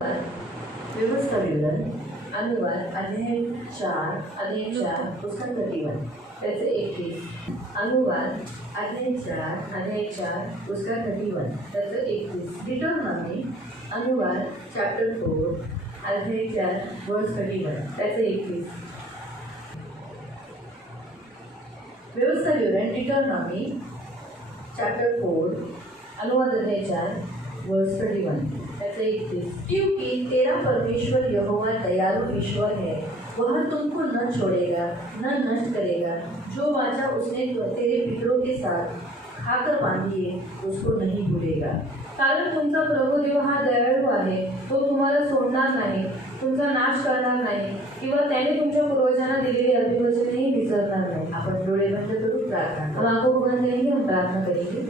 व्यवस्था विवरण अनुवाद अध्याय 4 अध्याय 4 पुस्तक 31 त्याचे 21 अनुवाद अध्याय 4 अध्याय 4 पुस्तक 31 त्याचे 21 डिटरनॉमी अनुवाद चॅप्टर 4 अध्याय 4 वर्स 31 त्याचे 21 व्यवस्था विवरण डिटरनॉमी चॅप्टर 4 अनुवाद अध्याय 4 वर्स 31 क्योंकि तेरा परमेश्वर यहोवा दयालु ईश्वर है, वह तुमको न छोड़ेगा न नष्ट करेगा। जो वाचा उसने तेरे पितरों के साथ खाकर बांधी है उसको नहीं भूलेगा। कारण तुमचा प्रभू देव हा दयाळू आहे, तो तुम्हाला सोडणार नाही, तुमचा नाश करणार नाही किंवा त्याने तुमच्या पूर्वजांना दिलेली अभिवचनेही विसरणार नाही। आपण डोळे बंद करू प्रार्थना हम आंखों बंद करेंगे, हम प्रार्थना करेंगे।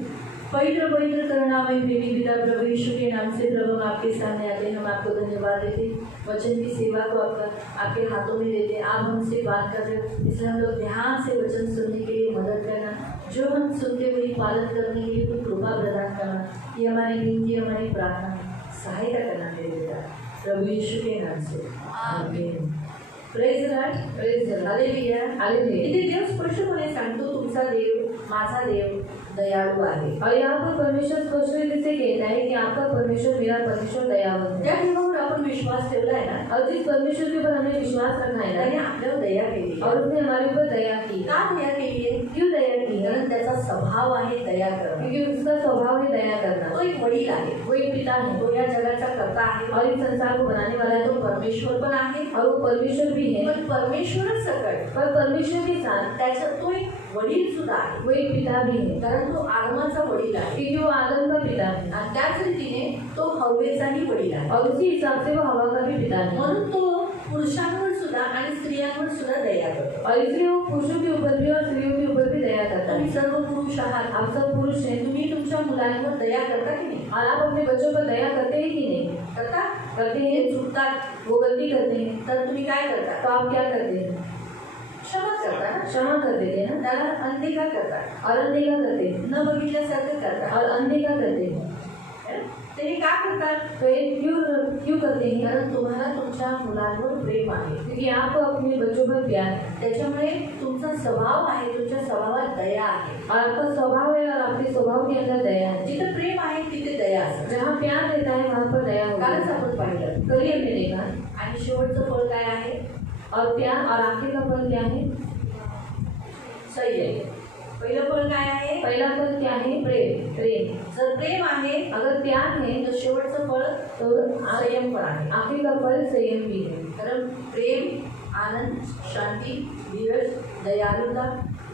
पवित्र पवित्र करुणामय प्रेमी पिता प्रभु यीशु के नाम से प्रभु हम आपके सामने आते हैं, हम आपको धन्यवाद देते वचन की सेवा को आपके हाथों में देते हैं। आप हमसे बात कर रहे हो, इसलिए हम लोग ध्यान से वचन सुनने के लिए मदद करना, जो हम सुनते हुए पालन करने के लिए कुछ कृपा प्रदान करना, ये हमारी विनती हमारी प्रार्थना सहायता करना मेरे पिता प्रभु यीशु के नाम से आमीन। Praise Lord, praise Lord, hallelujah, hallelujah. इथे देव स्पष्टपणे सांगतो तुमचा देव माझा देव दयाळु आहे। और यहाँ पर परमेश्वर स्पष्ट रीति से कहता है कि आपका परमेश्वर मेरा परमेश्वर दयावान है। ज्या देवावर आपण विश्वास ठेवला है ना, और जिस परमेश्वर के ऊपर हमने विश्वास रखा है ना, त्याने आपल्यावर दया केली और उसने हमारे ऊपर दया की। का दया केली है? क्यों दया की? कारण त्याचा स्वभाव आहे दया करणं, क्योंकि उसका स्वभाव है दया करना। तो एक वडील आहे, वो एक पिता है, तो या जगाचा कर्ता आहे और इस संसार को बनाने वाला है। तो परमेश्वर पण आहे और वो परमेश्वर भी है, पण परमेश्वरच सकट पर परमेश्वर के साथ त्याचा तो एक वडील सुद्धा आहे, वो एक पिता भी है, कारण तो आदमाचा वडील आहे, क्योंकि वो आदम का पिता है आणि त्याच रीतीने तो हव्वेचाही वडील आहे और उसी हिसाब से वो हवा का भी पिता है। म्हणून तो पुरुषांवर सुद्धा आणि स्त्रियांवर सुद्धा दया करतो और इसलिए वो पुरुषों के ऊपर भी और स्त्रियों के ऊपर भी दया करता है। तुम्ही सर्व पुरुष आहात, आप सब पुरुष हैं, तुम्ही तुमच्या मुलांवर दया करता की नहीं? और आप अपने बच्चों पर दया करते हैं कि नहीं? करते हैं, चुकतात, वो गलती करते हैं, तर तुम्ही काय करता? तो आप क्या करते हैं? क्षमा करता ना, क्षमा कर देते हैं ना, त्याला अनदेखा करता और अनदेखा करते हैं, न बघितल्यासारखं करता और अनदेखा करते हैं। ते का करतात? तो क्यों करते हैं? कारण तुम्हाला तुमच्या मुलांवर प्रेम आहे, क्योंकि आपको अपने बच्चों पर प्यार है, त्याच्यामुळे तुमचा स्वभाव आहे, तुमच्या स्वभावात दया आहे। आपका स्वभाव है और आपके स्वभाव के अंदर दया है। जिथे प्रेम आहे तिथे दया असते, जहाँ प्यार रहता है वहाँ पर दया होती है। कालच आपण पाहिलं, कधी हमने देखा। आणि शेवटचं फळ काय आहे? और प्यार और आखिर का फल क्या है? संयम। पहिलं फल काय आहे? पहिला फल क्या है? प्रेम। प्रेम जर प्रेम आहे, अगर प्यार है, तो शेवटचं फळ तो संयम पण आहे, आखिर का फल संयम भी है। कारण प्रेम, आनंद, शांती, धीरज, दयालुता,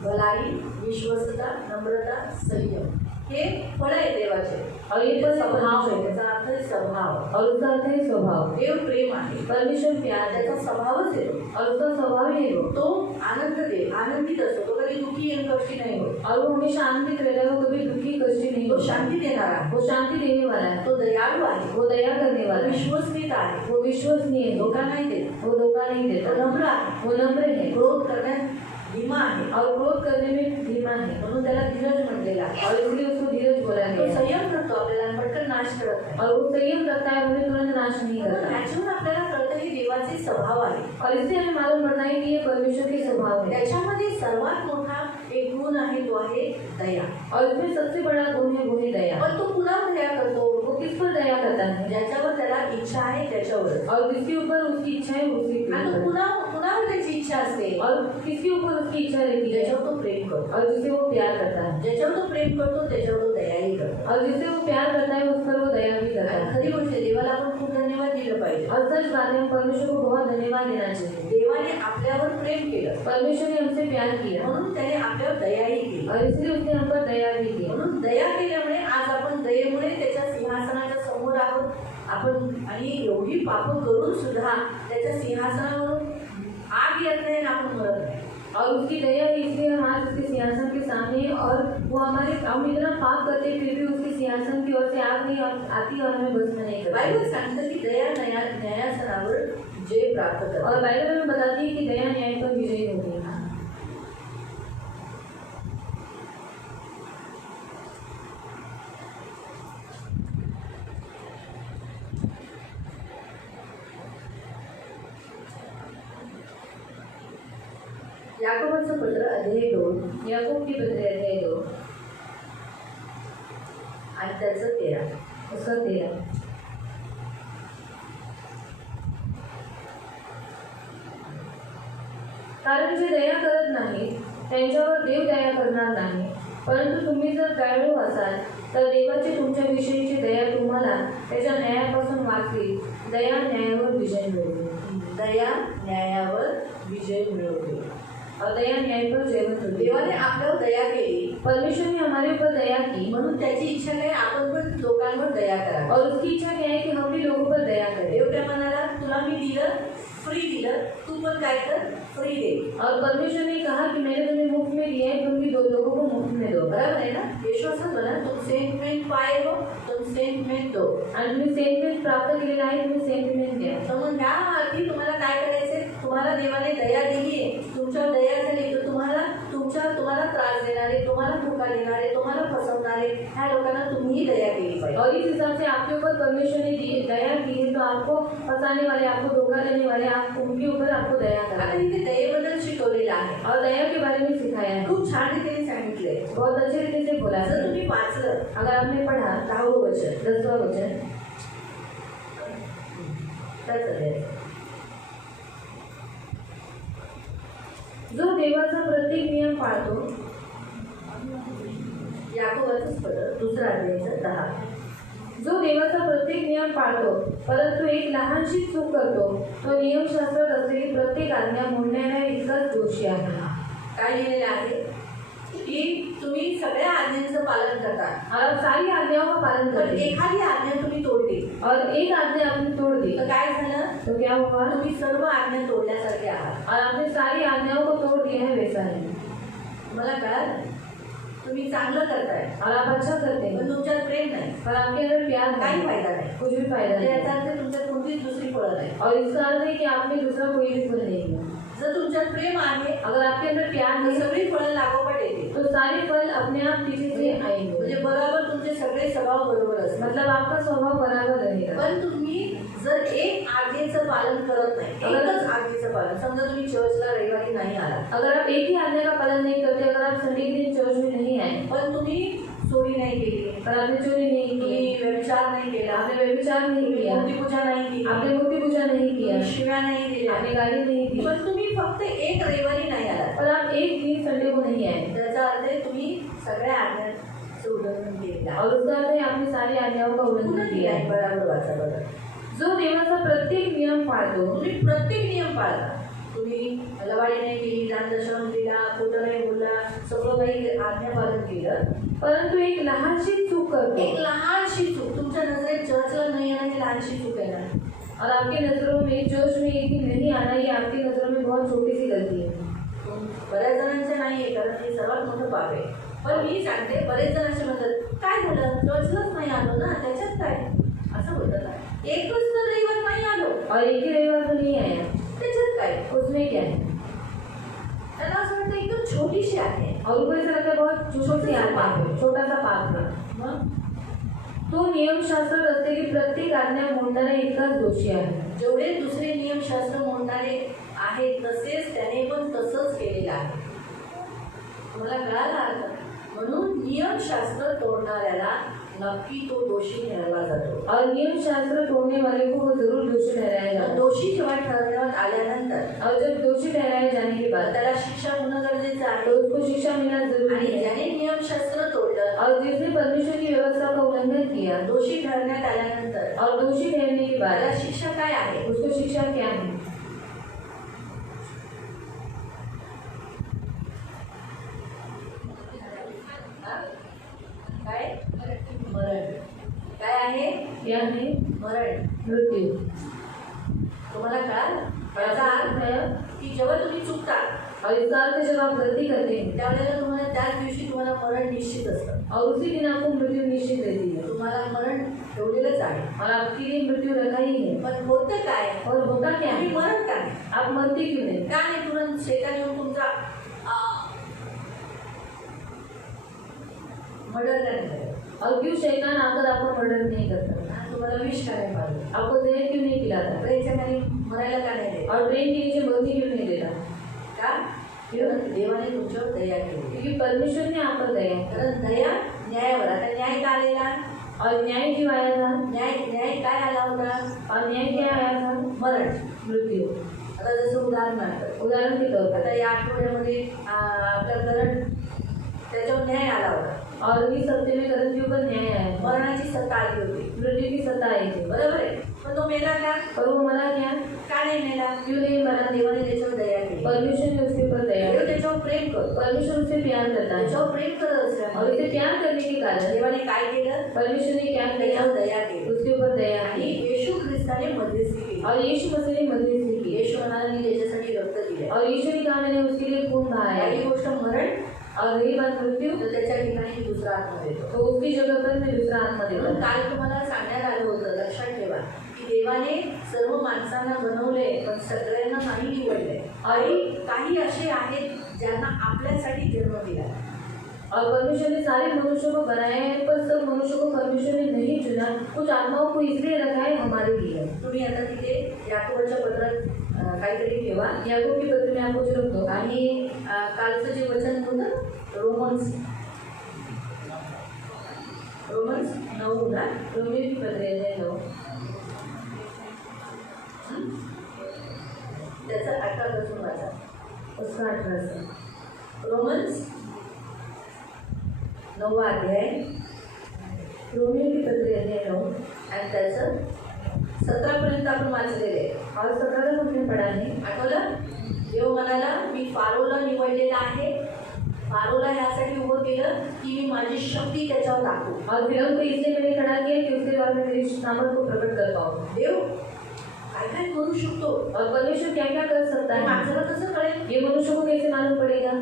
भलाई, विश्वसता, नम्रता, संयम हे फळ आहे देवाचे और ये फल स्वभाव है, त्याचा अर्थ आहे स्वभाव और उसका अर्थ है स्वभाव। देव प्रेम आहे, परमेश्वर प्यार, त्याचा स्वभावच आहे और उसका स्वभाव ही है। तो आनंद देव आनंदित असतो, तो कधी दुखी आणि कष्टी नहीं हो और वो हमेशा आनंदित रहता है, वो कभी दुखी कष्टी नहीं। तो शांति देणारा, वो शांति देने वाला है, तो दयालु आहे, वो दया करने वाला, विश्वसनीय आहे, वो विश्वसनीय है, धोखा नहीं देता, वो धोखा नहीं देता, नम्र आहे, वो नम्र है, क्रोध करण्यात धीमा आहे और क्रोध करने में धीमा है, म्हणून त्याला धीरज म्हटलेला और इसलिए उसको धीरज बोला गया। तो संयम करतो, आपल्याला पटकन नाश करत नाही और वो संयम रखता है, उन्हें तुरंत नाश नहीं करता। याच्यावर आपल्याला कळतं की देवाचे स्वभाव आहे और इससे हमें मालूम पड़ता है कि ये परमेश्वर के स्वभाव है। त्याच्यामध्ये सर्वात मोठा एक गुण आहे, तो आहे दया और इसमें सबसे बड़ा गुण है वो है दया। और तो कुणावर दया करतो? वो किस पर दया करता है? ज्याच्यावर त्याला इच्छा आहे त्याच्यावर, और जिसके ऊपर उसकी इच्छा है उसी पे। आणि कुणावर त्याची इच्छा असते और किसके ऊपर उसकी इच्छा रहती है? ज्याच्यावर तो प्रेम करतो और जिससे वो प्यार करता है, ज्याच्यावर तो प्रेम करतो त्याच्यावर तो दयाही करतो और जिससे वो प्यार करता है उस पर वो दया भी करता है। खरी गोष्ट, देवाला आपण खूप धन्यवाद दिलं पाहिजे और सच बात है, परमेश्वर को बहुत धन्यवाद देना चाहिए। देवाने आपल्यावर प्रेम केलं, परमेश्वर ने हमसे प्यार किया, म्हणून त्याने आपल्यावर दयाही केली और इसलिए उसने हम पर दया भी की। म्हणून दया केल्यामुळे आज आपण दयेमुळे त्याच्या सिंहासनाच्या समोर आहोत आपण, आणि एवढी पापं करून सुद्धा त्याच्या सिंहासनावरून आग येत नाही आणि आपण मरत नाही और उसकी दया इसलिए हम आज उसके सिंहासन के सामने हैं और वो हम इतना पाप करते फिर भी उसके सिंहासन की ओर से आग नहीं आती और हमें भस्म नहीं करती। बाइबल सांगतं की दया न्यायासनावर विजय प्राप्त करते और बाइबल में बताती है कि दया न्याय पर विजय होती है। याकोबाचं पत्र अध्याय 2, याकोब की पत्रे अध्याय 2 आणि त्याचं 13. कारण जे दया करत नाही त्यांच्यावर देव दया करणार नाही. परंतु तुम्ही जर दयाळू असाल तर देवाची तुमच्याविषयीची दया तुम्हाला त्याच्या न्यायापासून वाचवी. दया न्यायावर विजय मिळवते. दया न्यायावर विजय मिळवते. और दया न्याय पर जय होती. देवाने आपल्यावर दया केली, परमेश्वर ने हमारे ऊपर दया की, म्हणून त्याची इच्छा नाही आपण पण लोकांवर दया करा. और उसकी इच्छा क्या है कि हम भी लोगों पर दया करें. देव काय म्हणाला, तुला मी दिलं, फ्री दिलं, तू पण काय कर, फ्री दे. और परमेश्वर ने कहा कि मैंने तुम्हें मुफ्त में दिया है, तुम भी दो लोगों को मुफ्त में दो. बराबर है ना. येशू असं बोला, तुम सेंटमेंट पाए हो, तुम सेंटमेंट दो. आणि तुम्ही सेंटमेंट प्राप्त केलेला आहे, तुम्ही सेंटमेंट द्या. तर मग ह्या अर्थी तुम्हाला काय करायचंय, तुम्हाला देवाने दया दिली आहे, तुमच्यावर दया झाली तर तुम्हाला त्रास देणारे, तुम्हाला धोका देणारे, तुम्हाला फसवणारे ह्या लोकांना तुम्ही दया केली पाहिजे. और इस हिसाब से आपके ऊपर परमेश्वर ने दया की है, तो आपको फंसाने वाले, आपको धोखा देने वाले, आप उनके ऊपर आपको दया करा. आता इथे दयेबद्दल शिकवलेलं आहे और दया के बारे में सिखाया है. खूप छान रीतीने सांगितले, बहुत अच्छे रीति से बोला. जर तुम्ही वाचलं, अगर आपने पढ़ा 10वें वचन, 10वें वचन, जो देवाचा प्रत्येक नियम पाळतो, याकोबाचंच पत्र 2 अध्याय 10. जो देवाचा प्रत्येक नियम पाळतो परंतु एक लहानशी चूक करतो, तो नियमशास्त्रात असलेली प्रत्येक आज्ञा मोडणाऱ्या इतकाच दोषी आहे. काय लिहिलेलं आहे की तुम्ही सगळ्या आज्ञांचं पालन करता और सारी आज्ञाओं का पालन करते, एखादी आज्ञा तुम्ही तोडली और एक आज्ञा आपने तोड़ दी, तो काय झालं, तो क्या हुआ, तुम्ही सर्व आज्ञा तोडल्यासारखे आहात और आपने सारी आज्ञाओं को तोड़ दिया है. वैसा है. मला कळलं, तुम्ही चांगलं करताय और आप अच्छा करते हैं, पण तुमच्यात प्रेम नाही, पर आपके अंदर प्यार काही फायदा नाही, कुछ भी फायदा नहीं. याचा अर्थ तुमच्यात कोणतीच दुसरी फळं नाही. और इसका अर्थ है कि आपने दूसरा कोई भी फल नहीं है. जर तुमच्यात प्रेम आहे, अगर आपके अंदर प्यार नहीं, सगळी फळं लागोपाठ येते, तो सारे फल अपने आप पीछे से आएंगे. म्हणजे बरोबर तुमचे सगळे स्वभाव बरोबर असतात, मतलब आपका स्वभाव बराबर रहेगा. पण तुम्ही जर एक आज्ञेचं पालन करत नाही, एकच आज्ञेचं पालन, समजा तुम्ही चर्चला रविवारी नाही आला, अगर आप एक ही आज्ञा का पालन नहीं करते, अगर आप संडे के दिन चर्च में नहीं आए, पण तुम्ही चोरी नहीं केली, पर आपने चोरी नहीं की, व्यभिचार नहीं किया, आपने व्यभिचार नहीं किया, मूर्ति पूजा नहीं की, आपने मूर्ति पूजा नहीं किया, शिव्या नहीं दिल्या, आपने गाली नहीं दी, पण तुम्ही फक्त एक रविवारी नाही आला, पर आप एक दिन संडे को नहीं आए, त्याचा अर्थ है तुम्ही सगळ्या आज्ञांचं उल्लंघन केलं और उसका अर्थ है आपने सारी आज्ञाओं का उल्लंघन किया है. बराबर वाचा बघा. जो देवाचा प्रत्येक नियम पाळतो, तुम्ही प्रत्येक नियम पाळता, तुम्ही लवाडी नाही केली, दानदशम दिला, खोटं नाही बोलला, सगळं काही आज्ञा पालन केलं, परंतु एक लहानशी चूक करतो, एक लहानशी चूक, तुमच्या नजरेत चर्चला नाही आना ही लहानशी चूक आहे ना, और आपकी नजरों में चर्च में एक दिन नहीं आना ये आपकी नजरों में बहुत छोटी सी गलती है. बऱ्याच जणांचं नाही आहे, कारण हे सर्वात मोठं पाप आहे. पण मी सांगते, बरेच जण असे म्हणतात, काय झालं, चर्चलाच नाही आलो ना, त्याच्यात काय, असं बोलतात. एकच तर रविवार नाही आलो और एक ही रविवार तो नहीं आया, त्याच्यात काय, उसमें क्या है. त्यांना असं वाटतं एकदम छोटीशी आहे, और उनको ऐसा लगता है बहुत छोटी पाप है, छोटा सा पाप है. मग तो नियमशास्त्रात असलेली प्रत्येक आज्ञा मोडणारा इतकाच दोषी आहे. जेवढे दुसरे नियमशास्त्र मोडणारे आहेत तसेच त्याने पण तसंच केलेलं आहे. तुम्हाला कळालं अर्थ. म्हणून नियमशास्त्र तोडणाऱ्याला नक्की तो दोषी ठरवला जातो और नियमशास्त्र तोड़ने वाले को वो जरूर दोषी ठहराया जाता. दोषी जेव्हा ठरवण्यात आल्यानंतर और जब दोषी ठहराए जाने के बाद त्याला शिक्षा होणं गरजेचं आहे, तो उसको शिक्षा मिलना जरूरी है. ज्याने नियमशास्त्र तोडलं और जिसने परमेश्वर की व्यवस्था का उल्लंघन किया, दोषी ठरवण्यात आल्यानंतर और दोषी ठहरने के बाद त्याला शिक्षा काय आहे, उसको शिक्षा क्या है. मरण. काय आहे, क्या आहे, मरण, मृत्यू. तुम्हाला याचा अर्थ है की जेव्हा तुम्ही चुकता और इसका अर्थ जब आप गलती करते हैं त्यावेळेला तुम्हाला त्याच दिवशी तुम्हाला मरण निश्चित असतं और उसी दिन आपको मृत्यू निश्चित रहती है. तुम्हाला मरण ठेवलेलंच आहे और आपके लिए मृत्यू रखा ही है. पण होतं काय और होता क्या, तुम्ही मरण का नाही, आप मरते क्यों नहीं, का नाही तुरंत शैतान येऊन तुमचा मर्डर करते और क्यों शैतान आकर आपको मर्डर नहीं करता, तुम्हाला विष का नहीं मारता, आपको जहर क्यों नहीं खिलाता, ट्रेन से नहीं मरायला का नहीं देता और ट्रेन के नीचे मरने क्यों नहीं देता. का देवाने तुमच्यावर दया केली, क्योंकि परमेश्वर ने आप पर दया की। कारण दया न्यायावर। आता न्याय का आलेला? और न्याय क्यों आया था? न्याय काय आला होता? और न्याय क्या आया था? मरण, मृत्यू। आता जसं उदाहरणार्थ उदाहरण के तौर आता पर या आठवड्यामध्ये आपल्या करण त्याच्यावर न्याय आला होता, और इस हफ्ते में करण के ऊपर न्याय आया था। मरणाची सत्ता आली होती, मृत्यु की सत्ता आई थी, बरोबर आहे। पण तो मेला का? पर वो मरा क्या? का नाही मेला? क्यों नहीं मरा? देवाने त्याच्यावर दया केली, परमेश्वर ने उसके ऊपर दया देव की। त्याच्यावर प्रेम करतो, परमेश्वर उससे प्यार करता है, त्याच्यावर प्रेम करत और असल्यामुळे उसे प्यार करने के कारण देवाने काय केलं? परमेश्वर ने क्या किया? त्याच्यावर दया केली उसके ऊपर दया आणि की। येशू ख्रिस्ताने मध्यस्थी केली। और यीशु मसीह ने मध्यस्थी की, येशू म्हणाला मी त्याच्यासाठी रक्त दिले, और यीशु ने कहा मैंने उसके लिए खून बहाया पहिली है। गोष्ट मरण, और रही बात मृत्यू, तर त्याच्या ठिकाणी दुसरा आत्मा देतो। तो उसकी जगह पर मैं दूसरा आत्मा देता म्हणून हूँ। काल तुम्हाला सांगण्यात आलं होतं, लक्षात ठेवा की देवाने सर्व माणसांना बनवले पण सगळ्यांना नाही निवडले, आणि काही असे आहेत ज्यांना आपल्यासाठी जन्म दिला। और परमेश्वर ने सारे मनुष्यों को बनाया है, पर सब मनुष्यों को परमेश्वर ने नहीं चुना। कुछ आत्माओं को इसलिए रखा है हमारे लिए। तुम्ही आता तिथे याकोबाच्या पत्रात काहीतरी ठेवा, याकूब के पत्र में आपको जो रखो, आणि कालचं जे वचन होतं रोमन्स 9 ना, रोमियो की पत्र है 9, त्याचं 18 पासून वाचा। उसका 18 से। रोमन्स 9वा अध्याय रोमियो की पत्र है 9 आणि त्याचं 17 पर्यंत आपण वाचलेले आहे। और 17 तक हमने पढ़ा है। आठवलं? देव म्हणाला मी फारोला निवडलेला आहे, फारोला यासाठी उभं केलं की मी माझी शक्ती त्याच्यावर दाखवू। और फिर हमको इसलिए मैंने खड़ा किया कि उसके बाद मैं मेरी सामर्थ को प्रकट कर पाऊँ। देव काय काय करू शकतो, और परमेश्वर क्या क्या कर सकता आणि है, माणसाला कसं कळेल? ये मनुष्य को कैसे मालूम पड़ेगा?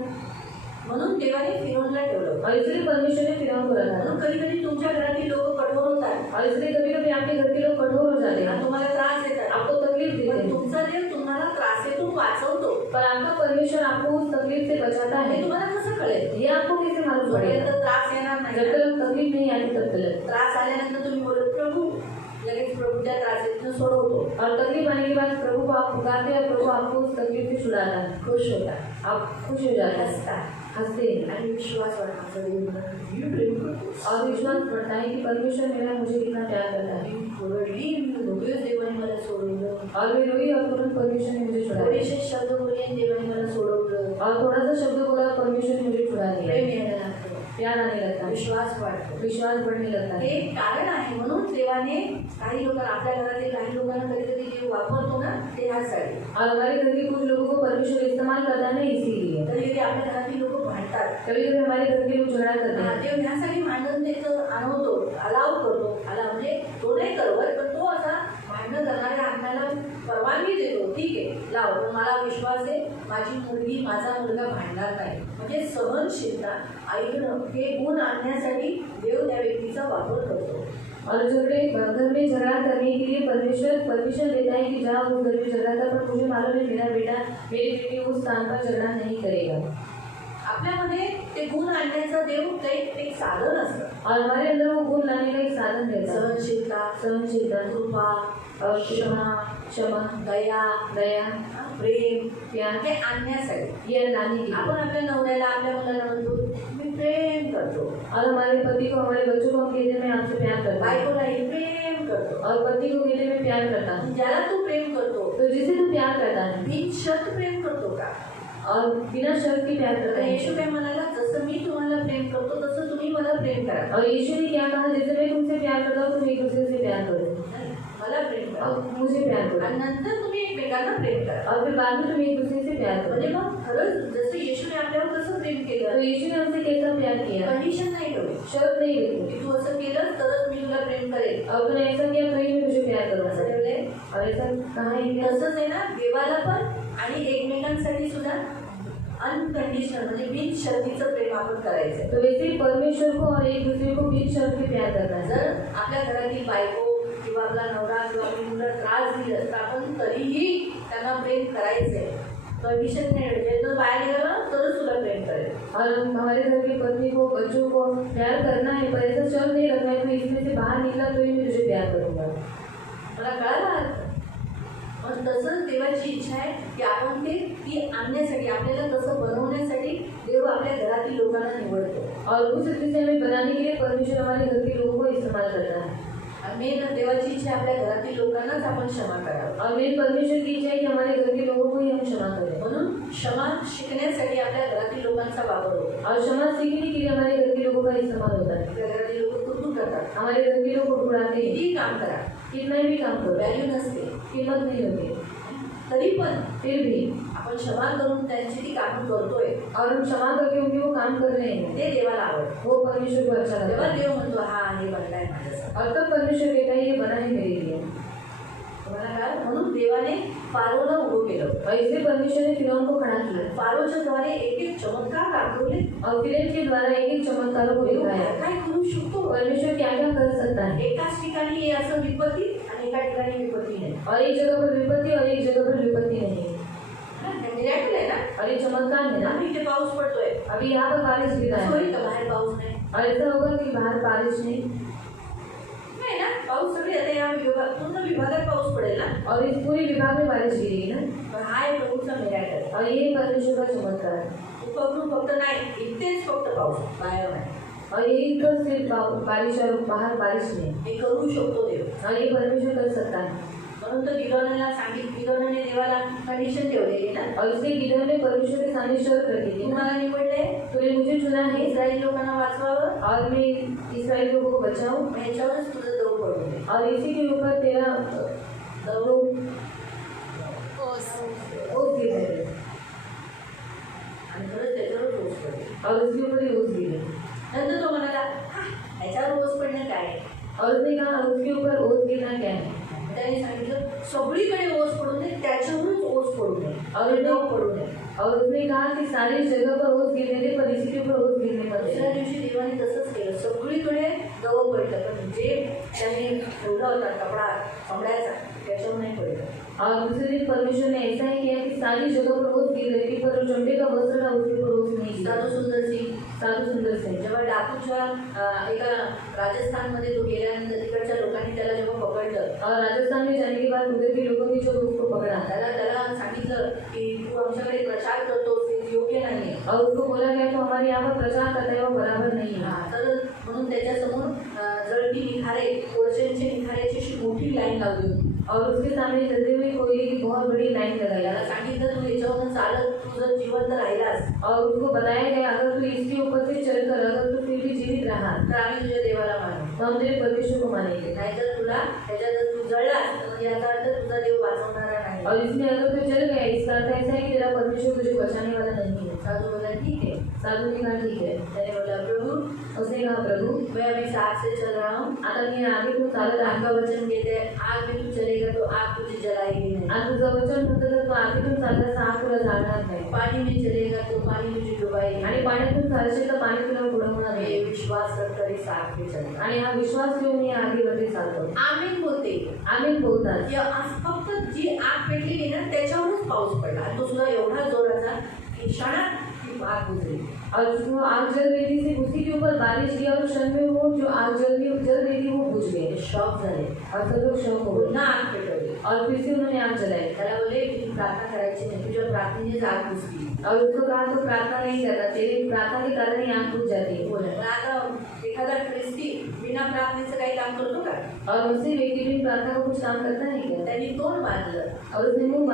म्हणून देवाने फिरवूनला ठेवलं। और इसलिए परमेश्वर ने फिरौन को रखा। म्हणून कधी कधी तुमच्या घरातील लोक कठोर होतात, और इसलिए कभी कभी आपके घर के लोग कठोर हो जाते त्यांना हैं, तुम्हाला त्रास देतात, आपको तकलीफ देते पण हैं, तुमचा देव तुम्हाला त्रासेतून वाचवतो। पर आपका परमेश्वर आपको उस तकलीफ से बचाता हे है। तुम्हाला कसं कळेल? ये आपको कैसे मालूम जोपर्यंत पड़ेगा? त्रास येणार जब नाही, तक तकलीफ नहीं आती तब तक। त्रास आल्यानंतर तुम्ही बोलत प्रभू, लगेच प्रभू त्या त्रासेतून सोडवतो, और तकलीफ आने के बाद प्रभू को आप पुकारते हैं, प्रभु आपको उस तकलीफ से छुड़ाता है, खुश होता, आप खुश हो जाते हैं, हसतात, हंसते हैं, आणि विश्वास वाढतो। देव प्रेम करतो, और विश्वास बढ़ता है कि परमेश्वर मेरा मुझे कितना प्यार करता है। मी ओरडली, मी रोगीच देवाने मला सोडवलं, और मैं रोई और तुरंत परमेश्वर ने मुझे छुड़ा दिया, थोडेसे शब्द बोलले देवाने मला सोडवलं। और थोड़ा सा शब्द बोला परमेश्वर ने मुझे छुड़ा दिया, प्रेम यायला लागतं, प्यार आने लगता है, विश्वास वाढतो। विश्वास बढ़ने लगता हे है। कारण आहे, म्हणून देवाने काही लोकांना, आपल्या घरातील काही लोकांना कधी कधी देव वापरतो ना, ते ह्यासाठी। और हमारे घर के कुछ लोगों को परमेश्वर इस्तेमाल करता है इसीलिए। कधी कधी आपल्या घरातील लोक भांडतात, कभी कभी हमारे घर के लोग झगड़ा करते हैं, देव ह्यासाठी भांडण देतं, आणवतो, अलाव करतो, म्हणजे तो नाही करवत, पण तो असा भांडण करणाऱ्या आत्म्याला परवानगी देतो, ठीक आहे लाव, पण मला विश्वास आहे माझी मुलगी, माझा मुलगा भांडणार नाही। म्हणजे सहनशीलता, ऐकणं, हे गुण आणण्यासाठी देव त्या व्यक्तीचा वापर करतो। और झगड़े घर में झगड़ा करने के लिए परमेश्वर परमिशन देता है कि जहाँ वो घर में झगड़ा था, पर मुझे मालूम है मेरा बेटा, मेरी बेटी उस स्थान पर झगड़ा नहीं करेगा। आपल्यामध्ये ते गुण आणण्याचं देव एक साधन असतं, और हमारे अंदर वो गुण लाने का एक साधन रहता है, सहनशीलता, सहनशीलता, कृपा, और क्षमा, क्षमा, दया, दया, प्रेम, प्यार, हे आणण्यासाठी। ये लाने के लिए। आपण आपल्या नवऱ्याला, आपल्या मुलाला म्हणतो मी प्रेम करतो, और हमारे पति को, हमारे बच्चों को हम कहते हैं मैं आपसे प्यार करता हूँ, बायकोलाही प्रेम करतो। और पति को कहते हैं मैं प्यार करता हूँ। ज्याला तू प्रेम करतो, तो जिसे तू प्यार करता है बिनशर्त प्रेम करतो का? और बिना शर्त के प्यार करता तर है। येशू काय म्हणाला, जसं मी तुम्हाला प्रेम करतो तसं तुम्ही मला प्रेम करा। और यीशु ने क्या कहा, जैसे मैं तुमसे प्यार करता हूँ तुम एक दूसरे से प्यार करो, मला प्रेम करा, और मुझे प्यार करो, आणि नंतर तुम्ही एकमेकांना प्रेम करा। और फिर बाद में तुम एक दूसरे से प्यार म्हणजे करो। मग खरंच जसं येशूने आपल्यावर कसं प्रेम तो केलं, यीशु ने हमसे कैसा प्यार किया, कंडिशन नाही ठेवली शर्त नहीं रखी, की तू असं केलं तरच मी तुला प्रेम करेल, और तूने ऐसा किया तो ही मैं तुझे प्यार असं करूँगा। ठेवलंय। और ऐसा कहा है कि तसंच आहे ना, देवाला पण आणि एकमेकांसाठी सुद्धा अनकंडिशनल म्हणजे बिनशर्तीचं प्रेम आपण करायचं। तो वैसे ही परमेश्वर को और एक दूसरे को बिन शर्त के प्यार करना है। जर आपल्या घरातील बायको किंवा आपला नवरा किंवा आपली मुलं त्रास दिलं तर आपण तरीही त्यांना प्रेम करायचंय, कंडिशन नाही ठेवायची। जर बाहेर गेलं तरच तुला प्रेम करेल। और हमारे घर की पत्नी को, बच्चों को प्यार करना है, पर ऐसा शर्त नहीं रखना है तो इसमें से बाहर निकला तो ही मैं तुझे प्यार करूँगा। मला कळालं, मग तसंच देवाची इच्छा आहे की आपण ती आणण्यासाठी, आपल्याला तसं बनवण्यासाठी देव आपल्या घरातील लोकांना निवडतो. और उस रीति हमें बनाने के लिए परमेश्वर हमारे घर के लोगों को इस्तेमाल करता है. आणि मेन देवाची इच्छा आहे आपल्या घरातील लोकांनाच आपण क्षमा करावं. और मेन परमेश्वर की इच्छा है कि हमारे घर के लोगों को ही हम क्षमा करें. म्हणून क्षमा शिकण्यासाठी आपल्या घरातील लोकांचा वापर होतो. और क्षमा सीखने के लिए हमारे घर के लोगों का इस्तेमाल होता है. आपल्या घरातील लोक कुरकुर करतात, हमारे घर के लोग कुड़कुड़ाते हैं. किती काम करा, कितना भी काम करो व्हॅल्यू नसते, कीमत नहीं होती. तरी पण फिर भी आपण क्षमा करून त्यांची ती कामं करतोय, और हम क्षमा करके उनके वो काम कर रहे हैं, ते देवाला आवडतं. वो परमेश्वर को अच्छा लगता तेव्हा है. देव म्हणतो हा हे बनलाय माझ्यासाठी. और तब परमेश्वर कहता है ये बना है मेरे लिए. तुम्हाला काय? म्हणून देवाने फारोला उभं केलं. और इसलिए परमेश्वर ने फिरौन को खड़ा किया. फारोच्या द्वारे एक एक चमत्कार दाखवले. और फिरौन के द्वारा एक एक चमत्कारों को देव दिखाया. काय करू शकतो? परमेश्वर क्या क्या कर सकता है. एकाच ठिकाणी हे असं विपत्ती आणि एका ठिकाणी विपत्ती नाही. और एक जगह पर विपत्ति और एक जगह पर विपत्ति नहीं. मिरॅकल आहे ना. और ये चमत्कार है ना. आम्ही इथे पाऊस पडतोय, अभी यहाँ पर बारिश गिर रहा होईल है. का बाहेर पाऊस नाही? और ऐसा होगा कि बाहर बारिश नहीं. नाही ना. पाऊस सगळे आता या पूर्ण विभागात पाऊस पडेल ना. और इस पूरे विभाग में बारिश गिरेगी ना. पण हा आहे प्रभूचा मिरॅकल. और ये परमेश्वर का चमत्कार है. उपकरून फक्त नाही, इथेच फक्त पाऊस, बाहेर नाही. और यही तो सिर्फ बारिश और बाहर बारिश नहीं. हे करू शकतो देव. और ये परमेश्वर कर सकता है. म्हणून तर गिदोनाने देवाला कंडिशन ठेवलेली ना. और इसलिए गिदोन ने परमेश्वर के सामने शर्त रखी थी. तुम्हाला निवडले, तूने मुझे चुना है इस्रायली लोकांना वाचवावं, और मैं इस्राएल लोगों को बचाऊं. ह्याच्यावरच तुझं दौड पडू दे. और इसी के ऊपर तेरा दौड ओस गिरे. आणि खरंच त्याच्यावर रोज पडले. और उसके ऊपर ही ओस गिरे. नंतर तो म्हणाला ह्याच्यावर रोज पडणं काय आहे? और उसने कहा उसके ऊपर ओस गिरना क्या है. त्याने सांगितलं सगळीकडे ओस पडू दे, त्याच्यावरच ओस पडू दे, और दव पडू दे. और उसने कहा कि सारी जगह पर ओस गिरने दे पर इसी के ऊपर ओस गिरने मत दुसऱ्या दे. दिवशी देवाने तसंच केलं. सगळीकडे दव पडलं, पण जे त्याने ठेवला होता कपडा कपड्याचा त्याच्यावर नाही पडलं. और दूसरे दिन परमेश्वर ने ऐसा ही किया कि सारी जगह पर ओस गिर रही थी पर जो चमड़े का वस्त्र था उसके ऊपर ओस नहीं गिरा. साधू सुंदर सिंग साधु सुंदर से जेव्हा डाकूच्या एका राजस्थानमध्ये तो गेल्यानंतर तिकडच्या लोकांनी त्याला जेव्हा पकडलं, और राजस्थान में जाने के बाद उधर के लोगों ने जो उसको पकड़ा त्याला सांगितलं की तू आमच्याकडे प्रचार करतोस ते योग्य नाही. और उसको बोला गया तो हमारे यहाँ पर प्रचार करता है वो बराबर नहीं है. तर म्हणून त्याच्यासमोर जळती निखारे, कोळशांचे निखाऱ्याची अशी मोठी लाईन लावली होती. और उसके सामने चलते हुए कोयले की बहुत बड़ी लाइन लगाई. त्याला सांगितलं तू याच्यावरून चालत तू जर जिवंत राहिलास और उसको बताया गया अगर तू इसके ऊपर से चलकर अगर तू फिर भी जीवित रहा तर आम्ही तुझ्या देवाला मानू, तो हम तेरे परमेश्वर को मानेंगे. नाहीतर तुला त्याच्यात जर तू जळलास तर म्हणजे याचा अर्थ तुझा देव वाचवणारा नाही. और इसमें अगर तू चल गया इसका अर्थ ऐसा है कि तेरा परमेश्वर तुझे बचाने वाला नहीं है. साधू बोला ठीक है. साधु ने कहा ठीक है. त्याने बोला प्रभू उसने कहा प्रभु मैं अभी साथ से चल रहा हूँ, आता मी आगे तू चालत आहे. आपका वचन कहते हैं आग में तू चलेगा तो आग तुझे जलाएगी नहीं. आणि तुझं वचन होतं तर तू आगीतून चालताना आग तुला जाळणार नाही. पानी में चलेगा तो पानी तुझे डुबाएगी. आणि पाण्यातून चालशील तर पाणी तुला बुडवणार हे नाही. विश्वास रखकर इस आग में चलना. आणि हा विश्वास घेऊन मी आगीवरती चालतो. आमीन बोलते आम्ही बोलतात की आज फक्त जी आग पेटलेली ना त्याच्यावरच पाऊस पडला आणि तो सुद्धा एवढा जोराचा की क्षणात ती आग बुझली. और जो आग जल रही थी सिर्फ उसी के ऊपर बारिश की और उस क्षण में वो जो आग जल रही थी वो बुझ गई. शॉक झाले. और सब लोग शौक हो गए. पुन्हा आग पेटवली. और फिर से उन्होंने आग जलाई. त्याला बोलले की तू प्रार्थना करायची नाही, तुझ्या प्रार्थनेने आग बुझली. और उसको कहा तो प्रार्थना नहीं करना, तेरी प्रार्थना के कारण ही आग बुझ जाती है. बोला पण आता एखादा ख्रिस्ती बिना प्रार्थनेचं काही काम करतो का? और उसी व्यक्ति भी प्रार्थना का कुछ काम करता है क्या? त्यांनी तोंड बांधलं. और उसने मुंह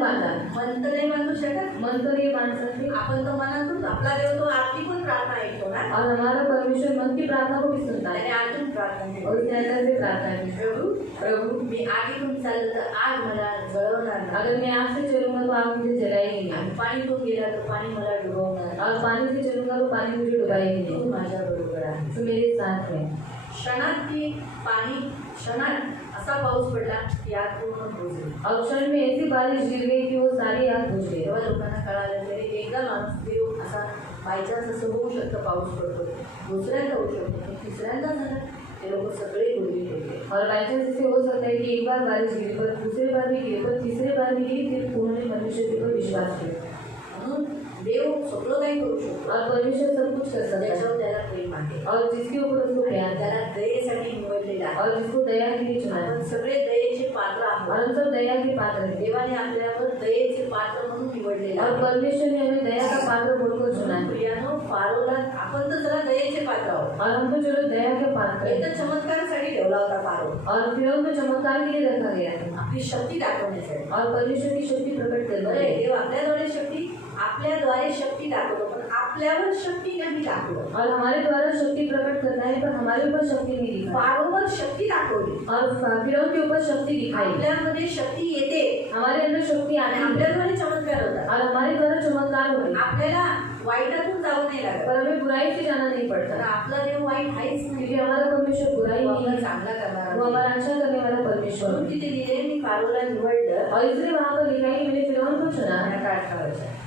बांधा. मन तर नाही बांधू शकत. मन तो नहीं बांध सकते. आपण तर मनातून आपला देव तो आपली पण प्रार्थना ऐकतो ना. और हमारा परमेश्वर मन की प्रार्थना को भी सुनता त्याने है. आतून प्रार्थना केली. और उसने अंदर से प्रार्थना की. प्रभू मी आगीतून चाललं तर आग मला जळवणार नाही. अगर मैं आग से चलूंगा तो आग मुझे जलाएगी नहीं. आणि पाणीतून गेला तर पाणी मला डुबवणार. और पानी से चलूंगा तो पानी मुझे डुबाएगी तू नहीं. माझ्या बरोबर आहे. तो मेरे साथ है. क्षणात ती पाणी क्षणात असा पाऊस पडला की आग पूर्ण बुझली. और क्षण में ऐसी बारिश गिर गई कि वो सारी आग बुझ गई. तेव्हा लोकांना कळालं तरी एकदा माणूस देव असा बायचान्स असं होऊ शकतं पाऊस पडतो, दुसऱ्यांदा होऊ शकतो, पण तिसऱ्यांदा झालं ते लोक सगळे गुडघे होते. और बाई चांस ऐसे हो सकता है कि एक बार बारिश गिरी पर दूसरी बार भी गिरी पर तीसरी बार भी गिरी फिर उन्होंने परमेश्वर के ऊपर विश्वास किया. म्हणून देव सगळं काही करू शकतो और परमेश्वर सब कुछ कर सकता है त्याच्यावर त्याला प्रेम आहे और जिसके ऊपर उसको प्यार है त्याला दयेसाठी निवडलेलं आहे और जिसको दया के लिए चुना है आपण सगळे दयेचे पात्र और आहोत हम सब दया के पात्र हैं देवाने आपल्यावर दयेचे पात्र म्हणून निवडलेलं और आहे परमेश्वर ने हमें दया का पात्र बोलकर चुना है प्रियानो फारोला आपण तर जरा दयेचे पात्र आहोत और हम तो चलो दया के पात्र हे हैं तर चमत्कारासाठी ठेवला होता फारो और फिर तो चमत्कार के लिए रखा गया है आपली शक्ती दाखवण्यासाठी और परमेश्वर की शक्ति प्रकट करना बरं है देव आपल्याद्वारे शक्ती दाखवतो पण आपल्यावर शक्ती नाही दाखवत और हमारे द्वारा शक्ति प्रकट करना है पर हमारे ऊपर शक्ति नहीं दिखाई फारोवर शक्ती दाखवली और फिरौन के ऊपर शक्ति दिखाई आपल्यामध्ये शक्ती येते हमारे अंदर शक्ति आणि आती है आपल्याद्वारे चमत्कार होतात और हमारे द्वारा चमत्कार होते हैं आपल्याला वाईटातून जावं नाही लागत पर हमें बुराई से जाना नहीं तर पड़ता आपला देव वाईट आहेच क्योंकि नाही हमारा परमेश्वर बुराई तो नहीं आपला है चांगला करणार वो हमारा अच्छा करने वाला परमेश्वर म्हणून है तिथे लिहिले मी फारोला निवडलं और इसलिए वहाँ पर लिखा है कि मैंने फिरौन को चुना आणि आता 18 वर्ष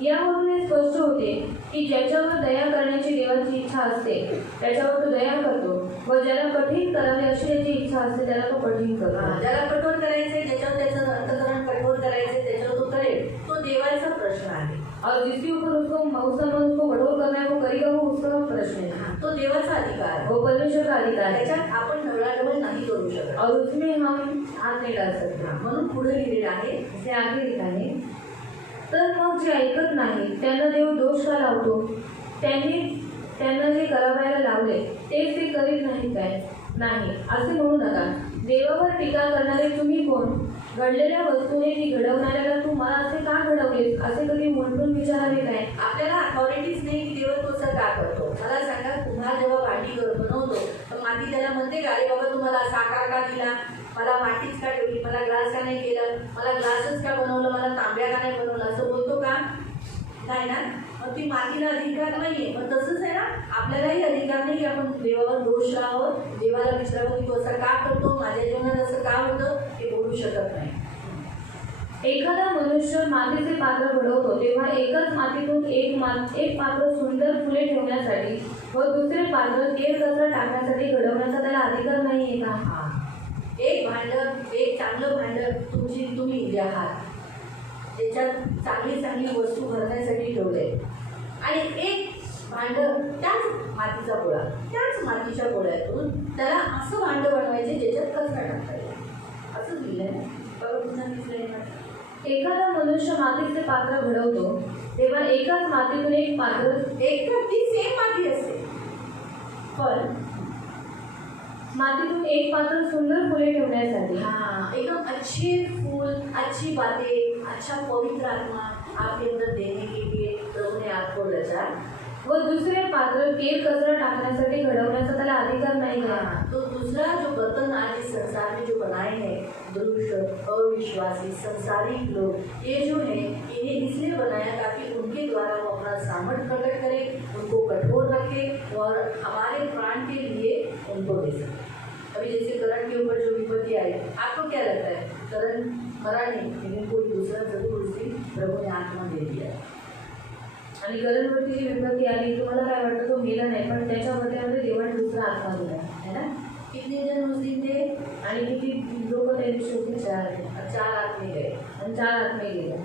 यावरून हे स्पष्ट होते की ज्याच्यावर दया करण्याची देवाची इच्छा असते त्याच्यावर तो दया करतो व ज्याला कठीण करावे अशी त्याची इच्छा असते त्याला तो कठीण करतो ज्याला कठोर करायचे ज्याच्यावर त्याचं अंतकरण कठोर करायचे त्याच्यावर तो करेल तो देवाचा प्रश्न आहे और जिसके ऊपर उसको उसका मन उसको कठोर करना है वो करेगा वो उसका प्रश्न है तो देवाचा अधिकार आहे वो परमेश्वर का अधिकार है त्याच्यात आपण ढवळाढवळ नाही करू शकत और उसमें हम हाथ नहीं डाल सकते म्हणून पुढे लिहिलेलं आहे इसे आगे लिखा है तर मग जे ऐकत नाही त्यांना देव दोष का लावतो त्यांना जे करावयाला लावले तेच ते करीत नाही काय नाही असे म्हणू नका देवावर टीका करणारे तुम्ही कोण घडलेल्या वस्तूने ती घडवणाऱ्याला तू मला असे का घडवलेस असे कधी म्हणून विचारावे काय आपल्याला अथॉरिटीज नाही की देव तो असं का करतो मला सांगा पुन्हा जेव्हा भांडी बनवतो तर माती त्याला म्हणते का अरे बाबा तुम्हाला असा आकार का दिला मला मातीच का ठेवली मला ग्लास का नाही केलं मला ग्लासच का बनवलं मला तांब्या का नाही बनवलं असं बोलतो का नाही ना मग ती मातीला अधिकार नाहीये पण तसंच आहे ना आपल्यालाही अधिकार नाही की आपण देवावर दोष लावावं देवाला विचारावं की तो असं का करतो माझ्या जीवनात असं का होतं हे बोलू शकत नाही एखादा मनुष्य मातीचे पात्र घडवतो तेव्हा एकाच मातीतून एक पात्र सुंदर फुले ठेवण्यासाठी व दुसरे पात्र केर कचरा टाकण्यासाठी घडवण्याचा त्याला अधिकार नाहीये का एक चांगलं भांडं तुम्ही जे आहात त्याच्यात चांगली वस्तू भरण्यासाठी ठेवले आणि एक भांडं त्याच मातीच्या पोळ्यातून त्याला असं भांडं बनवायचे ज्याच्यात कचरा टाकता येईल असं दिलंय बघा पुन्हा दिसलंय ना एखादा मनुष्य मातीचे पात्र घडवतो तेव्हा एकाच मातीतून एक पात्र ती सेम माती असते पण मातीतून एक पात्र सुंदर फुले ठेवण्यासाठी एकदम अच्छे फूल अच्छी बातें अच्छा पवित्र आत्मा आपके अंदर देने के लिए प्रभु ने आपको रचा व दुसरे पात्र केर कचरा टाकण्यासाठी घडवण्याचा त्याला अधिकार नाही है तो दूसरा जो बर्तन आज इस संसार में जो बनाए हैं दुष्ट अविश्वासी संसारिक लोग ये जो है इन्हें इसलिए बनाया ताकि उनके द्वारा वो अपना सामर्थ्य प्रकट करे उनको कठोर रखे और हमारे प्राण के लिए उनको दे सके अभी जैसे करण के ऊपर जो विपत्ति आई आपको क्या लगता है करण मरा नहीं लेकिन कोई दूसरा जरूर उसकी प्रभु ने आत्मा दे दिया आणि करणवरती जी विपत्ती आली तुम्हाला काय वाटतं तो मेला नाही पण त्याच्यामध्ये देवाने दुसरा आत्मा दिला है ना कितने जन उस दिन थे आणि किती लोक त्या दिवशी होते 4 आत्मे गए आणि 4 आत्मे गेले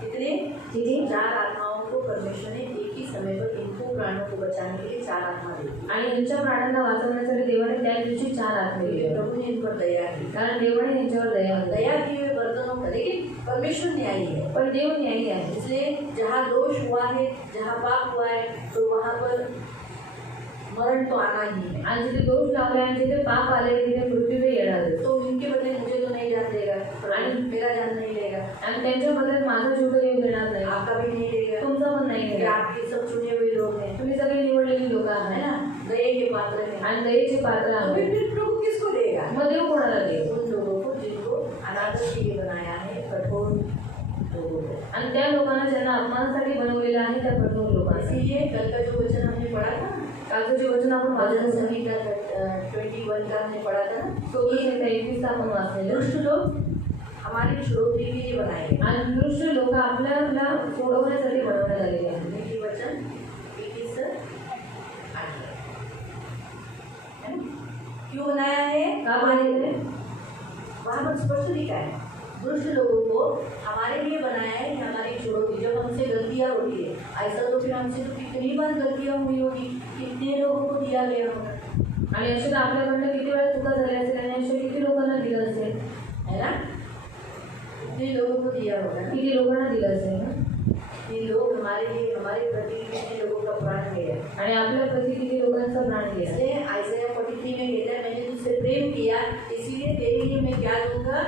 कितने 4 आत्माओं को परमेश्वर ने एक ही समय पर इनको प्राणों को बचाने के लिए 4 आत्मा दी आणि यांच्या प्राणांना वाचवण्यासाठी देवाने त्या दिवशी 4 आत्मे दिले प्रभु ने इन पर दया की कारण देवाने त्यांच्यावर दया की हुए बर्तनों का लेकिन परमेश्वर न्यायी है पण देव न्यायी आहे इसलिए जहाँ दोष हुआ है जहाँ पाप हुआ है तो वहाँ पर मरण तो आना ही है आणि जिथे दोष लावले आणि जिथे पाप आले तिथे मृत्यू ते येणार तो उनके बदले मुझे तो नहीं जान देगा आणि मेरा जान नहीं लेगा आणि त्यांच्या बदल्यात माझा जीव तर येऊ देणार नाही आपका भी नहीं लेगा तुमचा पण नाही कि देणार आपके सब चुने हुए लोग हैं तुम्ही सगळे निवडलेली लोक है आहात ना दया के पात्र हैं आणि दयेचे पात्र तो आहात फिर प्रभु किसको देगा मग देव कोणाला देव उन लोगों को जिनको अनादर के लिए बनाया है कठोर लोगों को आणि त्या लोकांना ज्यांना अपमानासाठी बनवलेलं आहे त्या कठोर लोकांना इसीलिए कल का जो वचन हमने पढ़ा था कालचं जे वचन आपण भजन वाचलं संहिता 21 का हमने पढ़ा था ना 21 आपण वाचलेलं दुष्ट लोग हमारे श्रोत्री के लिए बनाए गए आणि दुष्ट लोक आपल्याला सोडवण्यासाठी बनवण्यात आलेले आहेत ये वचन 21 क्यों बनाया है का बनवलेले वहाँ पर स्पष्ट लिखा है दुष्ट लोगों को हमारे लिए बनाया है कि हमारी छोड़ोगी जब हमसे गलतियाँ होती है। ऐसा तो फिर हमसे तो कितनी बार गलतियाँ हुई होगी, कितने लोगों को दिया गया होगा, आणि अशा तर आपल्याकडनं किती वेळा चुका झाल्या असेल आणि अशा किती लोकांना दिलं असेल, है ना? कितने लोगों को दिया होगा ना? किती लोकांना दिलं असेल ना. ये लोग हमारे लिए हमारे प्रति कितने लोगों का प्राण गया, आणि आपल्या प्रति किती लोकांचा प्राण गेला. इसलिए आइज़ाया 43 में कहता है मैंने तुझसे प्रेम किया इसीलिए तेरे लिए मैं क्या दूंगा,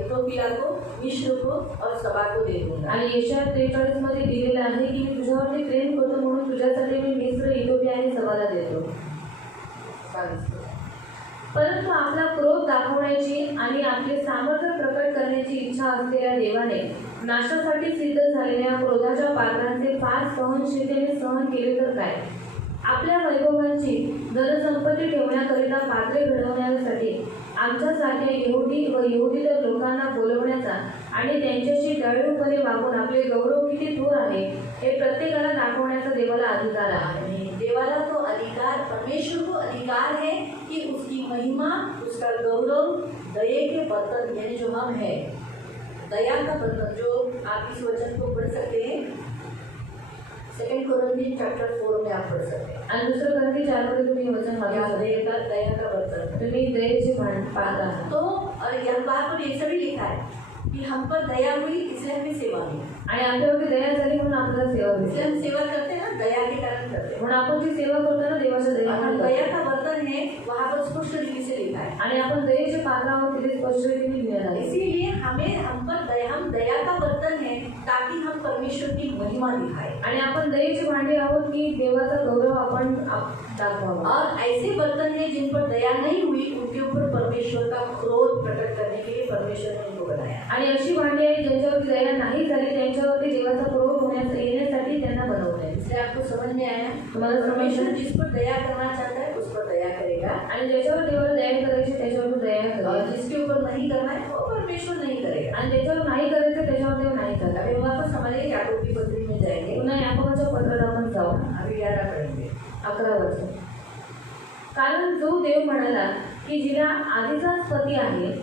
इथोपिया को, मिस्र को और सबा को दे दूंगा. आणि यशया 43 मध्ये दिलेलं आहे की मी तुझ्यावरती प्रेम करतो म्हणून तुझ्यासाठी मी मिस्र, इथिओपिया आणि सबाला देतो. परंतु आपला क्रोध दाखवण्याची आणि आपले सामर्थ्य प्रकट करण्याची इच्छा असलेल्या देवाने नाशासाठी सिद्ध झालेल्या क्रोधाच्या पात्रांचे फार सहनशीलतेने सहन केले तर काय. आपल्या वैभवांची धनसंपत्ती ठेवण्याकरिता पात्रे घडवण्यासाठी आमच्यासारख्या यहुदी व यहुदीतर लोकांना बोलवण्याचा आणि त्यांच्याशी दयाळूपणे वागून आपले गौरव किती थोर आहे हे प्रत्येकाला दाखवण्याचा देवाला अधिकार आहे. देवाला तो अधिकार, परमेश्वर को अधिकार है कि उसकी महिमा, उसका गौरव दया के बर्तन यानी जो हम है, दया का बर्तन, जो आप इस वचन को पढ़ सकते हैं 2 कोरिन्थियन चैप्टर 4 में आप पढ़ सकते हैं. आणि दुसरं ग्रंथी 4 मध्ये तुम्ही वचन वाचा, दया का बर्तन, तुम्ही दयेचे पात्र आहात. तो और यहाँ बात पर ऐसा भी लिखा है कि हम पर दया हुई इसलिए हमें सेवा मिली. आणि आपल्यावरती दया झाली म्हणून आपल्याला सेवा इसलिए मिळते. हम सेवा करते हैं ना, दया के कारण करते हैं. म्हणून आपण जी सेवा करतो ना देवाच्या और हम दया, दया का बर्तन है वहाँ पर स्पष्ट रीति से लिखा है. आणि आपण दयेचे पात्र आहोत तिथे स्पष्ट रीतीने लिहिलेलं आहे. इसीलिए हम दया का बर्तन है ताकि हम परमेश्वर की महिमा दिखाएं. आणि आपण दयेची भांडी आहोत की देवाचा गौरव आपण दाखवावा. और ऐसे बर्तन हैं जिन पर दया नहीं हुई उनके ऊपर परमेश्वर का क्रोध प्रकट करने के लिए परमेश्वर ने उनको बनाया. आणि अशी भांडी आहे ज्यांच्यावरती दया नाही झाली त्यांच्यावरती देवाचा क्रोध येण्यासाठी त्यांना बनवलंय. इसलिए आपको समझ में आया, तुम्हाला परमेश्वर समजलं? जिस पर दया करना चाहता है उस पर दया करेगा, आणि ज्याच्यावर देवाला दया करायची त्याच्यावर तो दया और करेल. जिसके ऊपर नहीं करना है वो परमेश्वर नहीं करेगा. आणि ज्याच्यावर नाही करायचं त्याच्यावर देव नाही करणार. अभी वापस हमारे याकूब की पत्री में जाएंगे. पुन्हा याकोबाच्या पत्रात आपण जाऊ. अभी 11 पढ़ेंगे. 11 वचन. कारण जो देव म्हणाला की जिला आधीचाच पती आहे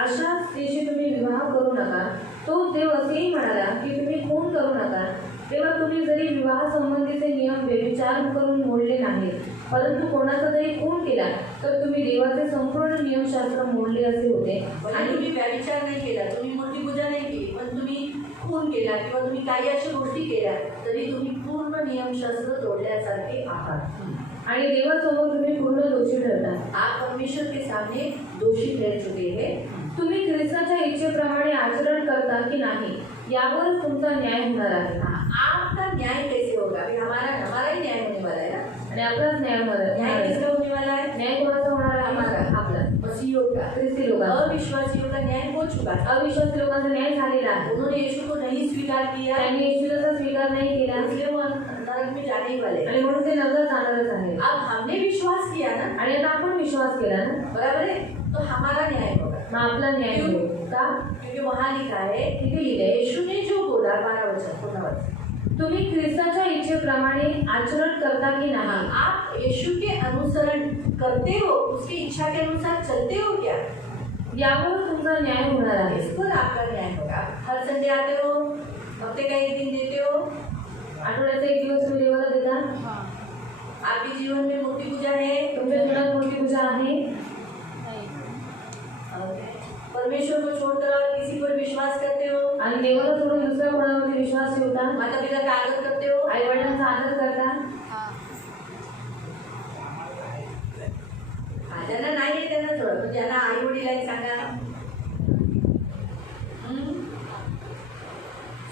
अशा स्त्रीशी तुम्ही विवाह करू नका, तो देव असेही म्हणाला की तुम्ही खून करू नका. तेव्हा तुम्ही जरी विवाह संबंधीचे नियम व्यभिचार करून मोडले नाहीत, परंतु कोणाचा जरी खून केला तर तुम्ही देवाचे संपूर्ण नियमशास्त्र मोडले असे होते. आणि तुम्ही व्यभिचार नाही केला, तुम्ही मूर्तिपूजा नाही केली, पण तुम्ही खून केला किंवा तुम्ही काही अशा गोष्टी केल्या तरी तुम्ही पूर्ण नियमशास्त्र तोडल्यासारखे आहात. आणि देवासमोर तुम्ही पूर्ण दोषी ठरता. आप परमेश्वर के सामने दोषी ठहर चुके हैं. तुम्ही ख्रिस्ताच्या इच्छेप्रमाणे आचरण करता की नाही यावरच तुमचा न्याय होणार आहे. आपका न्याय कैसे होगा? अभी हमारा ही न्याय होने वाला है ना. आणि आपलाच न्याय होणार आहे. न्याय किसका होने वाला है? न्याय कोणाचा होणार आहे? हमारा. आपला. मसीहियों का. ख्रिस्ती लोकांचा. अविश्वासियों का न्याय हो चुका है. अविश्वासी लोकांचा न्याय झालेला आहे. उन्होंने यीशु को नहीं स्वीकार किया, त्यांनी येशूचा स्वीकार नाही केला इसलिए वो नरक में जाने ही वाले. आणि म्हणून ते नरकात जाणारच आहे. अब हमने विश्वास किया ना, आणि आता आपण विश्वास केला ना, बराबर है, तो हमारा न्याय होगा. मग आपला न्याय क्यों? होईल. का? क्योंकि वहाँ लिखा है, किती लिहिलंय? यीशु ने जो बोला 12 वचन, पूर्ण वचन. तुम्ही ख्रिस्ताच्या इच्छेप्रमाणे आचरण करता की नाही. आप यीशु के अनुसरण करते हो, उसकी इच्छा के अनुसार चलते हो क्या? यावर तुमचा न्याय होणार आहे. इस पर आपका न्याय होगा. हर संडे आते हो, हफ्ते का एक दिन देते हो, आठवड्याचा एक दिवस तुम्ही देवाला देता. आपके जीवन में मूर्ति पूजा है, तुमच्या जीवनात मूर्ती पूजा आहे. परमेश्वर को छोड़कर और किसी पर विश्वास करते हो, आणि देवाला सोडून दुसऱ्या कोणावरती विश्वास ठेवता. माता पिता का आदर करते हो, आई वडिलांचा आदर करता. ज्यांना नाही आहे त्यांना थोडं, पण ज्यांना आई वडील आहेत सांगा.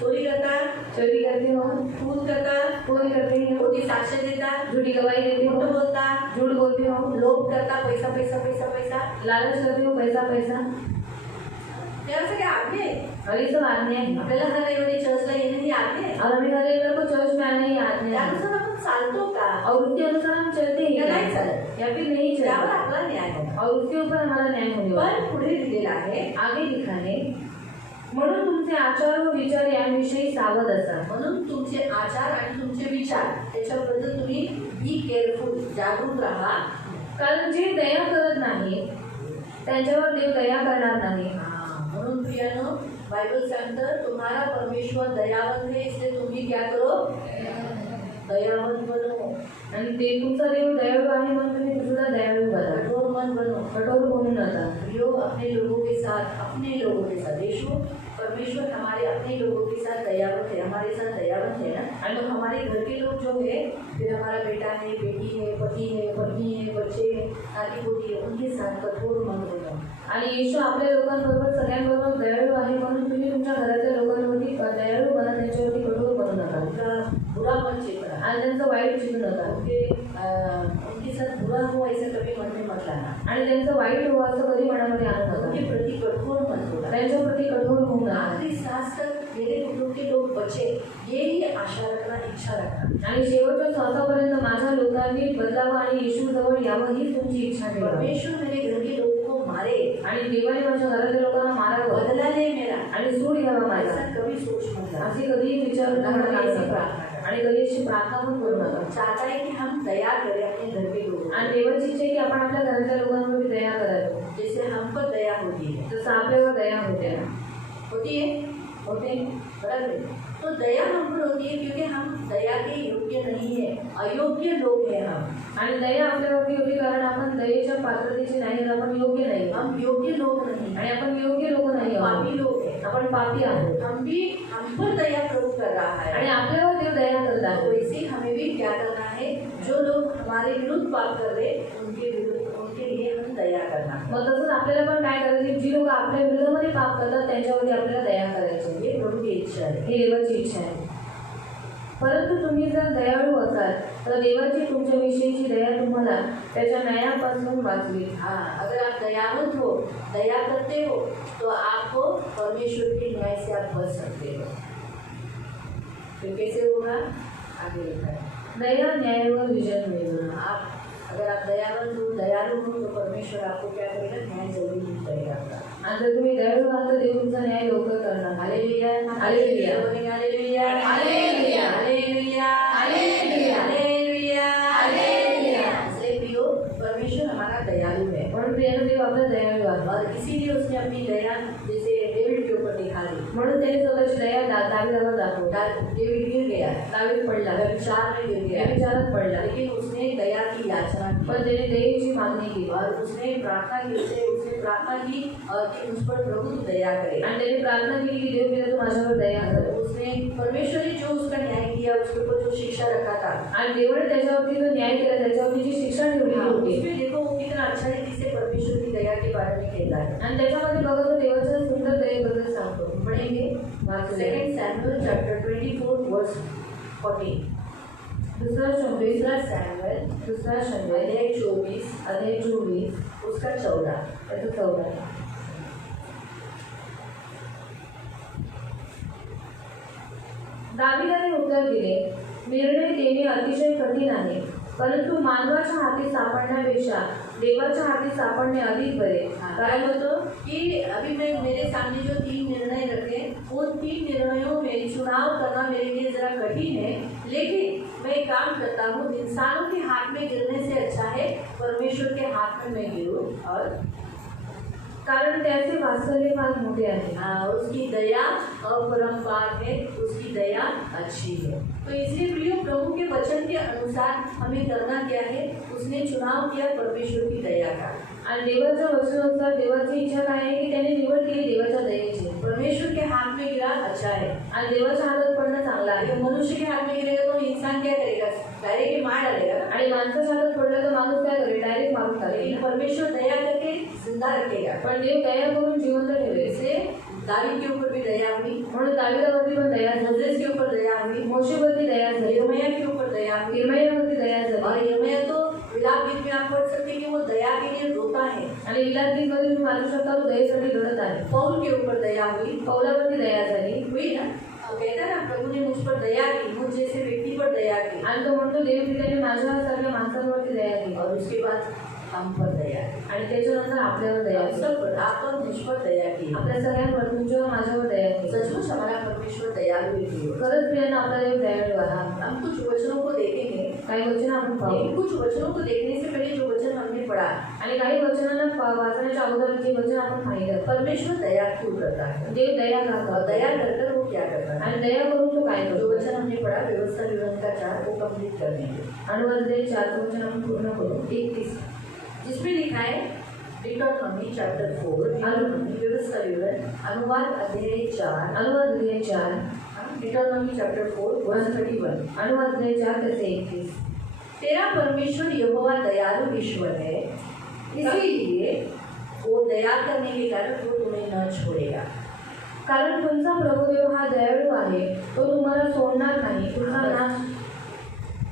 चोरी करता, चोरी करते हो, खून करता, चोरी करते हो, खोटी साक्ष्य देता, झूठी गवाही देते हो, खोटं बोलता, झूठ बोलते हो, लोभ करता, पैसा पैसा पैसा पैसा, लालच करते हो, पैसा पैसा. हे असं काय आज्ञा आहे? और ये सब आज्ञा है. आपल्याला हर रविवारी चर्चला येणं ही आज्ञा आहे. और हमें हर एक को चर्च में आना ही आज्ञा है. त्यानुसार आपण चालतो का? और उसके अनुसार हम चलते हैं या क्या? नाही चालत? या फिर नहीं त्यावर चलते. आपला न्याय होगा. और उसके ऊपर हमारा न्याय होने वाला है. पण पुढे लिहिलेलं आहे, आगे लिखा है, म्हणून तुमचे आचार व विचार यांविषयी सावध असा. म्हणून तुमचे आचार आणि तुमचे विचार त्याच्याबद्दल तुम्ही बी केअरफुल, जागरूक राहा. कारण जे दया करत नाही त्यांच्यावर देव दया करणार नाही. म्हणून प्रिय प्रियानो, बाइबल सांगतं तुम्हारा परमेश्वर दयावंत है, इसलिए तुम्ही क्या करो, दयावंत बनो. आणि ते तुमचा देव दयाळू आहे म्हणून तुम्ही सुद्धा दयाळू बना. कठोर मन बनो. कठोर होऊ नका. प्रियो, अपने लोगों के साथ यीशु परमेश्वर हमारे अपने लोगों के साथ दयावंत है, हमारे साथ दयावंत है ना. तो हमारे घर के लोग जो है, फिर हमारा बेटा है, बेटी है, पति है, पत्नी है, बच्चे है, नाती पोती है, उनके साथ कठोर मन बनो. आणि येशू आपल्या लोकांबरोबर सगळ्यांबरोबर दयाळू आहे म्हणून तुम्ही तुमच्या घरातल्या लोकांवरती दयाळू बना, त्यांच्यावरती कठोर बनू नका. बुरा मन चेतना आणि त्यांचं वाईट चिंतू नका. उनके साथ बुरा हो ऐसा कभी मन में मत लाना. आणि त्यांचं वाईट हो असं कधी मनामध्ये आणू नका. उनके प्रति कठोर मत होना. त्यांच्या प्रति कठोर होऊ नका. आखिरी सांस तक मेरे कुटुंब के लोग बचे, ये ही आशा रखना, इच्छा रखना. आणि शेवटच्या श्वासापर्यंत माझ्या लोकांनी बदलावं आणि येशू जवळ यावं ही तुमची इच्छा ठेवा. परमेश्वर मेरे घर के लोगों को मारे आणि देवाने माझ्या घरातल्या लोकांना मारावं, बदला ले मेरा, आणि सूड घ्यावा माझा, ऐसा कभी सोच मत लाना. असे कधीही विचार करू ऐसी नका. प्रार्थना आणि कधी अशी प्रार्थना पण करू नका. चाहता है कि हम दया करें अपने घर के लोगों आणि देवाची इच्छा आहे की आपण आपल्या घरातल्या लोकांवर दया करावी, जैसे हम पर दया होती है. जसं आपल्यावर दया होते. होती है, होते हैं, बराबर है. तो दया हम पर होती है क्योंकि हम दया के योग्य नहीं है, अयोग्य लोग हैं हम. आणि दया आपल्यावरती होती कारण आपण दयेच्या पात्रतेचे नाही, आपण योग्य नाही. हम योग्य लोग नहीं, आणि आपण योग्य लोक नाही आहोत. पापी लोग हैं. आपण पापी आहोत. हम पर दया प्रभु कर रहा है. आणि आपल्यावर देव दया करत तो आहे. वैसे हमें भी क्या करना है, जो लोग हमारे विरुद्ध पाप कर रहे उनके लिए हम दया करना. मग तसंच आपल्याला पण काय करायचे, जी लोक आपल्या विरोधामध्ये पाप करतात त्यांच्यावरती आपल्याला दया करायची. ये प्रभु की इच्छा है. ही देवाची इच्छा आहे. परंतु तुम्ही जर दयाळू असाल तर देवाची तुमच्याविषयीची दया तुम्हाला त्याच्या न्यायापासून वाचवी. हाँ, अगर आप दयावंत हो, दया करते हो, तो आपको परमेश्वर के न्याय से आप बच सकते हो. फिर कैसे होगा, आगे लिखा है. दया न्यायावर विजय मिळेल. अगर आप दयावंत हो, दयालु हो, तो परमेश्वर आपको क्या करेगा, न्याय जल्दी मिल जाएगा आपका. आणि जर तुम्ही दयाळू आहात तर देव तुमचा न्याय लवकर करणार. Hallelujah, hallelujah, hallelujah, hallelujah, hallelujah, hallelujah, hallelujah, hallelujah. इसलिए प्रियो, परमेश्वर हमारा दयालु है. म्हणून प्रियानो देव आपला दयाळू आहे. और इसीलिए उसने अपनी दया जैसे डेविड के ऊपर दिखा दी. म्हणून त्याने स्वतःची दया दावीदावर दाखवली. डेविड गिर गया, दावीद पडला, व्यभिचार में गिर गया, व्यभिचारात पडला, लेकिन उसने दया की याचना की. पण त्याने दयेची मागणी केली. और उसने प्रार्थना की, उसने प्रार्थना की कि उस पर प्रभु तू दया करे. आणि त्याने प्रार्थना केली की देव पिता तू माझ्यावर दया कर. उसने परमेश्वर ने जो उसका न्याय किया, उसके ऊपर जो शिक्षा रखा था, आणि देवाने त्याच्यावरती जो न्याय केला त्याच्यावरती जी शिक्षा ठेवली होती, उसमें देखो वो कितना अच्छा रीति से परमेश्वर की दया के बारे में कहता है. आणि त्याच्यामध्ये बघा तो देवाच्या सुंदर दयेबद्दल सांगतो. पढ़ेंगे 2 सैमुअल चैप्टर 24 वर्स 14. दुसरा शमूएल अध्याय 24 उसका 14. त्याचं 14. दावीदाने उत्तर दिले, निर्णय देणे अतिशय कठीण आहे, परंतु मानवाच्या हाती सापडण्यापेक्षा देवाच्या हाती सापडणे अधिक बरे. कारण होतो कि अभी मैं मेरे सामने जो 3 निर्णय रखे, वो 3 निर्णयों में चुनाव करना मेरे लिए जरा कठिन है, लेकिन मैं एक काम करता हूँ, इंसानों के हाथ में गिरने से अच्छा है परमेश्वर के हाथ में मैं गिरूँ. और कारण त्याचे वात्सल्य फार मोठे आहे. उसकी दया अपरंपार है, उसकी दया अच्छी है. तो इसलिए प्रियो, प्रभु के वचन के अनुसार हमें करना क्या है, उसने चुनाव किया परमेश्वर की दया का. आणि देवाच्या वचनानुसार देवाची इच्छा काय आहे की त्याने निवड केली देवाच्या दयेची. परमेश्वर के हाथ में गिरा अच्छा है, आणि देवाच्या हातात पडणं चांगलं आहे. अगर मनुष्य के हाथ में गिरेगा तो इंसान क्या करेगा, डायरेक्ट मार डालेगा. आणि माणसाच्या हातात पडलं तर माणूस काय करेल, डायरेक्ट मारून टाकेल. लेकिन परमेश्वर दया करके जिंदा रखेगा. पण देव दया करून जिवंत ठेवेल. इसलिए दावीद के ऊपर भी दया हुई, म्हणून दावीदावरती पण दया झाली, मोसेस के ऊपर दया हुई, मोशेवरती दया झाली, यिर्मयाह के ऊपर दया हुई. यिर्मयाहवरती दया झाली. और यिर्मयाह तो विलाप गीत में आप पढ़ सकते हैं कि वो दया के लिए रोता है. आणि विलाप गीतमध्ये तुम्ही वाचू शकता तो दयेसाठी रडत आहे. पौल के ऊपर दया हुई, पौलावरती दया झाली. हुई ना. कहता है ना, प्रभु ने मुझ पर दया की, मुझ जैसे व्यक्ति पर दया की. आणि तो म्हणतो देव पित्याने माझ्यासारख्या माणसांवरती दया केली. और उसके बाद हम पर दया की. आणि त्याच्यानंतर आपल्यावर दया हम केली. सब पर, आप पर मुझ पर दया की. आपल्या सगळ्यांवर तुमच्यावर माझ्यावर दया केली. सचमुच हमारा परमेश्वर दयालु है. खरंच प्रियांना आपला देव दयाळू आहे. हम कुछ वचनों को देखेंगे, काही वचन आपण पाहू. लेकिन कुछ वचनों को देखने से पहले जो वचन हमने पढ़ा, आणि काही वचनांना वाचण्याच्या अगोदर जे वचन आपण पाहिलं, परमेश्वर दया क्यों करता है, देव दया और करतो, दया कर कर वो क्या करता है। आणि दया करून तो काय जो करतो। वचन हमने पढ़ा व्यवस्था विवरण का 4 वो कंप्लीट कर देंगे। अनुवाद 4 वचन आपण पूर्ण करू। 31 जिसमें लिखा है डिटोनॉमी चैप्टर 4 अनुवाद व्यवस्था विवरण अनुवाद अध्याय 4 अनुवाद अध्याय 4 डिटोनॉमी चैप्टर 4 वर्स 31 अनुवाद अध्याय 4 त्याचे 31 तेरा परमेश्वर यहोवा दयालु ईश्वर है, इसीलिए वो दया करने के कारण वो तुम्हें न छोड़ेगा। कारण तुमचा प्रभुदेव हा दयाळू आहे, तो तुम्हाला सोडणार नाही, तुमचा नाश।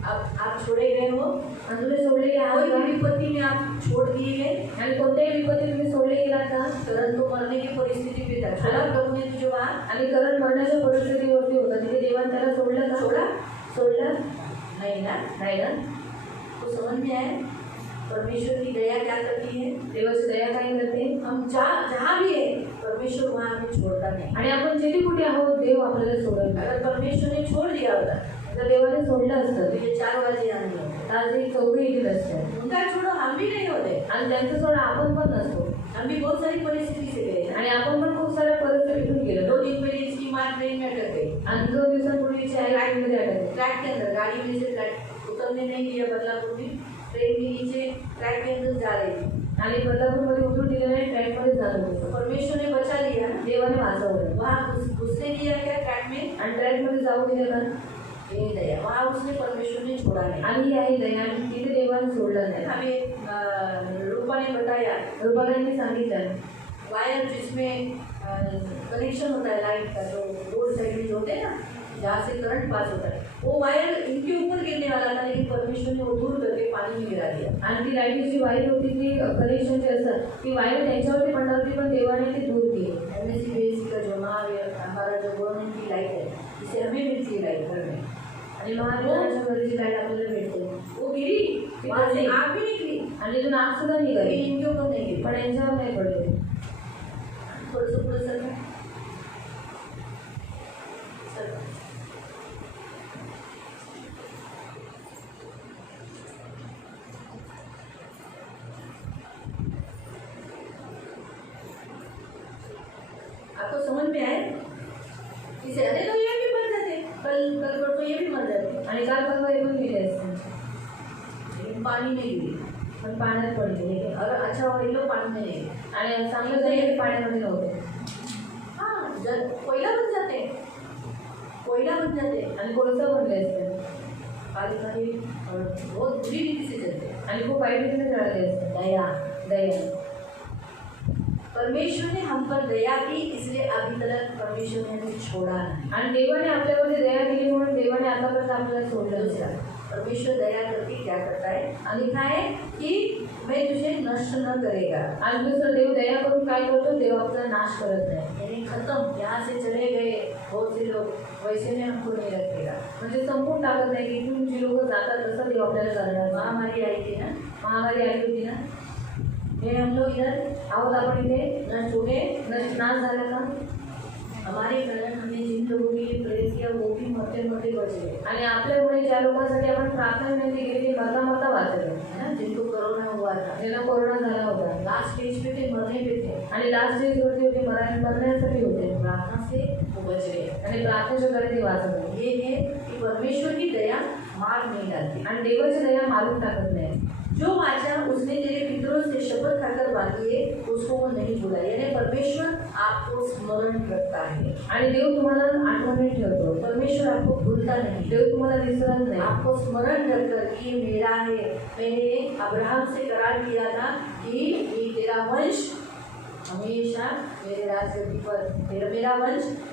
अब आप छोड़े गए हो, आणि तुम्ही सोडले कोई आहात भी का? विपत्ति में आप छोड़ दिए गए, आणि कोणत्याही विपत्ती तुम्ही सोडले गेलात का? तुरंत तो मरने की परिस्थिति पे था, छोड़ा प्रभु ने तुझे वहाँ, आणि करण मरण्याच्या परिस्थितीवरती होता, तिथे देवाने त्याला सोडलं का? छोड़ा सोडलं नहीं ना। नाही ना। तो समझ में आया परमेश्वर की दया क्या करती है। देवाची दया काय करते, हम जहाँ भी है परमेश्वर वहाँ हमें छोड़ता नहीं। आणि आपण जिथे कुठे आहोत देव आपल्याला सोडत नाही। अगर परमेश्वर ने छोड़ दिया होता जर देवाने सोडलं असतं तो ये 4 बजे आने होते, तर आज एक चौघे येतील असते, उनका छोड़ो हम भी नहीं होते, आणि त्यांचं सोडा आपण पण नसतो, हम भी बहुत सारी परिस्थिति से गए ना। आणि आपण पण खूप साऱ्या परिस्थितीतून गेलो। 2 दिन पहले इसकी माँ ट्रेन में अटक गई, आणि 2 दिवसांपूर्वीची आई गाडीमध्ये अडकली, ट्रैक के अंदर गाड़ी में से ट्रैक उतरने नहीं दिया, बदलापुर में ट्रेन के नीचे ट्रैक के अंदर जा रही थी, आणि बदलापूरमध्ये उतरून दिलं नाही, ट्रॅकमध्ये जात तो होते। परमेश्वर ने बचा लिया ना, देवाने वाचवलं, वहाँ घुसने दिया क्या ट्रैक में, आणि ट्रॅकमध्ये जाऊ दिलं का? ये दया, वहाँ उसने परमेश्वर ने छोड़ा नहीं। आणि ही आहे दया, आणि तिथे देवाने सोडलं नाही। हमें रूपा ने बताया रुपाबाईंनी सांगितलं, वायर जिसमें कनेक्शन होता है लाइट का, जो रोड साइड में जो होते हैं ना जहाँ से करंट पास होता है, वो वायर इनके ऊपर गिरने वाला था, लेकिन परमेश्वर ने वो दूर करके पानी में गिरा दिया। आणि ती लाईटीची वायर होती ती कनेक्शनची असतात, ती वायर त्यांच्यावरती पडणार होती, पण देवाने ती दूर केली। MSC का जो हमारा जो गवर्नमेंट की लाइट है, जिसे हमें मिलती है लाइट घर में, आणि महादेवाच्या घरीची लाईट आपल्याला भेटते, वो गिरी, वहाँ से आग भी निकली, आणि तिथून आग सुद्धा निघाली, लेकिन इनके ऊपर नहीं गिरी। पण यांच्यावर नाही पडले। थोड़ा सा सरका आपको समझ में आए, इसे अरे तो ये भी मर जाते, कल तो ये भी मर जाते, आणि काल परवा हे पण गेले असते, लेकिन पानी में गिरी। पण पाण्यात पडले, लेकिन अगर अच्छा हो लोग पानी में नहीं, आणि चांगलं जरी हे पाण्यामध्ये नव्हते, हाँ जब कोयला बन जाते, कोयला बन जाते, आणि कोळसा बनले असते, काली काली और बहुत बुरी रीति से चलते। आणि खूप वाईट रीतीने जळले असते। दया, दया, परमेश्वर ने हम पर दया की, इसलिए अभी तक परमेश्वर ने हमें छोड़ा नहीं। आणि देवाने आपल्यावरती दया केली म्हणून देवाने आतापर्यंत आपल्याला सोडलं दूसरा, नाही। परमेश्वर दया करके क्या करता है, लिखा है कि मैं तुझे नष्ट न करेगा। आणि दुसरं, देव दया करून काय करतो, देव आपला नाश करत नाही, यानी खत्म, यहाँ से चले गए बहुत से लोग, वैसे में हमको नहीं रखेगा। म्हणजे संपून टाकत नाही की इथून जी लोक जातात तसं देव आपल्याला करणार। महामारी आई थी ना, महामारी आली होती ना, ये हम लोग इधर आहोत आपण इथे, नष्ट हो गए, नाश झाला का? हमारे कारण हमने जिन लोगों के लिए प्रेयर किया वो भी मरते मरते बच गए, आणि आपल्यामुळे ज्या लोकांसाठी आपण प्रार्थना विनंती केली ते मरता मरता वाचले, है ना, जिनको कोरोना हुआ था, ज्यांना कोरोना झाला होता, लास्ट स्टेज पे थे, मरने पे थे, आणि लास्ट डेज वरती होते, मरण्यासाठी होते, प्रार्थना से वो बच गए। आणि प्रार्थनेच्या कडे ते वाचले। ये है कि परमेश्वर की दया मार नहीं डालती, आणि देवाची दया मारून टाकत नाही। जो वाचा उसने तेरे पितरों से शपथ खाकर बांधी है उसको वो नहीं भूला, यानी परमेश्वर आपको स्मरण रखता है, आणि देव तुम्हाला आठवणीत ठेवतो, परमेश्वर आपको भूलता नहीं, देव तुम्हाला विसरत नाही। आपको स्मरण रखकर कि ये मेरा है, मैंने अब्राहम से करार किया था कि ये तेरा वंश हमेशा मेरे राजगद्दी पर,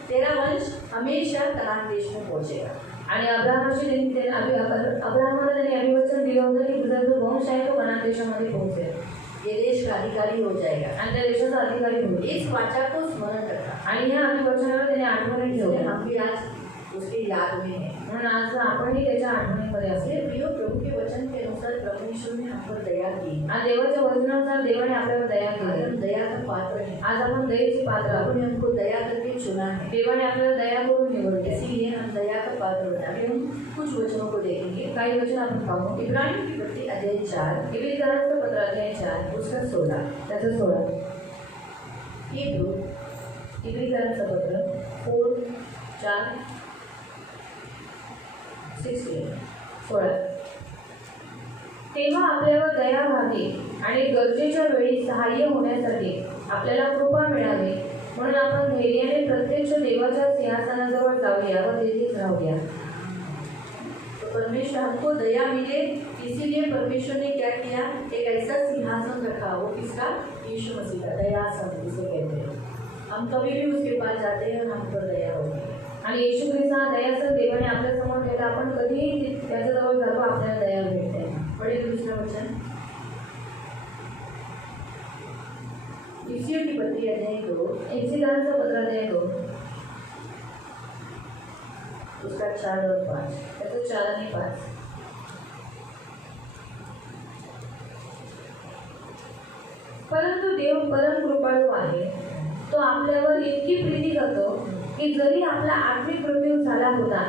तेरा वंश हमेशा कनान देश में पहुंचेगा। आणि अब्राहमाला त्यांनी अभिवचन दिलं होतं की तुझा जो वंश आहे तो कनान देशामध्ये पोहोचेल, ये देश का अधिकारी हो जाएगा, आणि त्या देशाचा अधिकारी होईल। इस वाचा को स्मरण रखा, आणि ह्या अभिवचनाला त्याने आठवणीत इसलिए ठेवलं, हम भी आज उसकी याद में हैं। म्हणून आज आपणही त्याच्या आठवणीमध्ये असले। इसलिए प्रियो, प्रभु के वचन के अनुसार परमेश्वर ने हम पर दया की, आणि देवाच्या वचनानुसार देवाने आपल्याला दया आज केली, हम दया का पात्र हैं, आज आपण दयेचे पात्र आहोत। प्रभु ने हमको दया करके चुना है, देवाने आपल्याला दया करून निवडले. इसीलिए हम दया का पात्र बने. अभी हम कुछ वचनों को देखेंगे. काही वचन आपण पाहू. इब्रानियों की पत्री अध्याय 4 इब्रानियरांचं पत्र अध्याय 4 उसका 16. त्याचं 16. हिब्रू इब्रानियरांचं पत्र 4:4 16. तेव्हा आपल्यावर दया व्हावी आणि गरजेच्या वेळी सहाय्य होण्यासाठी आपल्याला कृपा मिळावी म्हणून आपण धैर्याने प्रत्यक्ष देवाच्या सिंहासनाजवळ जाऊया व तेथेच राहूया. तो परमेश्वर हमको दया मिले, इसीलिए परमेश्वर ने क्या किया, एक ऐसा सिंहासन रखा. वो किसका? यीशु मसीह का दयासन जिसे कहते हैं. हम कभी भी उसके पास जाते हैं और हम पर दया होती है. आणि येशू ख्रिस्त हा दयासन देवाने आपल्या समोर ठेवला. आपण कधीही त्याच्याजवळ जातो आपल्याला दया भेटते. पढ़े दूसरा वचन इफिसियों की पत्री अध्याय 2 इफिसियोंचं पत्र अध्याय 2 उसका 4 और 5. त्याचं 4 आणि 5. परंतु देव परम कृपाळू आहे. तो आपल्यावर इतकी प्रीती करतो की जरी आपला आत्मिक मृत्यू झाला होता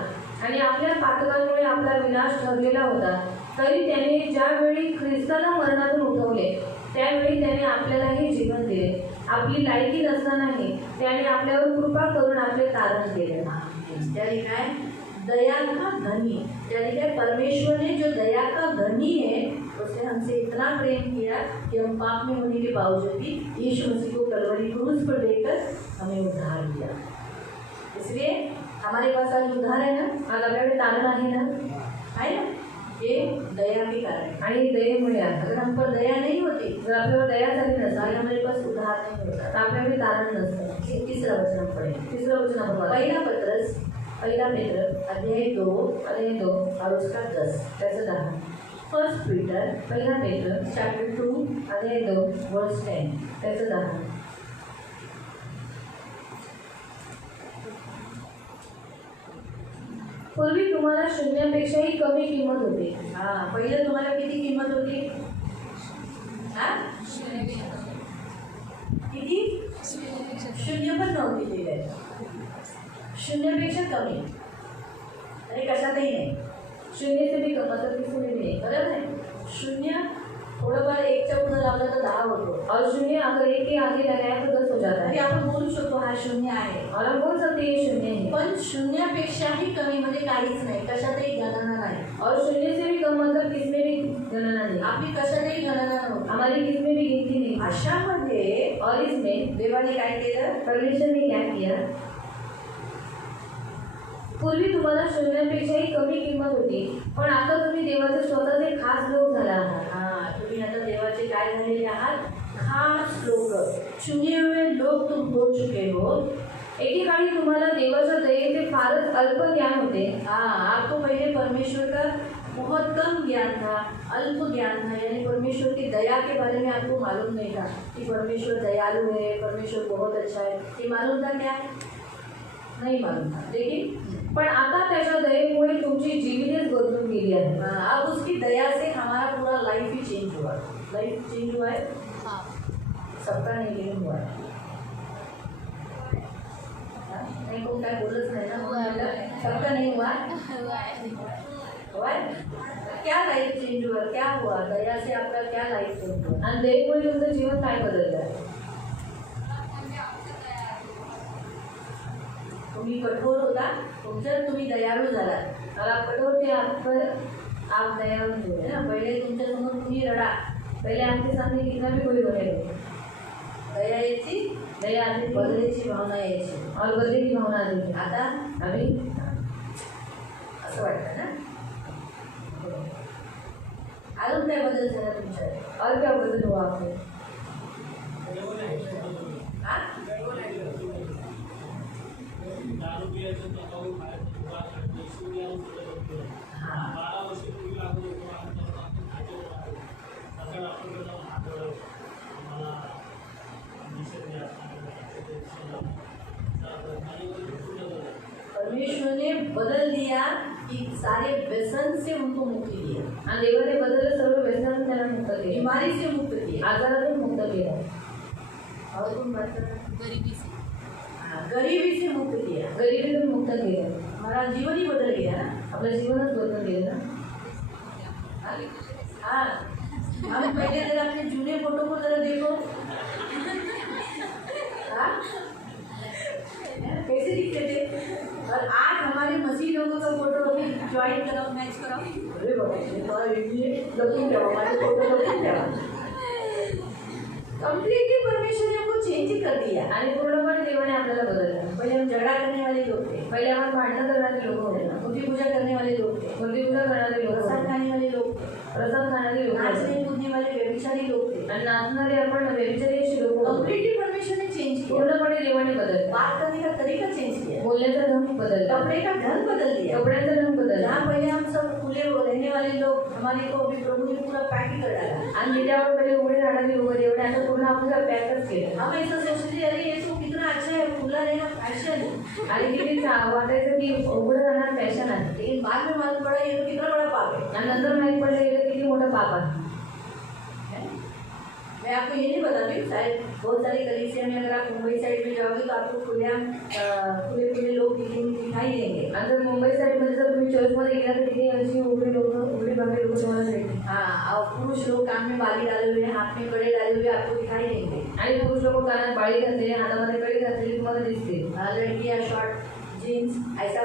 आणि आपल्या पातकांमुळे आपला विनाश ठरलेला होता, तरी त्याने ज्यावेळी ख्रिस्ताला मरणातून उठवले त्यावेळी त्याने आपल्यालाही जीवन दिले. आपली लायकी नसतानाही त्याने आपल्यावर कृपा करून आपले तारण केले. क्या लिखा है? दया का धनी. क्या लिखा है? परमेश्वर ने जो दया का धनी है उसने हमसे इतना प्रेम किया कि हम पाप में होने के बावजूद भी यीशु मसीह को कलवरी क्रूस पर देकर हमें उद्धार दिया. इसलिए हमारे पास आज उद्धार है ना, आज आपल्याकडे तारण आहे ना, है ना, ये दया के कारण है. आणि दयेमुळे आहे. अगर हम पर दया नहीं होती, जर आपल्यावर दया झाली तो नसती हमारे पास उद्धार नहीं होता. तर आपल्याकडे तारण नसतं. ये तीसरा वचन हम पढ़ेंगे. तिसरं वचन आपण पाहू. पहिला पेत्र अध्याय 2 और उसका 10. त्याचं 10. फर्स्ट पीटर पहिला पेत्र चैप्टर 2 अध्याय 2 वर्स 10. त्याचं 10. पूर्वी तुम्हाला शून्यापेक्षाही कमी किंमत होती. हाँ, पहिले तुम्हाला किती किंमत होती? हाँ? किती? शून्य पण नव्हती दिले. शून्यापेक्षा कमी. आणि कशातही नाही. शून्य से भी कम मतलब किसी में भी नहीं. बरोबर आहे? शून्य थोडंफार एकच्या पुढे लावलं तर 10 होतो. और शून्य अगर एक के आगे लगाया तो 10 हो जाता तरी है. आपण बोलू शकतो हा शून्य आहे. और हम बोल सकते हैं ये शून्य है. पण शून्यापेक्षाही कमी मध्ये काहीच नाही, कशातही गणना नाही. और शून्य से भी कम मतलब किसमें भी गणना नहीं. आपली कशातही गणना नव्हती. हमारी किसमें भी गिनती नहीं. अशामध्ये और इसमें देवाने काय केलं? परमेश्वर ने क्या किया? पूर्वी तुम्हाला शून्यापेक्षाही कमी किंमत होती, पण आता तुम्ही देवाचे स्वतःचे खास लोक झाला आहात. हाँ, तुम्ही आता देवाचे काय झालेले आहात? खास लोक, चुने हुए लोग तुम हो चुके हो. एकेकाळी तुम्हाला देवाच्या दयेचे फारच अल्प ज्ञान होते. हाँ, आपको पहले परमेश्वर का बहुत कम ज्ञान था, अल्प ज्ञान था. यानी परमेश्वर की दया के बारे में आपको मालूम नहीं था कि परमेश्वर दयालु है, परमेश्वर बहुत अच्छा है. ये मालूम था क्या? नहीं मालूम था. लेकिन पण आता त्याच्या दयेमुळे तुमची जीवनेच बदलून गेली आहे. अब उसकी दया से हमारा पूरा लाइफ ही चेंज हुआ. लाइफ चेंज हुआ है. सबका नहीं लेकिन हुआ है. नहीं को काय बोलच नाही ना. सबका नहीं हुआ. हुआ है. क्या लाइफ चेंज हुआ? क्या हुआ? दया से आपका क्या लाइफ चेंज हुआ? आणि दयेमुळे तुमचं जीवन काय बदललं आहे? तुम्ही कठोर होता, जर तुम्ही दयाळू झाला. और आप कठोर थे, आप दयालु थे ना. पहिले तुमच्यासमोर तुम्ही रडा. पहले आपके सामने कितना भी कोई रोने लगे, दया यायची, दया आती थी बदलेची भावना यायची. और बदले की भावना आती थी. आता अभी असं वाटतं ना. अजून काय बदल झाला तुमच्यात? और क्या बदल हुआ आपको? हा? परमेश्वर ने बदल दिया कि सारे व्यसन से उनको मुक्ति दिया. आणि देवाने बदललं सर्व व्यसनातून त्याला मुक्त केले, बीमारी से मुक्त किया. आजारातून मुक्त केलं. और कोण बात करणार? गरीबी से. हाँ, गरीबी से मुक्त किया, गरिबीतून मुक्त केलं, हमारा जीवन ही बदल गया ना। आपलं जीवनच बदलून गेलं ना. हाँ, हम पहले जरा अपने जूने फोटो को जरा देखो, हाँ कैसे दिखते थे, और आज हमारे मसीह लोगों का फोटो अभी ज्वाइन कराओ, मैच कराओ, अरे बाबा ये तो लुकिंग क्या हमारे फोटो लुकिंग क्या कंप्लीटली परमेश्वर ने हमको चेंज कर दिया। आणि पूर्णपणे देवाने आपल्याला बदललं. पहले हम झगड़ा करने वाले लोग थे, पहिले आपण भांडणं करणारे लोक होते ना, मूर्ति पूजा करने वाले लोग थे, मूर्तिपूजा करणारे लोक प्रसाद होते, खाने वाले लोग थे, प्रसाद खाणारे लोक होते, नाचने कूदने वाले व्यभिचारी लोग थे। आणि नाचणारे आपण व्यभिचारी अशी लोक होतो. कंप्लीटली परमेश्वर ने चेंज किया, पूर्णपणे देवाने बदललं. बात करने का तरीका चेंज किया, बोलण्याचा ढंग बदलला, कपड़े का ढंग बदल दिया। कपड्यांचा ढंग बदलला. जहाँ पहले हम सब खुले रहने वाले लोग, हमारे को अभी प्रभु ने पूरा पैक ही कर डाला। आणि त्यावर पहिले उघडे राहणारे लोक एवढे आता पूर्ण आपल्याला पॅकच केलं. हम ऐसा सोचते थे, अरे ये तो कितना अच्छा है, खुला रहना फैशन, आणि किती वाटायचं की उघडं राहणार फॅशन आहे. लेकिन बाद में मालूम पड़ा ये तो कितना बड़ा पाप है। आणि नंतर माहीत पडलं गेलं किती मोठं पाप आहे. मैं आपको ये नहीं बता रही हूँ, शायद बहुत सारी कलीसिया में अगर आप मुंबई साइड में जाओगे तो आपको खुले खुले लोग दिखाई देंगे। आणि जर मुंबई साईडमध्ये जर तुम्ही चर्चमध्ये गेला तर तिथे अशी उघडी बांगडी लोक तुम्हाला भेटतील. हाँ, और पुरुष लोग कान में बाली डाले हुए, हाथ में कड़े डाले हुए आपको दिखाई देंगे। आणि पुरुष लोक कानात बाळी घातलेली, हातामध्ये कडी घातलेली तुम्हाला दिसते. लड़कियाँ शॉर्ट जीन्स, ऐसा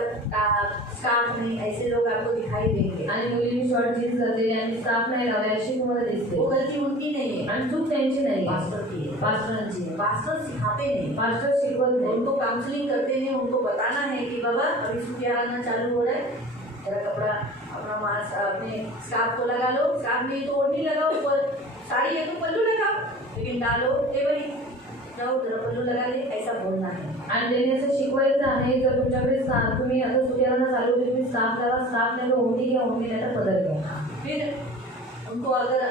स्कार्फ नहीं, ऐसे लोग आपको दिखाई देंगे। आणि मुलींनी शॉर्ट जीन्स घातलेली आणि स्कार्फ नाही लावले अशी तुम्हाला दिसते. वो गलती उनकी नहीं है, आणि चूक त्यांची नाही, पास्टर की है। पास्टरांची आहे. पास्टर सिखाते नहीं, पास्टर शिकवत नाही, उनको काउंसलिंग करते नहीं, उनको बताना है कि बाबा अभी सूर्य आना चालू हो रहा है, जरा कपड़ा अपना मास्क अपने स्कार्फ को लगा लो, स्कार्फ नहीं तो ओढ़नी लगाओ, ऊपर साड़ी है तो पल्लू लगाओ, लेकिन डालो ए भाई जाओ जरा पल्लू लगा ले, ऐसा बोलना है। आणि त्यांनी असं शिकवायचं आहे. जर तुमच्याकडे तुम्ही आता सूर्याला चालू होते, तुम्ही स्कार्फ लावा, स्कार्फ नाही तर ओढणी घ्या, ओढणी नाही तर पदर घ्या. फिर उनको अगर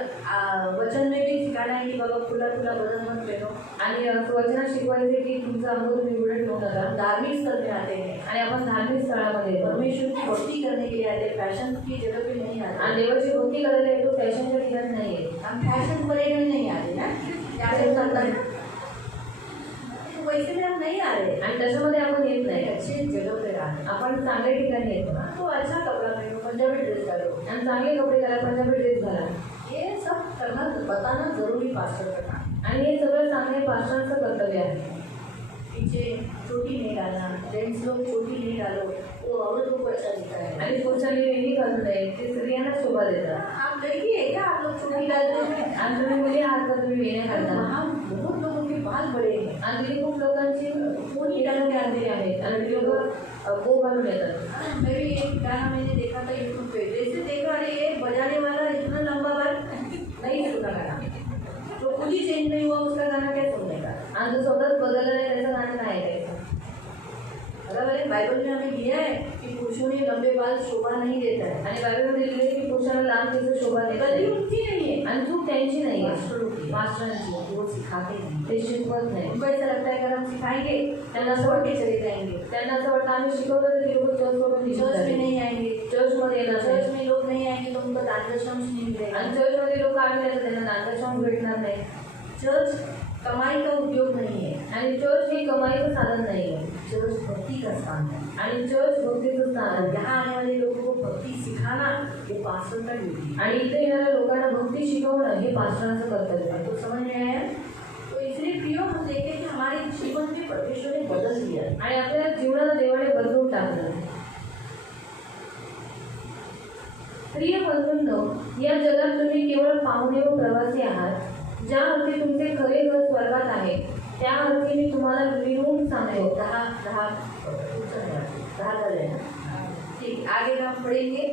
वचन में भी सिखाना है कि बाबा खुला खुला बदन मत पहनो, आणि वचनात शिकवायचे की तुमचं अंग तुम्ही उघडं ठेवू नका. धार्मिक स्थल में आते हैं, आणि आपण धार्मिक स्थळामध्ये येतो. परमेश्वर की भक्ति करने के लिए आते हैं, फैशन की जगह पे नहीं आते। आणि देवाची भक्ती करायला येतो, फॅशनच्या ठिकाणी नाही येत. हम फैशन परेड में नहीं आते ना, क्या चलता है तो वैसे में हम नहीं आ रहे, आणि त्याच्यामध्ये आपण येत नाही. अच्छी जगह पे आ रहे हैं। आपण चांगल्या ठिकाणी येतो ना, तो अच्छा कपड़ा पहनो, पंजाबी ड्रेस डालो, आणि चांगले कपडे घाला, पंजाबी ड्रेस घाला. ये सब करना बताना जरूरी पास्टर का काम। आणि हे सगळं सांगणे पास्टरांचं कर्तव्य आहे. पीछे चोटी नहीं डालना, जेंट्स लोग चोटी नहीं डालो, वो औरतों को अच्छा दिखता है। आणि पुरुषांनी वेणी घालू नये, ते स्त्रियांना शोभा देतात. आप लड़की है क्या, आप लोग चोटी डालते हैं? आणि तुम्ही मुली आहात तर तुम्ही वेण्या घालता. वहाँ बहुत लोगों के बाल बड़े हैं, आणि तिथे खूप लोकांची कोणी घालून आणलेली आहेत आणि ते लोक गो घालून येतात. मैं भी एक गाना मैंने देखा था यूट्यूब पे, जैसे देखा अरे ये बजाने वाला इतना लंबा बाल नहीं सुना गाना, जो खुद ही चेंज नहीं हुआ उसका गाना क्या सुनने का। आणि जो स्वतःच बदललं नाही त्याचं गाणं नाही ऐकायचं. अगर बाइबल में हमें दिया है कि पुरुषों ने लंबे बाल शोभा नहीं देता है, आणि बायबलमध्ये लिहिलेलं आहे की पुरुषाला लांब केस शोभा देत गलती नाही. उनकी नहीं है, आणि चूक त्यांची नाही आहे, पास्टरों की है। मास्टरांची आहे. वो सिखाते नहीं, ते शिकवत नाही. उनको ऐसा लगता है अगर हम सिखाएंगे त्यांना असं छोड़ वाटतं के चले जाएंगे, त्यांना असं वाटतं आम्ही शिकवलं तर ते लोक चर्च करून चर्च में नहीं आएंगे, चर्चमध्ये येणार नाही. चर्च में लोग नहीं आएंगे तो उनको दानदशम नहीं मिलेगा। आणि चर्चमध्ये लोक आले नाही तर त्यांना नांदशाम भेटणार नाही. चर्च कमाई का उद्योग नहीं है, आणि चर्च हे कमाईचं साधन नाही आहे. चर्च भक्ति का स्थान है। आणि चर्च भक्तीचं स्थान और आहे. यहाँ आने वाले लोगों को भक्ति सिखाना ये पास्टर का ड्यूटी है। आणि इथे येणाऱ्या लोकांना भक्ती शिकवणं हे पास्टरांचं कर्तव्य आहे. तो समझ में आया? तो इसलिए प्रियो हम देखें कि हमारे जीवन में परमेश्वर ने बदल दिया है। आणि आपल्या जीवनाला देवाने बदलून टाकलं. प्रिय बंधूंनो, या जगात तुम्ही केवळ पाहुणे व प्रवासी आहात. ज्या अर्थी तुमचे खरे घर स्वर्गात आहे त्या अर्थी मी तुम्हाला लिहून सांगतो. दहा झाले ना, ठीक। आगे हम पढ़ेंगे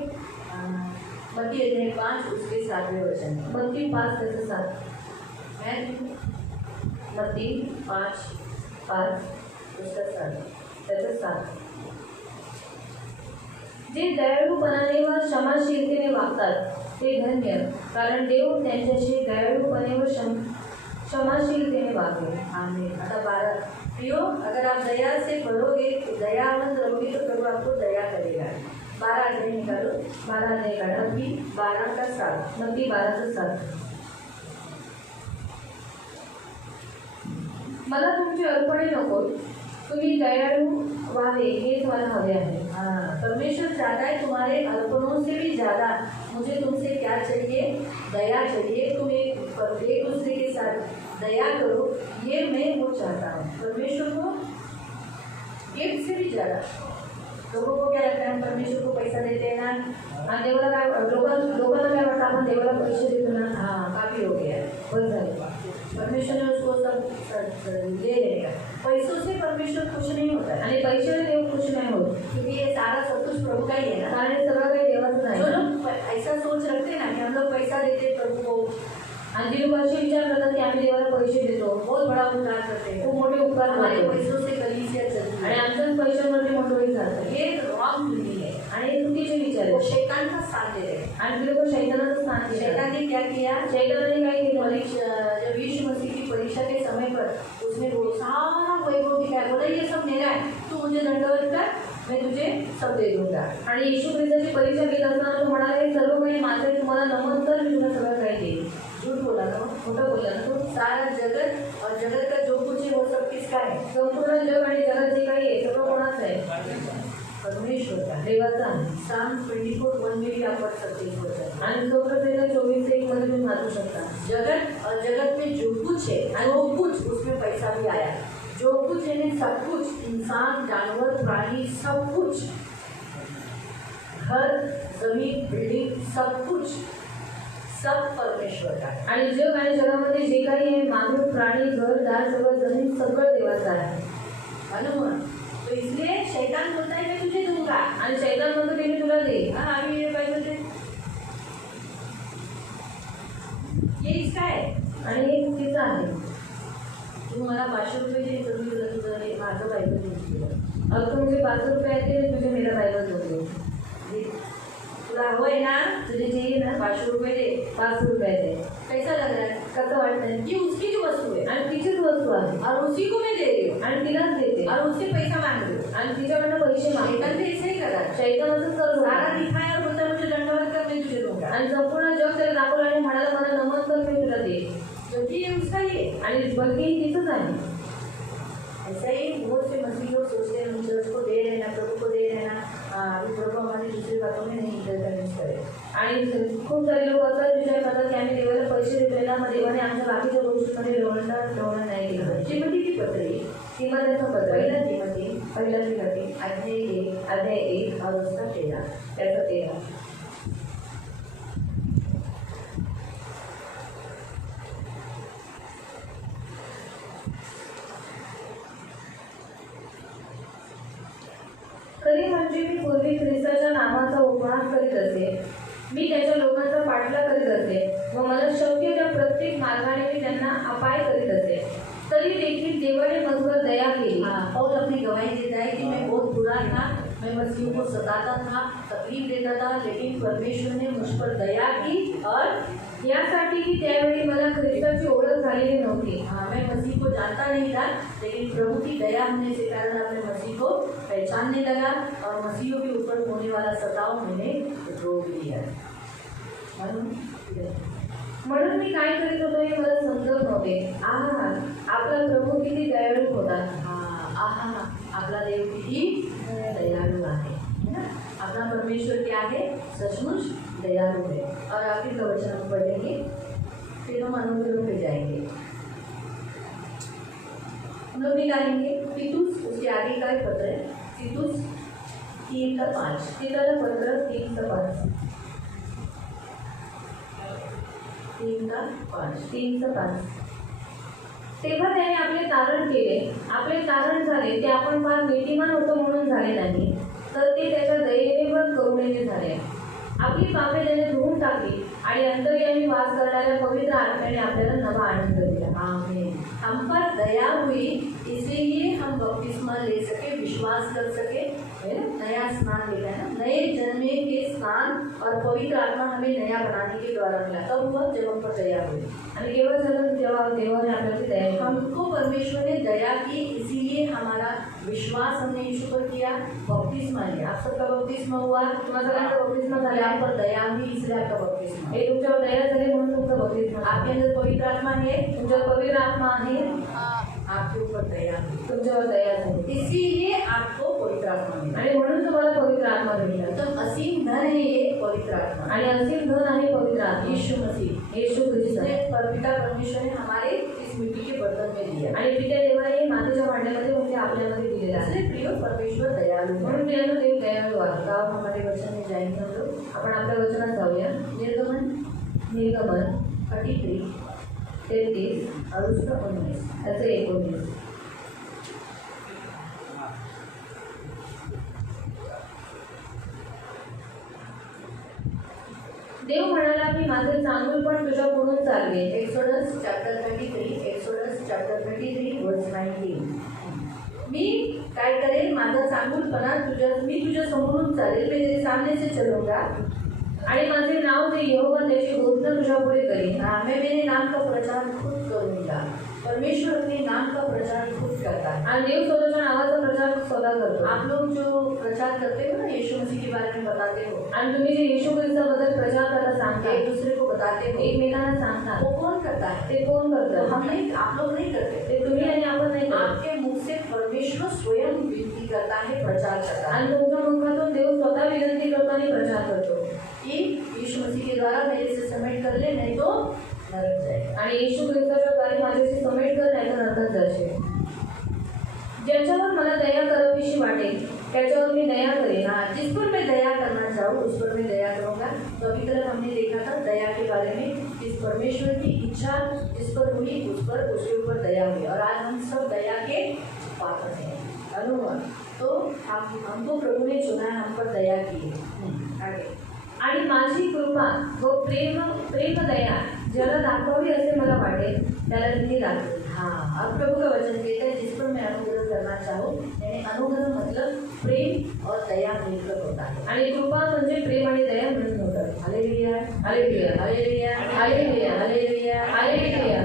मत्ती अध्याय 5 उसके 7वें वचन। मत्ती 5 त्याचं 7. मत्ती 5 उसका 7 त्याचं 7. जे दयाळूपणाने व क्षमाशीलतेने वागतात ते धन्य, कारण देव त्यांच्याशी दयाळूपणे व क्षमाशीलतेने वागेल. आमीन। आता 12 प्रियो अगर आप दया से भरोगे, दयावंत रहोगे तो प्रभु आपको दया करेगा। 12 अध्याय निकालो, 12 अध्याय काढा. मत्ती 12 का 7। मत्ती 12चं 7. मला तुमची अर्पणे नको तुम्ही दयाळू व्हावे हेच मला हवे आहे. हाँ, परमेश्वर चाहता है तुम्हारे अर्पणों से भी ज्यादा मुझे तुमसे क्या चाहिए, दया चाहिए. तुम एक दूसरे के साथ दया करो, ये मैं वो चाहता हूँ. परमेश्वर को गिफ्ट से भी ज्यादा. लोगों को क्या लगता है, हम परमेश्वर को पैसा देते हैं ना, आणि देवाला काय लोकांना काय वाटतं आपण देवाला पैसे देतो ना, हाँ काफी हो गया है. बस झालं. परमेश्वर ने उसको सब ले लेगा. पैसों से परमेश्वर खुश नहीं होता है, आणि पैशाने देव खुश नाही होत, क्योंकि ये सारा सब कुछ प्रभु का ही है ना. कारण हे सगळं काही देवाचं जो नाही. लोग ऐसा सोच रखते हैं ना कि हम लोग पैसा देते हैं प्रभु को, आणि जी लोक असे विचार करतात की आम्ही देवाला पैसे देतो, बहुत बड़ा उपकार करते हैं, खूप मोठे उपकार हमारे करतो पैसों से कलीसिया चलती आणि है. आमच्याच पैशांवरती मंडळी चालतात. ये रॉन्ग थिंकिंग है. आणि हे चुकीचे विचार वो आहेत. शैतान का साथ दे रहे हैं. आणि ती लोक शैतानाचं स्थान घेतात. शैतान ने क्या किया, शैतानाने काय केलं, जब यीशु मसीह की परीक्षा के समय पर उसने वो सारा वैभव दिखाया, बोला ये सब मेरा है, तू मुझे दंडवत कर, मैं तुझे सब दे दूंगा. आणि येशू ख्रिस्ताची परीक्षा घेत असताना तो म्हणाला हे सर्व काही माझे, तुम्हाला नमन कर, मी तुला सगळं काही देईन. झूठ बोला ना, खोटं बोलला ना तो. सारा जगत और जगत का जो कुछ है वो सब किसका है, संपूर्ण जग आणि जगात जे काही आहे सगळं कोणाचं आहे, परमेश्वर का. देवाचा आहे. Psalm 24:1 में भी आप पढ़ सकते हैं. आणि तो प्रत्येक 24:1 मध्ये तुम्ही वाचू शकता. जगत और जगत में जो कुछ है, जो कुछ उसमें पैसा भी आया, जो कुछ है सब कुछ, इंसान जानवर प्राणी सब कुछ, घर जमीन बिल्डिंग सब कुछ, सब परमेश्वर का है. आणि जग आणि जगामध्ये जे काही आहे, मानव प्राणी घरदार सगळं जमीन सगळं देवाचं आहे. मालूम. तो इसलिए शैतान बोलता है मैं तुझे दूंगा. आणि शैतान म्हणतो की मी तुला देईन. हाँ अभी ये पैसे दे, ये इसका है. आणि हे चुकीचं आहे. तू मला 500 रुपये दे, तर मी तुला तुझं हे माझं बायको देऊन दिलं. अगं तू मुझे 500 रुपये आते मी तुझे मेरा बायबल दोगे. तुला हवंय ना, तुझे चाहिए ना, 500 रुपये दे. 500 रुपये दे. कैसा लग रहा है, कसं वाटतंय, ये उसकी जो वस्तु है आणि तिचीच वस्तू आहे और उसी को मैं दे रही हूँ आणि तिलाच देते और उससे पैसा मांग रही हूँ. आणि तिच्याकडनं पैसे मागते. शैतान भी ऐसे ही कर रहा है. शैतानाचंच कर्ज सारा आहे. दिखाया और बोलता है मुझे दंडवत कर, मैं तुझे दूंगा. आणि संपूर्ण जग त्याला दाखवलं आणि म्हणाला मला नमन कर, मी तुला दे. जबकि ये उसका ही है. आणि बघी तिचंच आहे. ऐसा ही बहुत से मसीह लोग सोचते हैं हम चर्च को दे रहे हैं ना, प्रभु को दे रहे हैं ना, अभी प्रभु हमारी दूसरी बातों में नहीं इंटरफेरेंस करे. आणि खूप सारे लोक असा विचार करतात की आम्ही देवाला पैसे देतोय ना, मग देवाने आमच्या बाकीच्या गोष्टींमध्ये डोळणं नाही केलं. चिमटी की पत्री, श्रीमंताचं पत्र, पहिला चिमटी पहिला श्रीमती अध्याय 1 और उसका 13. त्याचं 13. खरी म्हणजे मी पूर्वी ख्रिस्ताच्या नामाचा उपहास करीत असे, मी त्याच्या लोकांचा पाठलाग करीत असे व मला शक्य त्या प्रत्येक मार्गाने मी त्यांना अपाय करीत असे, तरी देखील देवाने मजवर दया केली. पौल अपनी गवाही देता है कि मैं बहुत बुरा था, मैं मसीह को सताता था, तकलीफ देता था, लेकिन परमेश्वर ने मुझ पर दया की और यासाठी की त्यावेळी मला ख्रिस्ताची ओळख झालेली नव्हती. मैं मसीह को जानता नहीं था, लेकिन प्रभु की दया होने के कारण अपने मसीह को पहचानने लगा और मसीहों के ऊपर होने वाला सताव मैंने रोक लिया. म्हणून मी काय करीत होतो हे मला समजत नव्हते. आहा, आपला प्रभू किती दयाळू होता. आहा, आपला देव किती दयालु आहे ना. अपना परमेश्वर क्या है, सचमुच दयालु है. और आखिर का वचन हम पढ़ेंगे, फिर हम अनुग्रह पे जाएंगे. हम लोग निकालेंगे तीतुस, उसके आगे का एक पत्र है, तीतुस 3:5. तिथलं पत्र 3:5. 3:5. 3:5. तेव्हा त्याने आपले तारण केले, आपले तारण झाले ते आपण फार नीतिमान होतो म्हणून झाले नाही, तर ते त्याच्या दयेने व करुणेने झाले. आपली पापे त्याने धुवून टाकली आणि अंतर्यामी वास करणाऱ्या पवित्र आत्म्याने आपल्याला नवा आनंद दिला. आमीन. हम पर दया हुई, इसीलिए हम बपतिस्मा ले सके, विश्वास कर सके, है ना. नया स्नान लेना है ना, नए जन्मे के स्नान और पवित्र आत्मा हमें नया बनाने के द्वारा मिला. तब हुआ जब हम पर दया हुई. आणि केवळ झालं जेव्हा देवाने आपल्याची दया केली. हमको परमेश्वर ने दया की, इसीलिए हमारा विश्वास हमने यीशु पर किया, बपतिस्मा लिया. आप सबका बपतिस्मा हुआ, तुम्हाला सगळ्यांचा बपतिस्मा झाला. आप पर दया हुई, इसलिए आपका बपतिस्मा. हे तुमच्यावर दया झाली म्हणून तुमचा बपतिस्मा. आपके अंदर पवित्र आत्मा है, तुमच्यात पवित्र आत्मा आहे. आपके ऊपर दया हुई, तुमच्यावर दया झाली इसीलिए आपको पवित्र आत्मा मिला। आणि म्हणून तुम्हाला पवित्र आत्मा भेटला एकदम असीम धन है ये पवित्र आत्मा, आणि असीम धन आहे पवित्र आत्मा यीशु मसीह, येशू ख्रिस्त जिसने पिता परमेश्वर ने हमारे इस मिट्टी के बर्तन में दिया। आणि पित्या देवाने मातीच्या भांड्यामध्ये म्हणजे आपल्यामध्ये दिलेला आहे। इसलिए प्रियो परमेश्वर दयालु है। म्हणून प्रियानो देव दयाळू आहे। अब हमारे वचन में जाएंगे हम लोग। आपण आपल्या वचनात जाऊया। निर्गमन 33 33 और उसका 19 त्याचे 19। देव म्हणाला की माझे चांगुलपण तुझ्या पुढून चालवे। एक्सोडस चॅप्टर 33 एक्सोडस चॅप्टर 33 वर्स 19। मी काय करेन, माझा चांगुलपणा मी तुझ्या समोरून चालेल, मी तेरे सामने से चलूंगा आणि माझे नाव ते यहोवा त्याची घोषणा तुझ्या पुढे करेन। मैं मेरे नाम का प्रचार खुद करूंगा। परमेश्वर अपने नाम का प्रचार खुद करता है। आणि देव स्वतःच्या नावाचा प्रचार स्वतः करतो। आप लोग जो प्रचार करते हो ना, यीशु मसीह के बारे में बताते हो, आणि तुम्ही जे येशू ख्रिस्ताबद्दल प्रचार करता सांगता, एक दूसरे को बताते हो, एकमेकांना सांगता, वो कौन करता है? ते कोण तो करतं? हम नहीं, आप लोग नहीं करते। ते तुम्ही आणि आपण नाही करत। आपके मुख से परमेश्वर स्वयं विनती करता है, प्रचार करता है। आणि तुमच्या मुखातून देव स्वतः विनंती करतो आणि प्रचार करतो कि यीशु मसीह के द्वारा मेरे से समेट कर ले, नहीं तो नरक जाएगा। आणि येशू ख्रिस्ताच्या द्वारे माझ्याशी समेट कर, नाही तर नरकात जाशील। ज्याच्यावर मला दया करावीशी वाटेल त्याच्यावर मी दया करेन। जिस पर मैं दया करना चाहूँ उस पर मैं दया करूँगा। तो अभी तक हमने देखा था दया के बारे में, जिस परमेश्वर की इच्छा जिस पर हुई उस पर उसके ऊपर दया हुई, और आज हम सब दया के पात्र हैं। अनुमान तो हमको प्रभु ने चुना है, हम पर दया की है। आगे, आणि माझी कृपा व प्रेम दया ज्याला दाखवावी असे मला वाटेल त्याला मी दाखवेन। हाँ, अब प्रभु का वचन कहता है जिस पर मैं अनुग्रह करना चाहूँ, यानी अनुग्रह मतलब प्रेम और दया मिलकर होता है। आणि कृपा म्हणजे प्रेम आणि दया मिळून होतात। Hallelujah, hallelujah, hallelujah, hallelujah, hallelujah, hallelujah.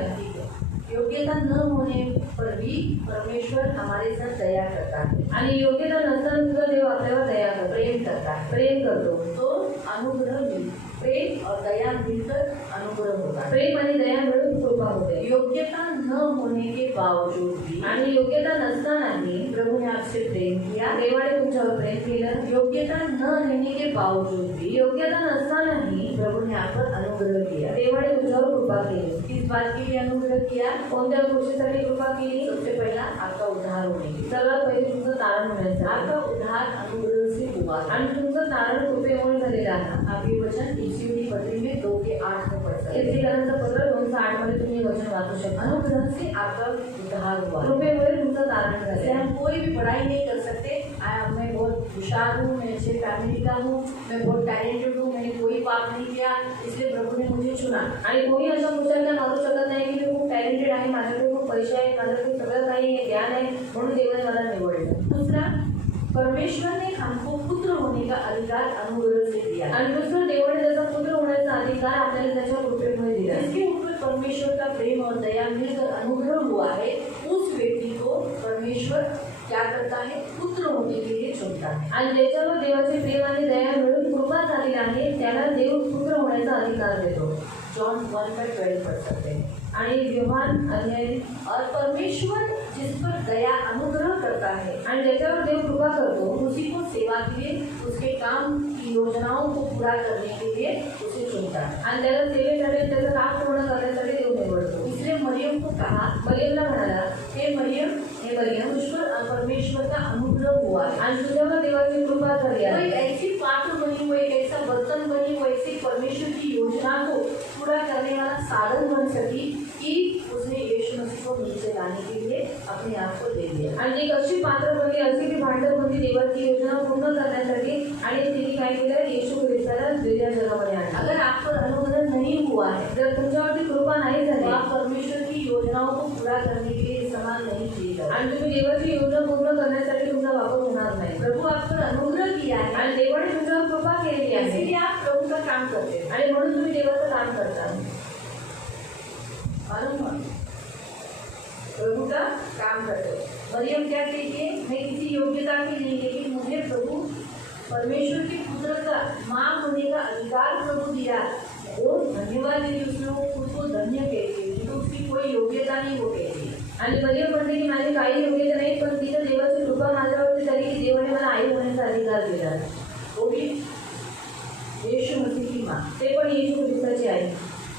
योग्यता न होने पर भी परमेश्वर हमारे साथ दया करता है, आणि योग्यता नसताना सुद्धा देव आपल्यावर दया करतो, प्रेम करता है। प्रेम करतो। तो अनुग्रह प्रेम और दया मिलकर अनुग्रह होता है। प्रेम आणि दया मिळून कृपा होते। योग्यता न होने के बावजूद भी आणि योग्यता नसतानाही प्रभु ने आपसे प्रेम किया, देवाने तुमच्यावर प्रेम केलं। योग्यता न रहने के बावजूद भी योग्यता नसतानाही प्रभु ने आप पर अनुग्रह किया। देवाने तुमच्यावर कृपा केली। किस बात के लिए अनुग्रह किया? कोणत्या गोष्टीसाठी कृपा केली? सबसे पहला आपका उद्धार होने के लिए। सर्वात पहिले तुमचं तारण होण्यासाठी। आपका उद्धार अनुग्रह से हुआ आणि तुमचं तारण कृपेमुळे झालेलं आहे। आप ये वचन इफिसियों पत्री में 2:8 में पढ़ सकते हैं। इफिसियोंचं पत्र 2:8 मध्ये तुम्ही वचन वाचू शकता। अनुग्रह से आपका उद्धार हुआ। कृपेमुळे तुमचं तारण जैसे झाले। हम कोई भी पढ़ाई नहीं कर सकते, मैं बहुत होशियार हूँ, मैं अच्छे फैमिली का हूँ, मैं बहुत टैलेंटेड हूँ, मैंने कोई पाप नहीं किया, इसलिए प्रभु ने मुझे चुना। आणि कोणी अशा गोष्टींना मानू शकत नाही की मी खूप टॅलेंटेड आहे, माझ्याकडे खूप पैसे आहेत, माझ्याकडे सगळं काही आहे, ज्ञान आहे, म्हणून देवाने मला निवडलं। दूसरा, परमेश्वर ने हमको पुत्र होने का अधिकार अनुग्रह से दिया। आणि दुसरं, देवाने त्याचा पुत्र होण्याचा अधिकार आपल्याला त्याच्या कृपेमुळे दिला। जिसके ऊपर परमेश्वर का प्रेम और दया मिलकर अनुग्रह हुआ है, उस व्यक्ति को परमेश्वर क्या करता है? पुत्र होने के लिए चुनता है। आणि ज्याच्यावर देवाचे प्रेम आणि दया मिळून कृपा झालेली आहे त्याला देव पुत्र होण्याचा अधिकार देतो। जॉन 1:12 पढ़ सकते हैं। आणि योहान अध्याय, और परमेश्वर जिस पर दया अनुग्रह करता है, आणि ज्याच्यावर देव कृपा करतो उसी को सेवा के लिए, उसके काम की योजनाओं को पूरा करने के लिए उसे चुनता है। आणि त्याला सेवेसाठी त्याचं काम पूर्ण करण्यासाठी देव निवडतो। इसलिए मरियम को कहा, मरियमला म्हणाला, हे मरियम तुझ पर परमेश्वर का अनुग्रह हुआ है। आणि तुझ्यावर देवाची कृपा झाली वो आहे। एक ऐसी पात्र बनी, वो एक ऐसा बर्तन बनी, वो ऐसी परमेश्वर की योजना को पूरा करने वाला साधन बन सकी कि उसने यीशु मसीह को नीचे लाने के लिए अपने आप को दे दिया। आणि एक अशी पात्र बनली, अशी ती भांडर बनली देवाची योजना पूर्ण करण्यासाठी, आणि तिने काय केलं? येशू ख्रिस्ताला वेगळ्या जगामध्ये आणलं। अगर आप पर अनुग्रह नहीं हुआ है, जर तुमच्यावरती कृपा नाही झाली, तो आप परमेश्वर की योजनाओं को पूरा करने के लिए इस्तेमाल नहीं किए जाओगे। आणि तुम्ही देवाची योजना पूर्ण करण्यासाठी तुमचा वापर होणार नाही। प्रभु आप पर अनुग्रह किया है, आणि देवाने तुमच्यावर कृपा केलेली आहे, इसीलिए आप प्रभु का काम करते हैं। आणि म्हणून तुम्ही देवाचं काम करता। प्रभु का काम करते हो। मरियम क्या कहती है? मैं किसी योग्यता की नहीं, लेकिन मुझे प्रभु परमेश्वर के पुत्र का माँ होने का अधिकार प्रभु दिया। वो धन्यवाद है, उसने वो खुद को धन्य कहती है, क्योंकि उसकी कोई योग्यता नहीं, वो कहती है। आणि मरियम म्हणते की माझी काही योग्यता नाही, पण तिथं देवाची कृपा माझ्यावरती झाली की देवाने मला आई होण्याचा अधिकार दिला. वो भी यीशु मसीह की माँ। ते पण येशू ख्रिस्ताची आई.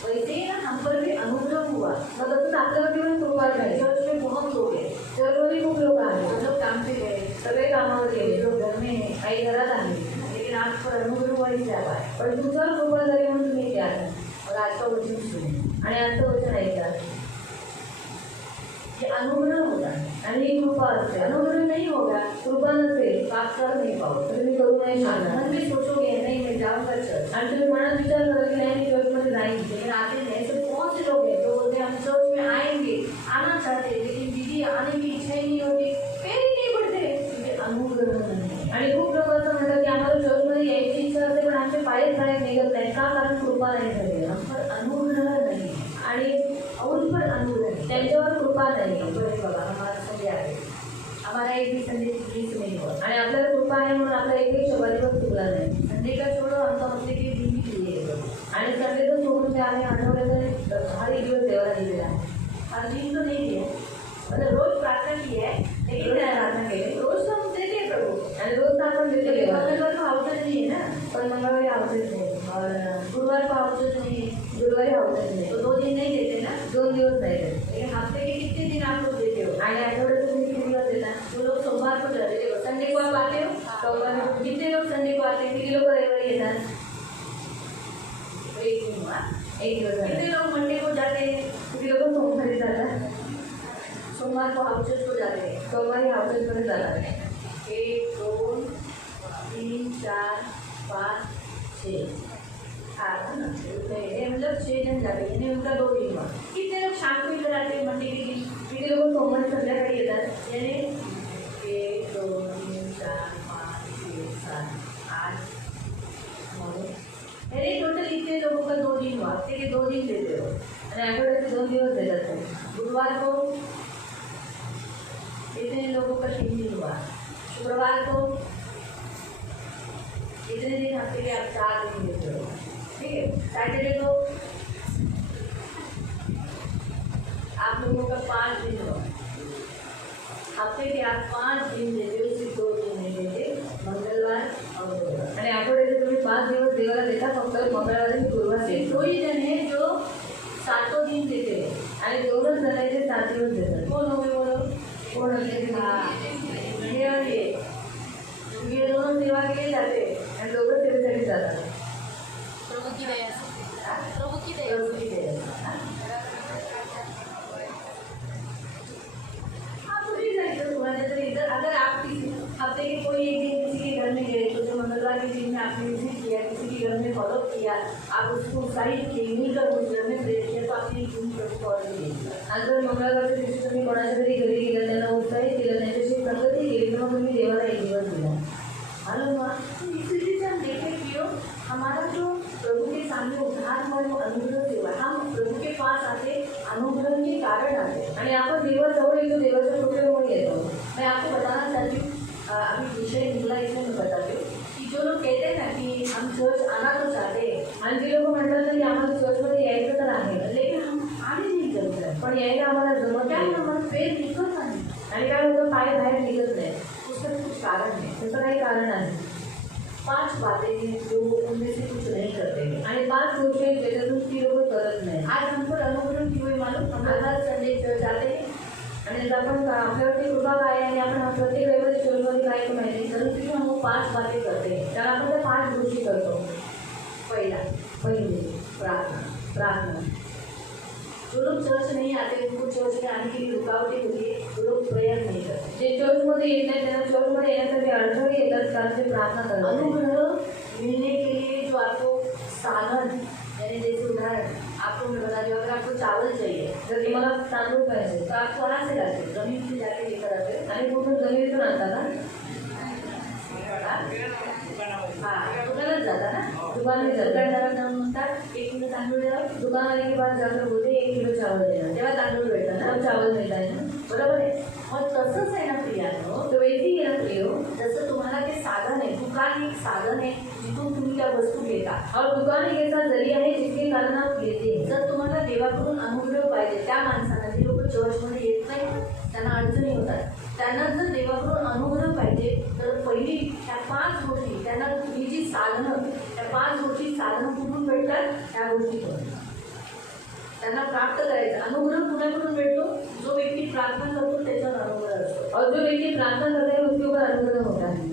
वैसे ही ना हम पर भी अनुग्रह हुआ। मग तसंच आपल्यावरती पण कृपा झाली. चर्च में बहुत लोग हैं, चर्चमध्ये खूप लोक आहेत, हम लोग काम पे गए, सगळे कामावर गेले, लोग घर में हैं, काही घरात आहे, लेकिन आप पर अनुग्रह हुआ ही ज्यादा है। पण तुमच्यावर कृपा झाली म्हणून तुम्ही इथे आहात. और आज का वचन सुने, आणि आजचं वचन ऐकतात. ये अनुग्रह होता है। आणि ही कृपा असते. अनुग्रह नहीं होगा कृपा नसेल तो आप कर नहीं पाओगे। तर तुम्ही करू नाही आप शकणार. मन में सोचोगे नहीं मैं जाऊंगा चर्च, आणि तुम्ही मनात विचार करा की नाही मी चर्चमध्ये जाईल. लेकिन आते हैं। ऐसे बहुत से लोग हैं जो बोलते हैं हम चर्च में आएंगे, आना चाहते हैं, लेकिन दीदी आने की इच्छा ही नहीं होती, पैर ही नहीं बढ़ते, क्योंकि अनुग्रह नहीं है। आणि खूप लोक असं म्हणतात की आम्हाला चर्चमध्ये यायची इच्छा असते पण आमचे पायच बाहेर निघत नाही. का? कारण कृपा नाही झाली. हम पर अनुग्रह नहीं है आणि और उन पर अनुग्रह नहीं है। त्यांच्यावर कृपा नाही. बड़े बाबा हमारा संडे आ गए, हमारा एक भी संडे मिस नहीं हुआ। आणि आपल्याला कृपा आहे म्हणून आपला एकही शब्दाधिपत चुकला नाही. संडे का छोड़ो, हम तो हफ्ते के दिन भी लिए हैं। आणि संडेचं सोडून ते आम्ही आठवड्याचा हर एक दिवस देवाला दिलेला आहे. हर दिन तो नहीं है, मतलब रोज प्रार्थना की है, लेकिन रोज प्रार्थना केली. रोज तो हम देते हैं प्रभु, आणि रोज तर आपण देतो लेकिन देवाला. मंगलवार को आवश्यक नहीं है ना, पण मंगळवारी आवडत नाही और गुरुवार को आवश्यक नहीं है, गुरुवारी आवडत नाही. तो 2 दिन नहीं देते ना। 2 दिवस नाही देत. लेकिन हफ्ते के कितने दिन आप लोग देते हो? आणि आठवड्याचं तुम्ही किती दिवस देता? जो लोग सोमवार को जाते हो, संडे को आप आते हो, सोमवारी कितने लोग संडे को आते हैं? किती लोक रविवारी येतात? तो एक दिन हुआ। एक दिवस झाला. कितने लोग मंडे को जाते हैं? किती लोक सोमवारी जातात? सोमवार को हाउसेस को जाते हैं। सोमवारी ऑफिसमध्ये जातात. 1 2 3 4 5 6 8 ना, ये मतलब 6 जन जाते हैं, यानी उनका 2 दिन हुआ। कितने लोग शाम को इधर आते हैं मंडे के दिन? किती लोक सोमवारी संध्याकाळी येतात? यानी 1 2 3 4 5 6 7 8 9, यानी टोटल इतने लोगों का 2 दिन हुआ। हफ्ते के 2 दिन देते हो। आणि आठवड्याचे 2 दिवस देतात ते. बुधवार को इतने लोगों का 3 दिन हुआ। शुक्रवार को इतने दिन, हफ्ते के आप 4 दिन देते हो, ठीक है। सैटरडे को आप लोगों का 5 दिन हुआ। हफ्ते के आप 5 दिन देते हो, सिर्फ 2 दिन नहीं देते, मंगलवार और गुरुवार। आणि आठवड्याचे तुम्ही 5 दिवस देवाला देता, फक्त मंगळवारी आणि गुरुवार सिर्फ देतो. 2 ही जन है जो 7 दिन देते हैं। आणि 2च जणांचे 7 दिवस देतात. कौन हो गए वो लोग? कोण असते? हाँ, ये और ये दोनों सेवा के लिए जाते हैं। आणि दोघं सेवेसाठी जातात. प्रभु की दया से, हाँ? प्रभु की दया प्रभु की दया से, हाँ? हाँ, तो ठीक है, तो थोड़ा जैसे इधर अगर आप किसी हफ्ते के कोई एक दिन किसी के घर में गए, तो जो मंगलवार के दिन में आपने विजिट किया, किसी के घर में फॉलो किया, आप उसको उत्साहित किए, मिलकर उस घर में प्रेयर किया, तो आपने एक दिन प्रभु को और भी दे दिया। आणि जर मंगळवारच्या दिवशी तुम्ही कोणाच्या तरी घरी गेला, त्यांना उत्साहित केलं, त्यांच्याशी संगती केली, तर मग तुम्ही देवाला एक दिवस दिला. मालूम हुआ? तो इसीलिए से हम देखें कि यो हमारा जो प्रभु के सामने उद्धार हुआ है, वो अनुग्रह से हुआ है। हम प्रभु के पास आते अनुग्रह के कारण आते। आणि आपण देवाजवळ येतो, देवाच्या कृपेमुळे येतो. मैं आपको बताना चाहती हूँ, अभी विषय निकला इसमें मैं बताती हूँ कि जो लोग कहते हैं ना कि हम चर्च आना तो चाहते हैं, आणि जे लोक म्हणतात ना की आम्हाला चर्चमध्ये यायचं तर आहे, लेकिन हम आने नहीं जमता है। पण यायला आम्हाला जमत क्या नाही. हमारा पैर निकलता नहीं, आणि काय होतं, पाय बाहेर निघत नाही. उसका कुछ कारण है। त्याचं काही कारण आहे. 5 बातें हैं जो उनमें से कुछ नहीं करते हैं। आणि 5 गोष्टी आहेत ज्याच्यातून ती लोक करत नाही. आज हम पर अनुग्रह की हुई मालूम, हम हर संडे चर्च आते हैं, आणि जर आपण आपल्यावरती कृपा काय आहे आणि आपण प्रत्येक रविवारी चर्चमध्ये काय तो माहिती, परंतु जो हम वो 5 बातें करते हैं। तर आपण त्या 5 गोष्टी करतो. पहला, पहिली प्रार्थना। प्रार्थना. जो लोग चर्च नहीं आते, उनको चर्च में आने के लिए रुकावटें होती है, वो लोग प्रेयर नहीं करते। जे चर्चमध्ये येत नाही त्यांना चर्चमध्ये येण्यासाठी अडथळे येतात, कारण ते प्रार्थना करतात. अनुग्रह मिलने के लिए जो आपको साधन, यानी जैसे उदाहरण आपको मैं बता दूँ, अगर आपको चावल चाहिए जर तुम्हाला तांदूळ पाहिजे तो आप कहाँ से लाते हो? जमीन से जाके लेकर आते हो। आणि पूर्ण जमिनीतून आणता ना, हाँ, दुकानात जाता ना, दुकानात जाता. दुकानदाराला जाऊन म्हणतात 1 किलो तांदूळ द्या, दुकानवाले के पास जाकर बोलते 1 किलो चावल देना, तेव्हा तांदूळ भेटतं ना, तब चावल मिळत आहे ना. बरोबर आहे। मग तसंच आहे ना प्रियानो, तो वैसे ही है ना प्रियो, जसं तुम्हाला ते साधन आहे, दुकान एक साधन आहे जिथून तुम्ही त्या वस्तू घेता। और दुकान एक ऐसा जरिया है जिसके कारण आप लेते हैं. जर तुम्हाला देवाकडून अनुग्रह पाहिजे, त्या माणसांना जे लोक चर्चमध्ये येत नाही, त्यांना अडचणी होतात. त्यांना जर देवाकडून अनुग्रह पाहिजे तर पहिली ह्या 5 गोष्टी त्यांना ही जी साधनं त्या 5 गोष्टी साधनं कुठून भेटतात त्या गोष्टीतून त्यांना प्राप्त करायचं. अनुग्रह कुणाकडून भेटतो? जो व्यक्ती प्रार्थना करतो त्याच्यावर अनुग्रह असतो. और जो व्यक्ति प्रार्थना कर रहे हैं उसके ऊपर अनुग्रह होता है.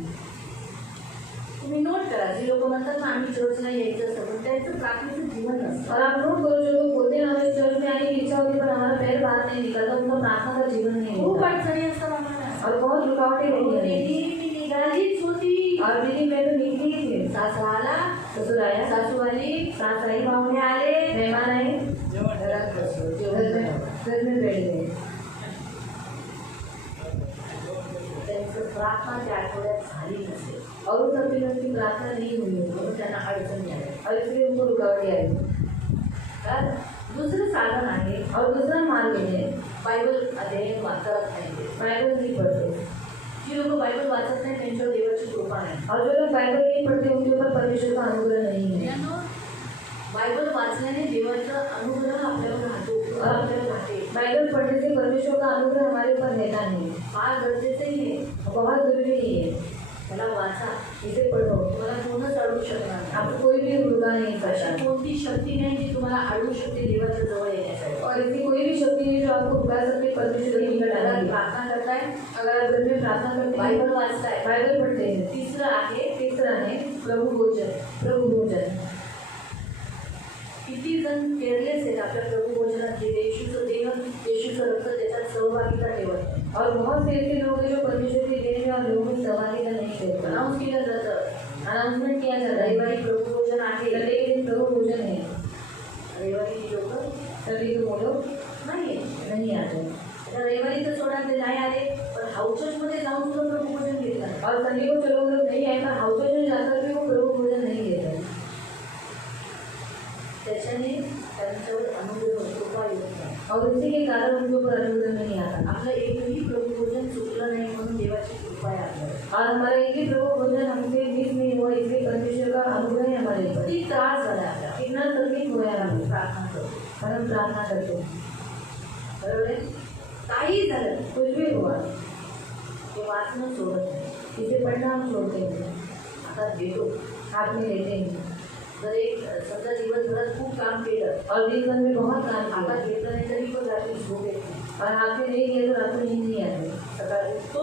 तुम्ही नोट करा, जी लोक म्हणतात ना आम्ही चर्चला यायचं असतं पण त्यांचं प्रार्थनेचं जीवन नसतं. और आप नोट करो जो लोग बोलते हैं हमें चर्च में आने की इच्छा होती है पर हमारा पैर बाहर नहीं निकलता, उनका प्रार्थना का जीवन नहीं खूप होता. अडचणी असतात आम्हाला. और बहुत रुकावटें रहती हैं. मी निघालीच होती. और दीदी मैं तो निकली ही थी. सासू आला, ससुर आया, सासू आली, सास आई, पाहुणे आले, मेहमान आए, घरात बसलो, जेवण घर बनवलं. में बैठ गए. त्यांचं प्रार्थना त्या आठवड्यात झाली नसेल और उन सब दिनों की प्रार्थना नहीं हुई होगी म्हणून त्यांना अडचणी आल्या. और इसलिए उनको रुकावटें आई. तर दुसरं साधन आहे और दूसरा मार्ग है बायबल अध्ययन करत नाही. बाइबल नहीं पढ़ते. जी लोक बायबल वाचत नाही त्यांच्यावर देवाची कृपा नाही. और जो लोग बाइबल नहीं पढ़ते उनके ऊपर परमेश्वर का अनुग्रह नहीं है. बायबल वाचल्याने देवाचा अनुग्रह आपल्यावर राहतो आपल्याला राहते. बाइबल पढ़ने से परमेश्वर का अनुग्रह हमारे ऊपर रहता नहीं. फार गरजेचंही आहे. बहुत जरूरी है. त्याला वाचा, इसे पढ़ो. तुम्हाला कोणच अडवू शकणार नाही. आपको कोई भी रुका नहीं अशी सकता. कोणती शक्ती नाही जी तुम्हाला अडवू शकते देवाच्या जवळ येण्यासाठी. और ऐसी कोई भी शक्ति नहीं जो आपको रुका सकती परमेश्वर के निकट आने घरात की. प्रार्थना करताय, अगर आप घर में प्रार्थना करते हैं, बायबल वाचताय. बाइबल पढ़ते हैं. तिसरं आहे तीसरा है प्रभु भोजन. किती जण केअरलेस आहेत आपल्या प्रभू भोजनात जे येशूचं देह येशूचं रक्त त्याच्यात सहभागिता ठेवत नाही. और बहुत से ऐसे लोग हैं जो परमेश्वर के देह में और लोगों में सहभागिता नहीं करते. अनाउन्स केलं जातं अनाउंसमेंट किया जाता है रविवारी प्रभू भोजन आहे. संडे के दिन प्रभु भोजन है. रविवारी लोक सभी को बोलो नाही नहीं आते. आता रविवारी तर सोडा ते नाही आले पण हाऊस चर्चमध्ये जाऊन सुद्धा प्रभू भोजन घेतलं नाही. और संडे को चलो लोग नहीं आए पर हाउस में जाकर भी वो प्रभु भोजन नहीं लेते. त्याच्याने त्यांच्यावर अनुग्रह कृपा येत नाही. और उसी के कारण उनके ऊपर अनुग्रह नहीं आता. आपलं एकही प्रभू भोजन चुकलं नाही म्हणून देवाची कृपा आहे आपल्यावर. और हमारा एक ही प्रभु भोजन हमसे मिस नहीं हुआ इसलिए परमेश्वर का अनुग्रह है हमारे ऊपर. किती त्रास झाला आपल्याला. कितना तकलीफ हुआ है हमें. प्रार्थना करतो और हम प्रार्थना करते हैं. बरोबर आहे. काही झालं कुछ भी हुआ ते वाचणं सोडत नाही. इसे पढ़ना हम छोड़ते हैं. आता देतो. हाथ में लेते हैं. जर एक समजा दिवसभरात खूप काम केलं और दिन भर में बहुत काम आता किया घेतलं नाही तरी पण रात्री झोप येत नाही. और हाथ में नहीं लिया तो रात को नींद नहीं आती. सकाळी उठतो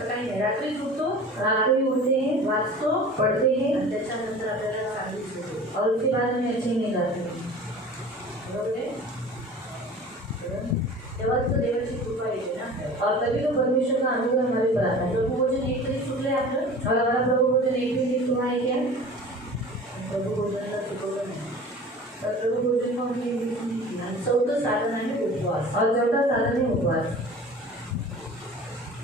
सकाळी नाही रात्री झोपतो रात को भी उठते हैं, वाचतो पढ़ते हैं आणि त्याच्यानंतर आपल्याला चांगली झोप येते. और उसके बाद में अच्छे नहीं जाते. बरोबर आहे. तेव्हाच तर देवाची कृपा येते ना. और तभी तो परमेश्वर का अनुग्रह हमारे ऊपर आता है. प्रभू भोजन एक तरी चुकलंय आपलं. और हमारा प्रभु भोजन एक भी दिन हुआ है क्या. प्रभु भोजनाला चुकवलं नाही. और प्रभु भोजन को हमने मिस नहीं किया. आणि चौथं साधन आहे उपवास. और चौथा साधन है उपवास.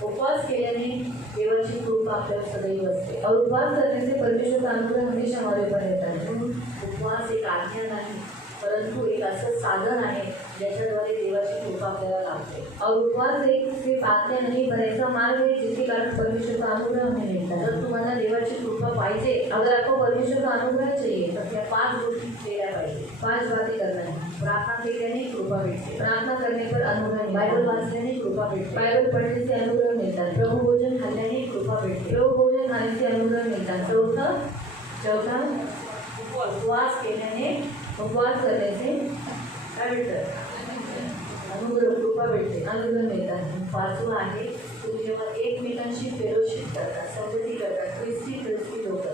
उपवास केल्याने देवाची कृपा आपल्यावर सदैव असते. और उपवास करने से परमेश्वर का अनुग्रह हमेशा हमारे ऊपर रहता है. म्हणून उपवास एक आज्ञा नाही परंतु एक असं साधन आहे ज्याच्याद्वारे देवाची कृपा आपल्याला लाभते. और उपवास एक सिर्फ आज्ञा नहीं पर ऐसा मार्ग है जिसके कारण परमेश्वर का अनुग्रह हमें मिलता है. जर तुम्हाला देवाची कृपा पाहिजे अगर आपको परमेश्वर का अनुग्रह चाहिए तर त्या 5 गोष्टी केल्या पाहिजे. 5 बातें करना है. प्रार्थना केल्याने कृपा भेटते. प्रार्थना करने पर अनुग्रह मिलता बायबल है. वाचल्याने कृपा भेटते. बाइबल पढ़ने से अनुग्रह मिलता है. प्रभू भोजन खाल्ल्याने कृपा भेटते. प्रभु भोजन खाने से अनुग्रह मिलता है. चौथा उपवास केल्याने उपवास करने से काय भेटतं. अनुग्रह कृपा भेटते. अनुग्रह मिलता है. 5वं आहे तुम्ही जेव्हा एकमेकांशी फेलोशिप करतात संगती करतात ख्रिस्ती लोक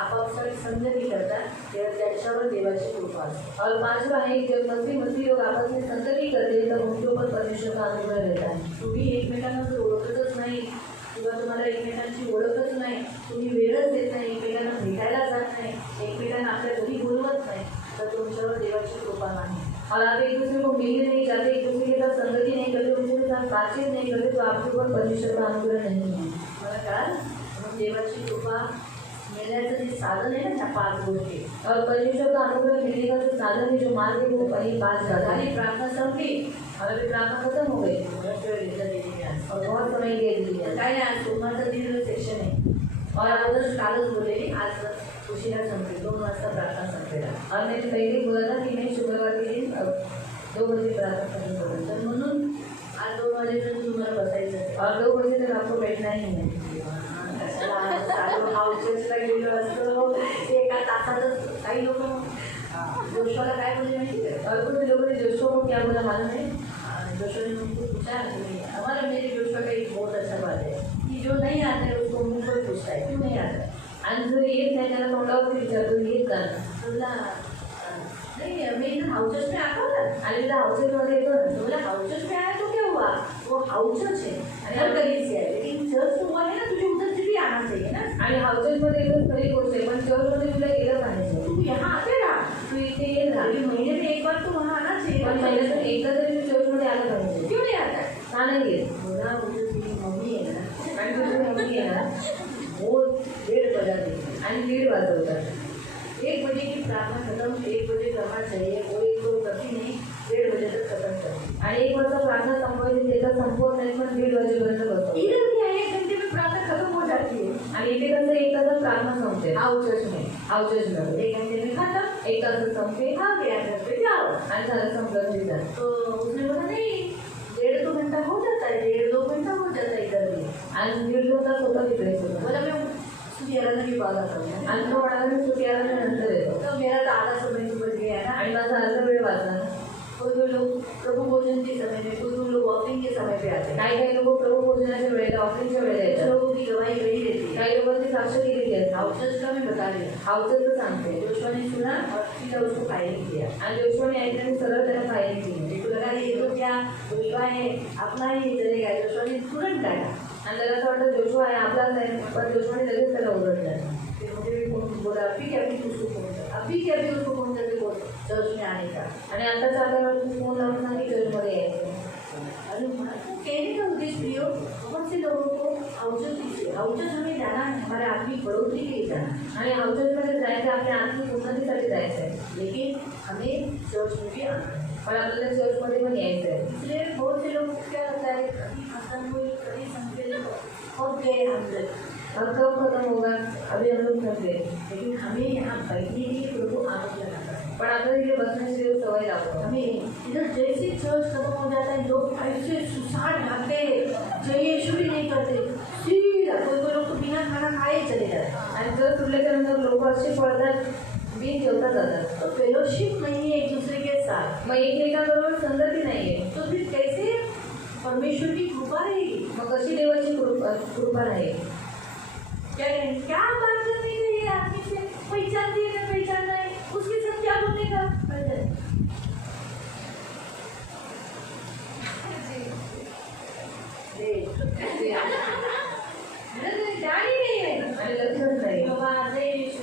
आपापसात संगती करतात तेव्हा त्याच्यावर देवाची कृपा असते. और 5वां है जब मसीह लोग आपस में संगति करते हैं तब उनके ऊपर परमेश्वर का अनुग्रह रहता है. तुम्ही एकमेकांना जर ओळखतच नाही किंवा तुम्हाला एकमेकांची ओळखच नाही तुम्ही वेळच देत नाही एकमेकांना भेटायला जात नाही एकमेकांना आपल्या घरी बोलवत नाही तर तुमच्यावर देवाची कृपा नाही. और आप एक दूसरे को मिलने नहीं जाते, एक दूसरे के साथ संगति नहीं करते, उनके साथ बातचीत नहीं करते तो आपके ऊपर परमेश्वर का अनुग्रह नहीं है. मला कळाल. म्हणून देवाची कृपा मिळण्याचं जे साधन आहे ना त्या 5 गोष्टी. और परमेश्वर का अनुग्रह मिलने का जो साधन है जो मार्ग है वो पहली 5 जाता झाली है. प्रार्थना संपली और अभी प्रार्थना खत्म हो गई बराच वेळ घेतला देवीने आज. और बहुत समय ले लिया. काय नाही आज सोमवारचा दीर्घ सेक्शन आहे और अगोदर कालच बोललेली आज उशिरा संपली 2 वाजता प्रार्थना संपेला. और मैंने पहले बोला था कि मैं शुक्रवार के दिन 2 बजे प्रार्थना खत्म करूँगा. तर म्हणून आज 2 वाजेपर्यंत तुम्हाला बसायचं आहे. और 2 बजे तक आपको बैठना ही है. कशाला चालू हाऊसला गेलो असतो एका तासातच काही लोक जोशवाला काय बोलले माहिती आहे? और कुछ लोगों ने जोशो को क्या बोला मालूम है? जोशवा ने मुझको पूछा कि हमारा मेरे जोशवा का एक बहुत अच्छा बात है कि जो नहीं आता है उसको मुझ पर पूछता है क्यों नहीं आता है. आणि जो येत नाही त्याला तोंडावर विचारतो येत का नाही. बोला नहीं मैं इधर हाउचर्स में आता था. आणि तिला हाऊसेसमध्ये येतो ना. बोला हाउचर्स में आया तो क्या हुआ वो हाउचर्स है हर गली से है लेकिन चर्च तो हुआ है ना तुझे उधर से भी आना चाहिए ना. आणि हाऊसेसमध्ये येतो खरी गोष्ट आहे पण चर्चमध्ये तुला गेलं पाहिजे. तू यहाँ आते रहा तू इथे येत राहा लेकिन महीने में एक बार तो वहाँ आना चाहिए. पण महिन्यातून एकदा तरी तू चर्चमध्ये आलं पाहिजे. क्यों नहीं आता है? का नाही येत? बोला मुझे तेरी मम्मी है ना आणि तुझी मम्मी आहे ना वो 1:30 बजा देती आणि 1:30 वाजवतात. 1 बजे की प्रार्थना खत्म 1 बजे करना चाहिए वो एक तो करती नहीं 1:30 बजे तक खत्म करती. आणि 1 वाजता प्रार्थना संपवायची त्याचा संपवत नाही पण 1:30 वाजेपर्यंत बसतो. इधर क्या है 1 घंटे में प्रार्थना खत्म हो जाती है. आणि इथे कसं 1 तासात प्रार्थना संपते. हाउचर्स में हाऊसेसमध्ये 1 घंटे में खत्म. 1 तासात संपते आ गया घर पे जाओ. आणि झालं संपलं तिथं. तो उसने बोला नहीं 1.5-2 घंटा हो जाता है 1.5-2 घंटा हो जाता है इधर भी. आणि 1:30 तास होता तिथे येतो. बोला मैं सूर्याला की बात आता हूँ. आणि तो म्हणाला मी सुट्टी आल्याच्या नंतर येतो. तो मेरा तो आधा समय तो बच गया ना. आणि माझा अर्धा वेळ वाचला ना. कोई लोग प्रभु भोजन के समय में कोई लोग वॉकिंग के समय पे आते हैं. काही लोक प्रभू भोजनाच्या वेळेला ऑफिसच्या वेळेला कुछ येतात. लोगों की गवाही वही रहती है. काही लोकांची साक्ष केलेली असते. हाउचर्स का मैं बता रही हूँ. हाऊसेसचं सांगते. जोशुआ ने सुना और सीधा उसको फायरिंग किया. आणि जोशुआने ऐकलं आणि सरळ त्याला फायरिंग केली. मेरे को लगा ये तो क्या जोशुआ है अपना ही चलेगा. जोशुआ ने तुरंत डाला. आणि त्याला असं वाटतं जोशुआ आहे आपलाच आहे पण जोशुआने लगेच त्याला ओरडलं. फिर मुझे भी फोन बोला अभी के अभी उसको फोन कर अभी के अभी उसको फोन करके बोल चर्च में आने का. आणि आताच्या आता फोन लावून सांगितलं चर्चमध्ये यायचं. अरे कहने का उद्देश्य प्रियो बहुत से लोगों को हाउचर्स हमें जाना है हमारे आत्मिक बढ़ोतरी के लिए जाना है. आणि हाऊसेसमध्ये जायचं आपल्या आत्मिक उन्नतीसाठी जायचं आहे. लेकिन हमें चर्च में भी आना है. पण आपल्याला चर्चमध्ये पण यायचं आहे. इसलिए बहुत से लोग क्या होता है कभी खत्म हुई कभी संकेत और गए हम लोग. अब कब खत्म होगा अभी हम लोग कर गए. लेकिन हमें यहाँ बैठने के लिए प्रभु आदत लगाता है. पण आपल्याला इथे बसण्याची सवय लावतो. हमें इधर जैसे चर्च खत्म हो जाता है लोग ऐसे सुसाट भागते जय यीशु भी नहीं करते सीधा कोई लोग तो बिना खाना खाए चले जाते हैं. आणि जर सुटल्याच्या नंतर लोक असे पळतात बिन जेवता जातात. तो फेलोशिप नहीं है एक दूसरे के साथ. मग एकमेकांबरोबर संगती नाहीये. तो फिर कैसे परमेश्वर की कृपा रहेगी. मग कशी देवाची कृपा राहील. क्या बात करने का ये आदमी से पहचानती है ना पहचानना है उसके साथ क्या बोलने का. जान ही नहीं है. आणि लक्षच नाही. बाबा जय यीशु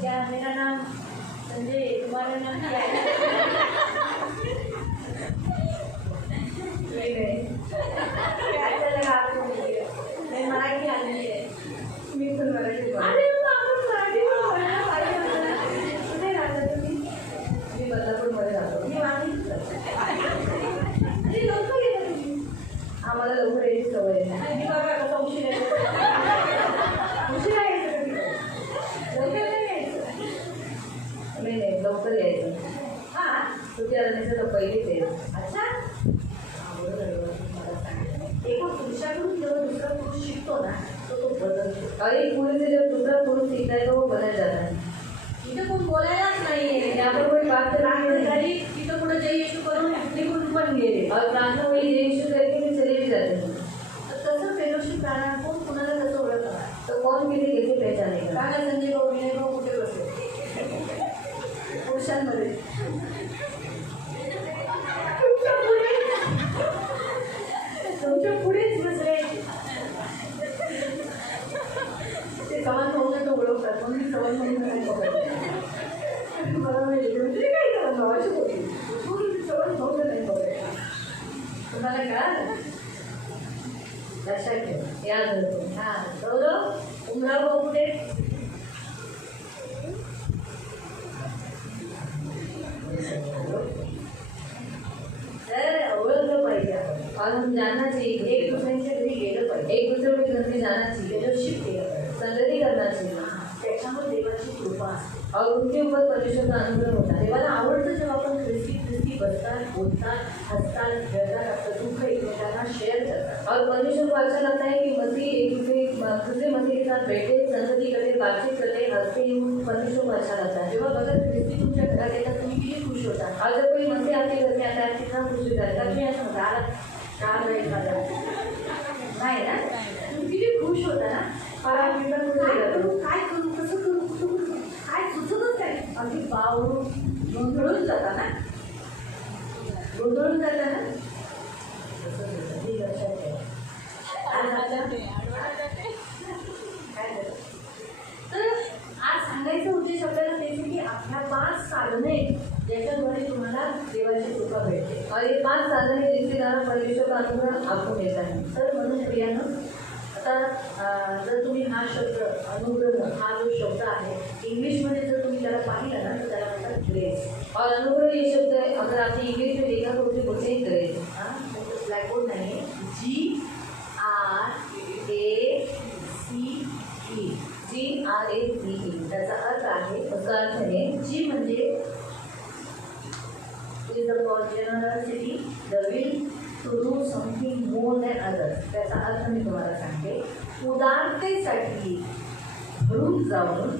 क्या मेरा नाम संजय तुम्हारा नाम क्या है. क्या चलेगा आपको. मैं मराठी आदमी है. मी पण मराठी बोलते. अरे आपण मराठी बोलणं पाहिजे. कुठे राहता तुम्ही. मी बदलापूरमध्ये राहतो. मी वाणी अरे लवकर येता तुम्ही. आम्हाला लवकर यायची सवय आहे. आणि बघा कसा उशीर आहे. उशीर आहे सगळं. लवकर नाही यायचं. नाही लवकर यायचं. हां सुट्टी आल्याच्या तर पहिलेच यायचं. अच्छा. एका पुरुषाकडून जेव्हा दुसरा पुरुष शिकतो ना तो बदलतो. और एक पुरुष से जब दूसरा पुरुष सीखता है तो वो बदल जाता है. इथं कोण बोलायलाच नाहीये. यहाँ पर कोई बात करने प्रार्थना नहीं. झाली तिथं पुढे जय येशू करून निघून पण गेले. और प्रार्थना हुई जय यीशु करके भी चले भी जाते हैं. तसं फेलोशिप राहणार कोण कुणाला कसं ओळखणार. तो कौन किसी कैसे पहचानेगा. राणा संजय भाऊ विनय भाऊ कुठे बसले पुरुषांमध्ये. तुमच्या पुढेच बसले. ते सवाल भाऊला तो ओळखतात म्हणून मी सवाल भाऊला नाही बघत. मला माहिती म्हणजे काय सवाल भावाची होती म्हणून सवाल भाऊला नाही बघत. तुम्हाला कळालं. लक्षात ठेव. याद रखो. हां गौरव उमराव भाऊ कुठे. ओळखलं पाहिजे आपण. और हम जानना चाहिए एक दुसऱ्यांच्या घरी गेलं पाहिजे. एक दूसरे के घर में जाना चाहिए. फेलोशिप केलं पाहिजे. संगति करना चाहिए. त्याच्यामुळे देवाची कृपा असते और उनके ऊपर परमेश्वर का अनुग्रह होता है। देवाला आवडतं जेव्हा आपण ख्रिस्ती बसतात, बोलतात, हसतात, खेळतात, आपलं दुःख एकमेकांना शेअर करतात. और परमेश्वर को अच्छा लगता है कि मसीह एक दूसरे मसीह के साथ बैठे, संगति करते, बातचीत करते, हंसते, परमेश्वर को अच्छा लगता है। जेव्हा बघा ख्रिस्ती तुमच्या घरात येतात तुम्ही किती खुश होता. और जब कोई मसीह आपके घर में आता है कितना खुश हो जाता है। तुम्ही असं म्हणता काय राहील माझा नाही ना, तुम्ही किती खुश होता ना. और आप कितना खुश हो काय जाते करू हो। काय करू कसं करू कुठं करू काय सुचतच नाही. अगदी बावरून गोंधळून जाता ना, गोंधळून जाता ना. तसंच होतं. हे लक्षात ठेवा. आज आता काय झालं? तर आज सांगायचा उद्देश आपल्याला तेच आहे की आपल्या 5 साधने ज्याच्याद्वारे तुम्हाला देवाची कृपा भेटते. और ये 5 साधने जिसके द्वारा परमेश्वर का अनुग्रह आपको मिलता है। तर म्हणून प्रियानं आता जर तुम्ही हा शब्द अनुग्रह हा जो शब्द आहे इंग्लिशमध्ये जर तुम्ही त्याला पाहिलं ना तर त्याला म्हणतात ग्रेस. और अनुग्रह ये शब्द है, अगर आपने इंग्लिश में देखा तो उसे बोलते हैं ग्रेस। हां ब्लॅकबोर्ड नाही आहे. GRACE. त्याचा अर्थ आहे उसका अर्थ है जी म्हणजे is the generosity the will to do something more than others. त्याचा अर्थ मी तुम्हाला सांगते. उदारतेसाठी भरून जाऊन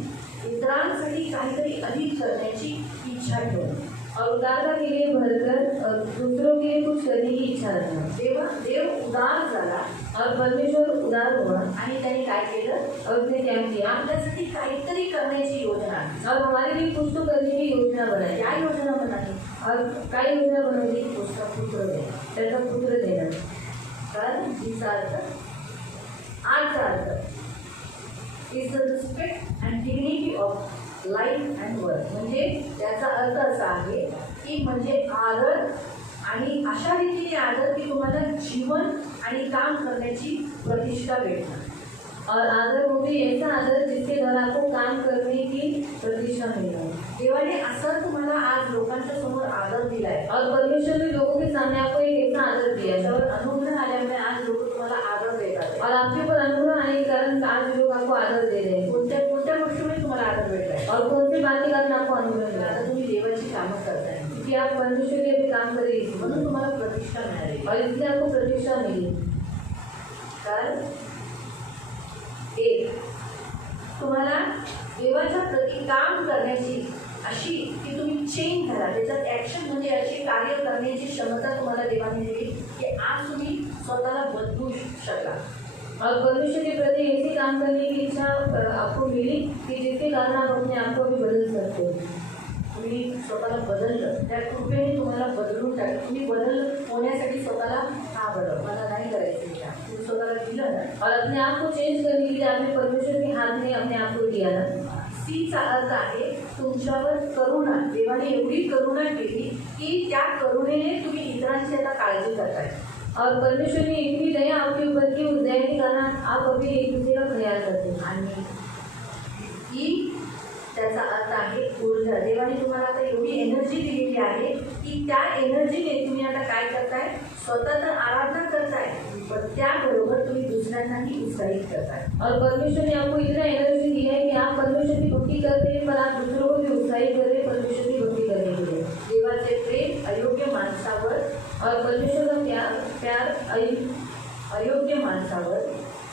इतरांसाठी काहीतरी अधिक करण्याची इच्छा ठेवणं. और उदारता के लिए भरकर और दूसरों के लिए कुछ करने की इच्छा रखना। देव उदार झाला और परमेश्वर उदार हुआ आणि त्याने काय केलं और उसने क्या किया, आपल्यासाठी काहीतरी करण्याची योजना. और हमारे लिए कुछ तो करने की योजना बनाई। क्या योजना बनाली? और काय योजना बनवली, उसका पुत्र देणं. त्याचा पुत्र देणं। कारण जीचा अर्थ आजचा earth is the respect and dignity of life and work. म्हणजे त्याचा अर्थ असा आहे की म्हणजे आदर आणि अशा रीतीने आदर की तुम्हाला जीवन आणि काम करण्याची प्रतिष्ठा भेटणार. और आदर वो भी ऐसा आदर जिसके द्वारा आपको काम करने की प्रतिष्ठा मिलेगी। देवाने असं तुम्हाला आज लोकांच्या समोर आदर दिलाय. और परमेश्वर ने लोगों के सामने आपको एक ऐसा आदर दिया है। त्याच्यावर अनुग्रह आल्यामुळे आज लोक तुम्हाला आदर देतात. और आपके ऊपर अनुग्रह आने के कारण आज लोग आपको आदर दे रहे हैं। कोणत्या कोणत्या गोष्टीमुळे तुम्हाला आदर भेटलाय? और कौन सी बात के कारण आपको अनुग्रह मिला, आता तुम्ही देवाची कामं करताय कि आप परमेश्वर के भी काम कर रहे हैं, म्हणून तुम्हाला प्रतिष्ठा मिळाली. और इसलिए आपको प्रतिष्ठा मिली। कारण एक तुम्हाला देवाच्या प्रती काम करण्याची अशी की तुम्ही चेंज करा. त्याच्यात ॲक्शन म्हणजे अशी कार्य करण्याची क्षमता तुम्हाला देवाने दिली की आज तुम्ही स्वतःला बदलू शकला. और परमेश्वर के प्रति ऐसे काम करने की इच्छा आपको मिली कि जिसके कारण आप अपने आप को भी बदल सकते हो। तुम्ही स्वतःला बदललं, त्या कृपेने तुम्हाला बदलून टाकलं. तुम्ही बदल होण्यासाठी स्वतःला हा बदल मला नाही करायचं का तुम्ही स्वतःला दिलं ना. और अपने आप को चेंज करने के लिए आपने परमेश्वर के हाथ में अपने आप को दिया ना। सीचा अर्थ आहे तुमच्यावर करुणा. देवाने एवढी करुणा केली की त्या करुणेने तुम्ही इतरांची आता काळजी करताय. और परमेश्वर ने इतनी दया आपके ऊपर की, उस दया के कारण आप अभी एक दूसरे का ख्याल करते हैं। आणि ही त्याचा अर्थ आहे ऊर्जा. देवाने तुम्हाला आता एवढी एनर्जी दिलेली आहे की त्या एनर्जीने तुम्ही आता काय करताय, स्वतः तर आराधना करताय पण त्याबरोबर तुम्ही दुसऱ्यांनाही उत्साहित करताय. और परमेश्वर ने आपको इतना एनर्जी दिया है कि आप परमेश्वर की भक्ति करते हैं, पर आप दूसरों को भी उत्साहित कर रहे हैं परमेश्वर की भक्ति करने के लिए। देवाचे प्रेम अयोग्य माणसावर और परमेश्वर का प्यार अयोग्य माणसावर,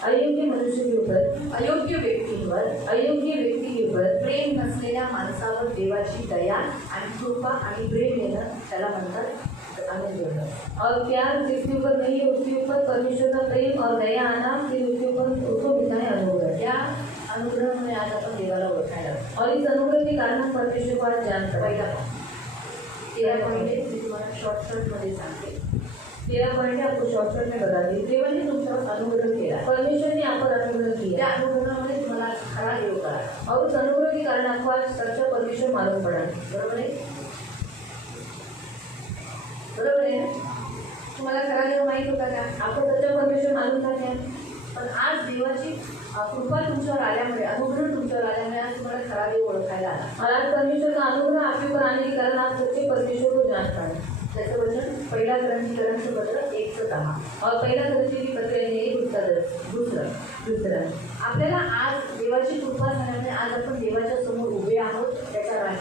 अयोग्य मनुष्य के ऊपर, अयोग्य व्यक्तींवर, अयोग्य व्यक्ति के ऊपर, प्रेम नसलेल्या माणसावर देवाची दया आणि कृपा आणि प्रेम येणं त्याला म्हणतात अनुग्रह. और प्यार जिसके ऊपर नहीं है उसके ऊपर परमेश्वर का प्रेम और दया आना, फिर उसके ऊपर उसको मिलता है अनुग्रह। या अनुग्रहामुळे आज आपण देवाला ओळखायला लागतो. और इस अनुग्रह के कारण हम परमेश्वर को आज जानते पहिला हैं। 13 पॉईंट मी तुम्हाला शॉर्टकटमध्ये सांगते. 13 पॉइंट आपको शॉर्टकट में बता दी। देवाने तुमच्यावर अनुग्रह केला. परमेश्वर ने आप पर अनुग्रह त्या किया अनुग्रहामुळे तुम्हाला आज खरा देव कळा. और उस अनुग्रह के कारण आपको आज सच्चा परमेश्वर मालूम पड़ा। बरोबर आहे? बरोबर आहे ना? तुम्हाला खरा देव माहीत होता का? आपको सच्चा परमेश्वर मालूम था क्या? पण आज देवाची कृपा तुमच्यावर आल्यामुळे, अनुग्रह तुमच्यावर आल्यामुळे आज तुम्हाला खरा देव ओळखायला आला. और आज परमेश्वर का अनुग्रह आपके ऊपर आने के कारण आप सच्चे परमेश्वर को जान पाए। त्याचं वचन पहिला ग्रंथीकरांचं पत्र 1:10. और पहला दृष्टि पत्र एक उसका 10। दुसरं दूसरा, आपल्याला आज देवाची कृपा झाल्यामुळे आज आपण देवाच्या समोर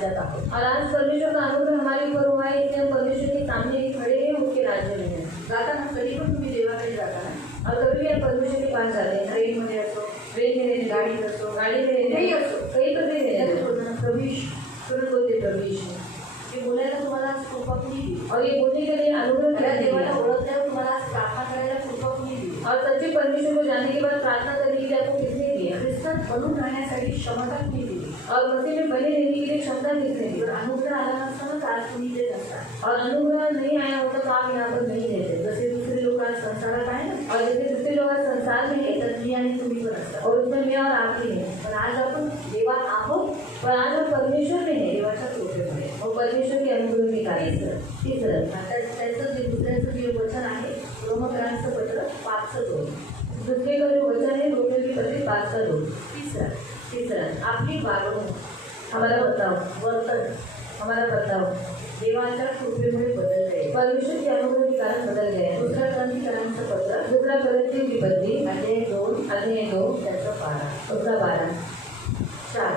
राज्यात आहोत. और आज परमेश्वर का अनुग्रह हमारे ऊपर हुआ है, इसलिए हम परमेश्वर के सामने खड़े हैं, उसके राज्य में हैं. जाताना कधी पण तुम्ही देवाकडे जाता ना, और कभी भी आप परमेश्वर के पास जाते हैं, ट्रेनमध्ये असो, ट्रेन में रहने, गाडीत असो, गाड़ी में रहने, कहीं असो, कहीं पर भी त्यात रहने, बोलताना प्रवेश तुरंत बोलते प्रवेश है. हे बोलायला तुम्हाला आज कृपा कुणी दिली. और ये बोलने के लिए अनुग्रह त्या क्या देवाला दिया. ओळखल्यावर तुम्हाला आज प्रार्थना करायला कृपा कुणी दिली. और सच्चे परमेश्वर को जानने के बाद प्रार्थना करने के लिए आपको किसने दिया. ख्रिस्तात बनून राहण्यासाठी क्षमता कुणी दिली. और मसीह में बने रहने के लिए क्षमता किसने दी. जर अनुग्रह आला नसता तर आज तुम्ही इथे नसता. और अनुग्रह नहीं आया होता तो आप यहाँ पर नहीं रहते. जसे दुसरे लोक आज संसारात आहे ना, और जैसे दूसरे लोग आज संसार में है, तर मी आणि तुम्ही पण असता. और उसमें मैं और आप ही हैं. पण आज आपण देवात आहोत, पर आज हम परमेश्वर में हैं, देवाच्या कृपेमुळे. और परमेश्वर के अनुग्रह के कारण. तीसरं, आता त्याचं जे दुसऱ्याचं जे वचन आहे रोमकरांचं पत्र 5:2. दूसरे का जो वचन है रोमियो की पत्री 5:2. तीसरा आपली वागणूक, हमारा बर्ताव, वर्तन हमारा बर्ताव देवाच्या कृपेमुळे बदलते. परमेश्वर के अनुग्रह के कारण बदल गया है. दुसऱ्या ग्रंथीकरांचं पत्र दूसरा कोरिन्थियों की पत्री अध्याय 2 अध्याय 2 त्याचं 12. उसका 12. 4.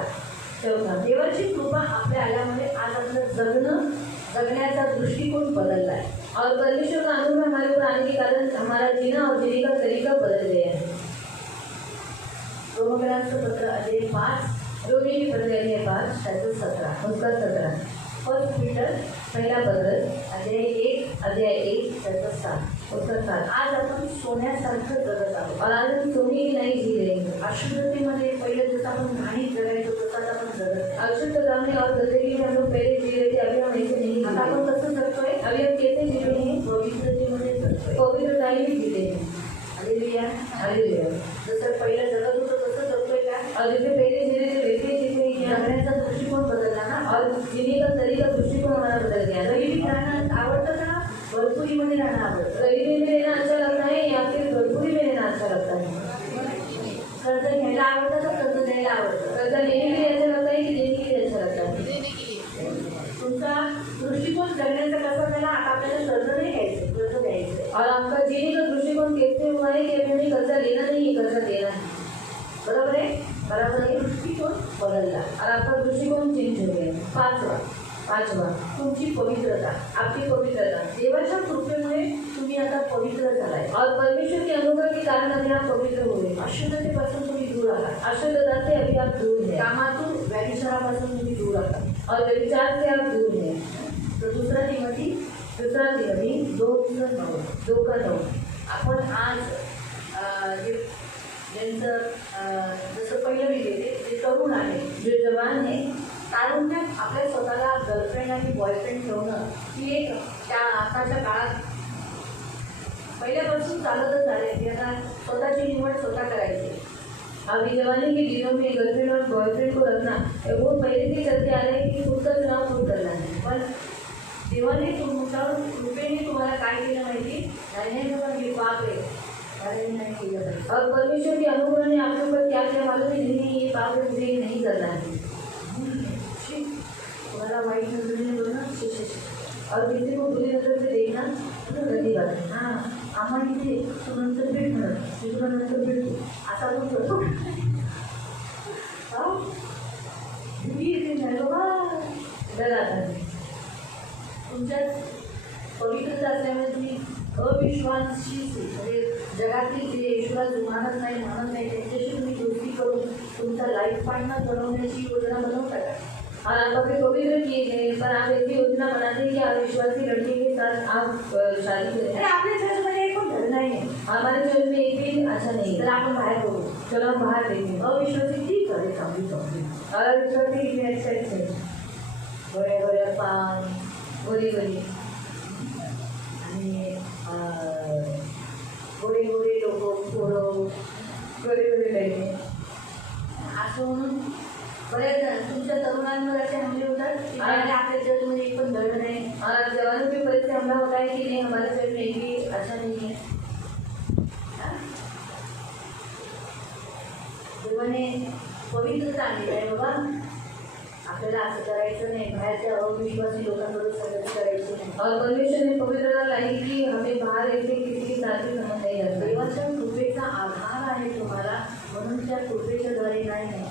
चौथा, देवाची कृपा आपल्या आल्यामुळे आज आपलं जगण्याचा दृष्टिकोन बदलला आहे. और परमेश्वर का अनुग्रह हमारे ऊपर आने के कारण हमारा जीना और जीने का तरीका बदल गया है. रोमकरांचं पत्र अध्याय 5 रोमियो की पत्री अध्याय 5 त्याचं 17. उसका 17. फर्स्ट पीटर पहला पत्र अध्याय 1 त्याचं 7. उसका 7. आज आपण सोन्यासारखं जगत आहोत. और आज हम सोने की नहीं जी रहे हैं. अशुद्धतेमध्ये पहिले जसं आपण घाणीत जगायचो तसं आता आपण जगत नाही. अक्षुद्धता में और गंदगी में हम लोग पहले जी रहे थे, अभी हम ऐसे नहीं जी आता रहे. आपण कसं जगतोय? अभी हम कैसे जी रहे हैं. पवित्रतेमध्ये जगतोय. पवित्रता ही जीते हैं. हालेलुया. हालेलुया. जसं पहिलं जगत होतं तसं जगतोय का? और जैसे पहले जी रहे थे वैसे ही जीते हैं क्या. जगण्याचा दृष्टिकोन बदलला ना. और जीने का तरीका दृष्टिकोन हमारा बदल गया है. गरिबीत राहणं आवडतं का? भरपुरीमध्ये राहणं आवडतं. गरीबी में रहना अच्छा लगता है या फिर भरपूरी में रहना अच्छा लगता है. कर्ज घ्यायला आवडतं का कर्ज द्यायला आवडतं? कर्जा लेने के लिए अच्छा लगता है कि देने के लिए अच्छा लगता है. देने के लिए तुमचा दृष्टिकोन जगण्याचा कसा झाला? आता आपल्याला कर्ज नाही घ्यायचं, कर्ज द्यायचं. और आपका जीने का दृष्टिकोन कैसे हुआ है कि अभी हमें कर्जा लेना नहीं है, कर्जा देना है. बरोबर आहे? बरोबर आहे. दृष्टिकोन बदलला. और आपका दृष्टिकोन चेंज हो गया. पांचवा, तुमची पवित्रता. आपकी पवित्रता. देवाच्या कृपेमुळे तुम्ही आता पवित्र झालाय. और परमेश्वर के अनुग्रह के कारण अभी आप पवित्र हुए. अशुद्धतेपासून तुम्ही दूर आहात. अशुद्धता से अभी आप दूर हैं. कामातून व्याभिचारापासून तुम्ही दूर आहात. और व्यभिचार से आप दूर हैं. तर दुसरा तिमोथी दूसरा तिमोथी 2:9. 2:9. आपण आज ज्यांचं जसं पहिलं मी घेते जे तरुण आहे, जो जवान है, तारुण्यात आपल्या स्वतःला गर्लफ्रेंड आणि बॉयफ्रेंड ठेवणं ही एक त्या आताच्या काळात पहिल्यापासून चालतच झाले की आता स्वतःची निवड स्वतः करायची. अभी जवानी के दिनों में गर्लफ्रेंड और बॉयफ्रेंड को रखना ये बहुत पहले से चलते आ रहे हैं कि खुद का चुनाव खुद करना है. पण देवाने तुमच्यावर कृपेने तुम्हाला काय केलं माहिती? नाही बाबा हे पाप आहे, अरे नाही केलं पाहिजे. और परमेश्वर के अनुग्रह ने आपके ऊपर क्या क्या मालूम है. नहीं, ये पाप है, मुझे ये नहीं करना है. शी, तुम्हाला वाईट नजरेने बघणं शी, शी, शी. और किसी को बुरी नजर से देखना गंदी बात है. हां, आम्हाला इथे तू नंतर भेट म्हणत, मी तुला नंतर भेटतो असा पण करतो. हा? मी येते नाही बाबा. डर आता है. तुमच्यात पवित्रता असल्यामुळे तुम्ही अविश्वासी म्हणजे जगातील जे ईश्वराला जुमानत नाही म्हणत नाही त्यांच्याशी तुम्ही दोस्ती करून तुमचा लाईफ पार्टनर बनवण्याची योजना बनवता का? और आप अपने पवित्र किए गए पर आप ऐसी योजना बनाते हैं कि अविश्वासी लड़के के साथ आप शादी अरे करें. आपल्या चर्चमध्ये एक पण धड नाही आहे. हमारे चर्च में एक भी अच्छा नहीं तर है. आपण बाहेर करू. चलो हम बाहर देखें. अविश्वासी ठीक आहे, चांगली चांगली और अविश्वासी इतने अच्छे अच्छे बऱ्या बऱ्या पान गोरी गोरी आणि गोरे गोरे लोक पोरं गोरे गोरे लड़के. असं म्हणून बऱ्याच जण तुमच्या तरुणांवर असे हमले होतात की नाही, आपल्या चर्चमध्ये एक पण धड नाही. और आप जवानों के ऊपर से हमला होता है कि नहीं, हमारे चर्च में एक भी अच्छा नहीं है. देवाने पवित्रता आणली आहे बाबा. आपल्याला असं करायचं नाही, बाहेरच्या अविश्वासी लोकांबरोबर संगती करायची नाही. और परमेश्वर ने पवित्रता लाई कि हमें बाहर ऐसे किसी के साथ भी संबंध नहीं रखना. देवाच्या कृपेचा आधार आहे तुम्हाला, म्हणून त्या कृपेच्या द्वारे नाही.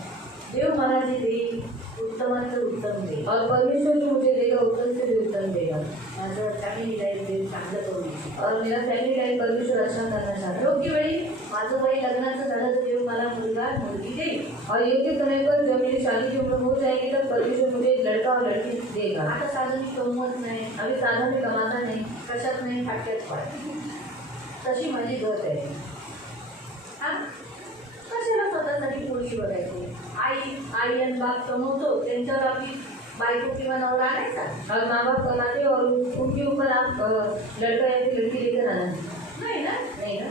देव मला जे देईल उत्तमाचं उत्तम दे और परमेश्वर जो मुझे देगा उत्तम से भी उत्तम देगा। माझं फॅमिली लाईफ दे चांगलं करून दे. और मेरा फैमिली लाइफ परमेश्वर अच्छा करना चाहता है। योग्य वेळी माझं वय लग्नाचं झालं तर देव मला मुलगा मुलगी देईल. और योग्य समय पर जब मेरी शादी की उम्र हो जाएगी तब परमेश्वर मुझे एक लड़का और लड़की देगा। आता साधन कमवत नाही, अभी साधन में कमाता नहीं, कशात नाही, फाटक्यात पाय. तशी माझी गत आहे. हा कशाला स्वतःसाठी मुलगी बघायची. आई आणि बाप कमवतो त्यांच्यावर आपली बायको किंवा नवरा आणायचा और माँ बाप कमाते और उनके ऊपर आप लड़का या फिर लड़की लेकर आना नाही ना. नहीं ना।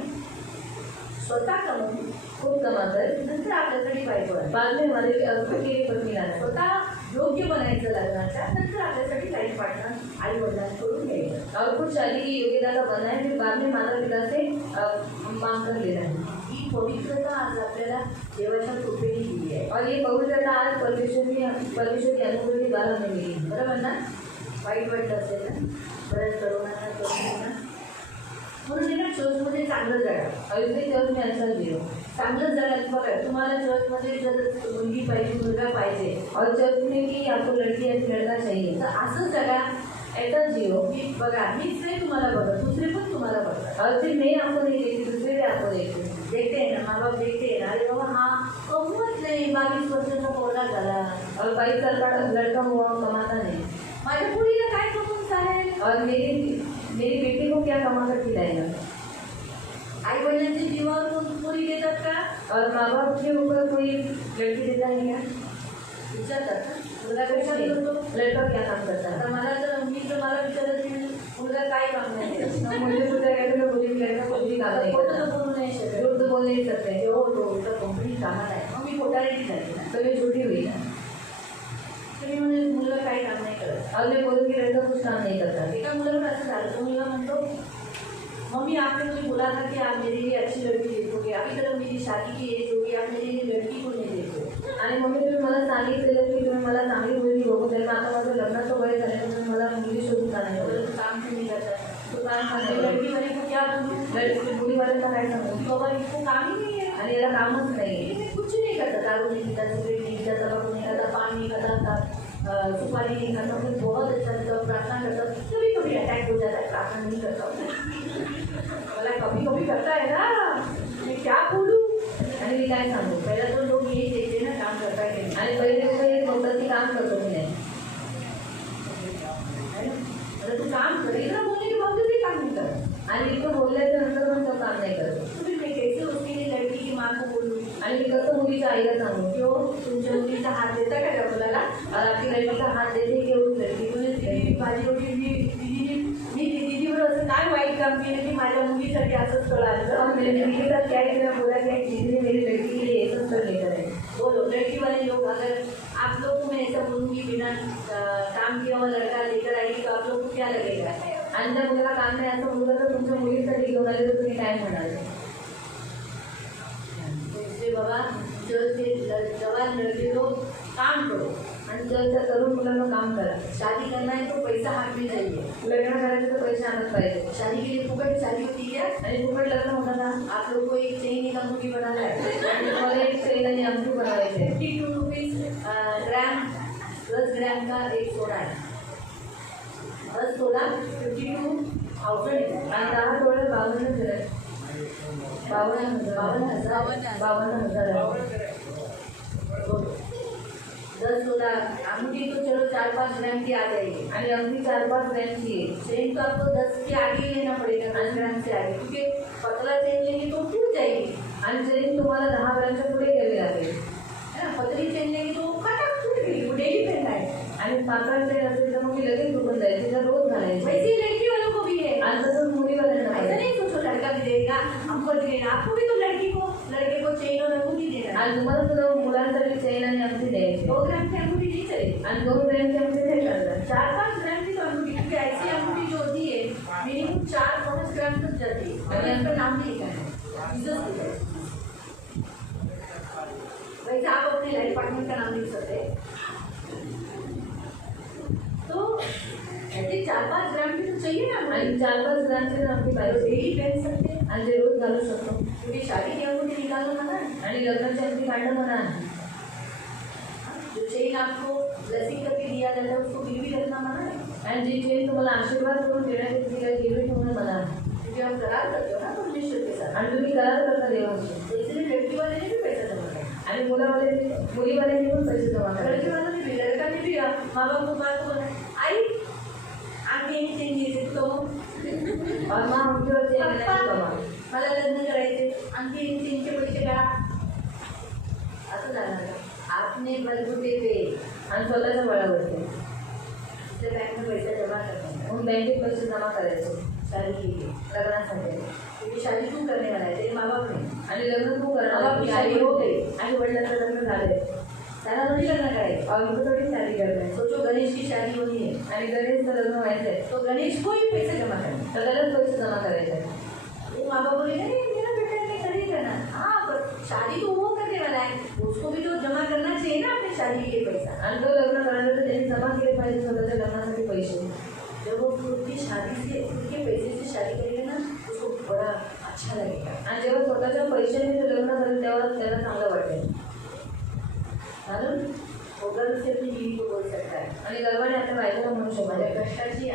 स्वतः कमवून खुद कमाकर नंतर आपल्यासाठी बायको आहे. बाद में हमारे लिए खुद के लिए पत्नी लाना। स्वतः योग्य बनायचं लग्नाच्या नंतर आपल्यासाठी लाईफ पार्टनर आई वडिलांकडून घ्यायचं. और खुद शादी की योग्यता का बनना है, फिर बाद में माता पिता से मांग कर लेना है। ही पवित्रता आज आपल्याला देवाच्या कृपेने दिली आहे. और ये पवित्रता आज परमेश्वर की अनुग्रह के द्वारा हमें मिली है। बरोबर ना. वाईट वाटत असेल ना बऱ्याच तरुणांना तरुणांना म्हणून आहे ना चर्चमध्ये चांगलं जगा. और इसलिए चर्च में अच्छा जियो। चांगलं जगायचं बघा. तुम्हाला चर्चमध्ये जर मुलगी पाहिजे मुलगा पाहिजे और चर्च में कि आपको लड़की या फिर लड़का चाहिए तर असं जगा. ऐसा जियो। मी बघा मीच नाही तुम्हाला बघत, दुसरे पण तुम्हाला बघतात. और फिर मैं आपको नहीं देखती, दूसरे भी आपको देखते हैं। देखते आहे ना माँ बाप देखते आहे ना. अरे बाबा हा कमवत नाही, 22 वर्षाचा पोरगा झाला, और 22 साल का लड़का हुआ कमाता नहीं, माझ्या मुलीला काय कमवून चालेल. और मेरी बेटी को क्या कमा कर खिलाएगा। आई वडिलांच्या जीवावर कोण मुली देतात का. और माँ बाप के ऊपर कोई लड़की देता है क्या। विचारतात ना मुलगा कशा करतो. लड़का क्या काम करता है। आता मला विचारत की मुलगा काय काम नाही करत. तो मुझे पूछा गया तो मैं बोली लड़का कुछ भी काम नहीं खोटं तर करता, बोलू नाही शकत. झूठ तो बोल नहीं सकते। हो तर कंपनी कामात आहे. मग मी खोटारडी झाली ना. तो ये झूठी हुई ना। तुम्ही म्हणे मुलगा काही काम नाही करत. और मैं बोलूँ कि लड़का कुछ काम नहीं करता। एका मुलावर असं झालं. तो मुलगा म्हणतो मम्मी आपने मुझे बोला था कि आप मेरे लिए अच्छी लड़की देखोगे, अभी तक मेरी शादी की एज होगी, आप मेरे लिए लड़की को नहीं देखो. आणि मम्मी तुम्ही मला सांगितलेलं की तुम्ही मला चांगली मुलगी बघू द्या. आता माझं लग्नाचं वय झालं तर तुम्ही मला मुलगी शोधून का नाही बोले बोलत? तो काम क्यों नहीं करता. तो काम का तो नाही लड़की वाले को क्या बोलूँ. लड़की मुलीवाल्यांना काय सांगू. बाबा इसको काम ही नहीं है. आणि याला कामच नाही. ये कुछ नहीं करता. दारू नहीं पीता, सिगरेट नहीं पीता, तंबाकू नहीं खाता, पान नहीं खाता, सुपारी नहीं खाता. फिर बहुत अच्छा लगता है, प्रार्थना करता. कभी कभी अटैक हो जाता है, प्रार्थना नहीं करता. मला कभी कभी करता है ना. मैं क्या बोलूँ. आणि मी काय सांगू. पहला तो लोग यही देखते हैं ना काम करता है कि नहीं. आणि पहिले लोक हे बघतात की काम करतो की नाही. है ना. अगर तू काम कर, इतना बोलने के बावजूद भी काम नहीं कर. आणि इतकं बोलल्याच्या नंतर पण तो काम नाही करत. तो फिर मैं कैसे उसके लिए लड़की की माँ को बोलूँ. आणि मी कसं मुलीच्या आईला सांगू. क्यों तुमच्या मुलीचा हात देता का त्या मुलाला. और आपकी लड़की का हाथ देते की उस लड़की को दीदी माझी वडील मी दीदीवर असं काय वाईट काम केलं की माझ्या मुलीसाठी असंच स्थळ आलं. और मेरे दीदी के साथ क्या किया बोला कि दीदी ने मेरी लड़की के लिए ऐसा कर लेकर है. बोलो लड़की वाले लोग अगर आप लोग को मैं ऐसा बोलूँगी बिना काम किया हुआ लड़का लेकर आएगी तो आप लोग को क्या लगेगा. आणि जर मुलाला काम नाही असं बोललं तर तुमच्या मुलीसाठी घेऊन आले तर तुम्ही काय म्हणाल. इसलिए बाबा चर्च के जवान लड़के लोग काम करो. आणि जर तरुण मुलांना काम करा. शादी करना है तो पैसा हाथ में चाहिए. लग्न करायचं तर पैसे आणत पाहिजे. शादी के लिए फुकट शादी होती है. आणि फुकट लग्न होतं ना. आप लोग को एक चेन एक अंगूठी बनाना है. आणि तुम्हाला एक चेन आणि अंगठी बनवायची आहे. 52 रुपीज ग्राम 10 ग्राम का एक सोना है. 10 तोला 52,000 आणि 10 तोळे 52,000 आहे. 52,000 आहे. 10 तोला अंगूठी तो चलो 4-5 ग्राम की आ जाएगी. आणि अंगठी 4-5 ग्रॅमची आहे. चेन तो आपको 10 के आगे लेना पड़ेगा, 10 ग्राम से आगे, क्योंकि पतला चेन लेंगे तो टूट जाएगी. आणि चेन तुम्हाला 10 ग्रॅमच्या पुढे घ्यावी लागेल. है ना. पतली चेन लेंगे तो खटाक टूट गई. वो डेली पहनना है. आणि पातळ चेन असेल तर मग ती लगेच दुखून जाईल. तिला रोज घालायची. वैसे ही लड़की वालों को भी है. आणि तसंच मुलीवाल्यांना ऐसा पाहिजे. नहीं सोचो लड़का भी देगा हमको भी देना. आपको भी तो लड़के को चेन और अंगूठी देना. आणि तुम्हाला सुद्धा मुलांसाठी चेन आणि अंगठी द्यायची. 2 ग्राम की अंगूठी नहीं चलेगी. आणि 2 ग्रॅमची अंगठी नाही चालत. 4-5 ग्राम की तो अंगूठी, क्योंकि ऐसी अंगूठी जो होती है मिनिमम 4-5 ग्राम तक जाती है. मैंने इसका नाम नहीं लिखा है. इज्जत लिखा है. वैसे आप अपने लाइफ पार्टनर का नाम लिख सकते हैं. तो ऐसे 4-5 ग्राम की तो चाहिए ना. आणि 4-5 ग्रॅमची अंगठी पाहिजे. डेली पहन सकते हैं. आणि ते रोज घालू शकतो. क्योंकि शादी की अंगूठी निकालना मना है. आणि लग्नाची अंगठी काढणं म्हणा. जो चेन आपको ब्लेसिंग करके दिया जाता है उसको गिरवी रखना मना है। आणि जी चेन तुम्हाला आशीर्वाद करून देण्यात येते तिला गिरवी ठेवणं मना आहे. क्योंकि हम करार करते हो ना परमेश्वर के साथ, आणि तुम्ही करार करता देवाशी. तो इसलिए लड़की वाले ने भी पैसा जमा किया, आणि मुलीवाल्यांनी पण पैसे जमा लड़की करायचे. वालों ने भी, लड़का ने भी माँ बाप को बात को बोला आई आगे ही चेन दिए तो और मग आमच्यावरती पप्पा, जमा. मला लग्न करायचे आणखी चेनचे पैसे काढा असं झालं का? आपने बलबुते पे आणि स्वतःच्या बळावरती ते बैंक में पैसा जमा करना मग बँकेत पैसे जमा करायचे शादी के लिए, लग्नासाठी. क्योंकि शादी तू करने वाला है, तेरे माँ बाप ने, आणि लग्न तू माँ बाप की करणार. शादी हो गई, आई वडिलांचं लग्न झालंय. सारा थोड़ी लग्न कराएगा। और उनको थोड़ी शादी करना है. सोचो गणेश की शादी होनी है आणि गणेशचं लग्न व्हायचं आहे तो गणेश को ही पैसे जमा करना, तर त्यालाच पैसे जमा करायचे आहेत. वो माँ बाप बोले नहीं मेरा बेटा ने नहीं करना, हाँ पर शादी तो वो करने वाला है, उसको भी तो जमा करना चाहिए ना अपने शादी के पैसा। आणि तो लग्न करायला तर त्यांनी जमा केले पाहिजे स्वतःच्या लग्नासाठी पैसे. जब वो खुद की शादी से खुद के पैसे से शादी करेगा ना उसको बड़ा अच्छा लगेगा। आणि जेव्हा स्वतःच्या पैशाने ते लग्न करेल तेव्हा त्याला चांगलं वाटेल. मालूम वो गर्व से अपनी बीवी को बोल सकता है आणि गर्वाने आपल्या बायकोला म्हणू माझ्या शकतो. कष्टाची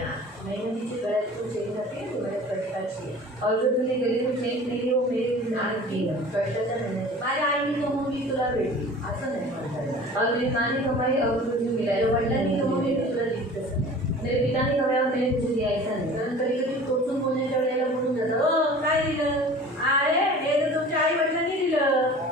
मेहनतीची गळ्यात तू चेन घातली तो माझ्या कष्टाची आहे, और जो तूने गली में चेंज नहीं की वो मेरी मेहनत की है. कष्टाच्या मेहनती माझ्या आईने कमवली तुला भेटली असं नाही म्हणता और मेरी माँ ने कमाई और तुझे मिला. वडिलांनी कमवली तुला दिली तसं नाही। मेरे पिता ने कमाया और मैंने तुझे दिया ऐसा नहीं. कारण कधी कधी टोचून बोलण्याच्या वेळेला बोलून जातं ओ काय दिलं अरे हे तर तुमच्या आई वडिलांनी दिलं,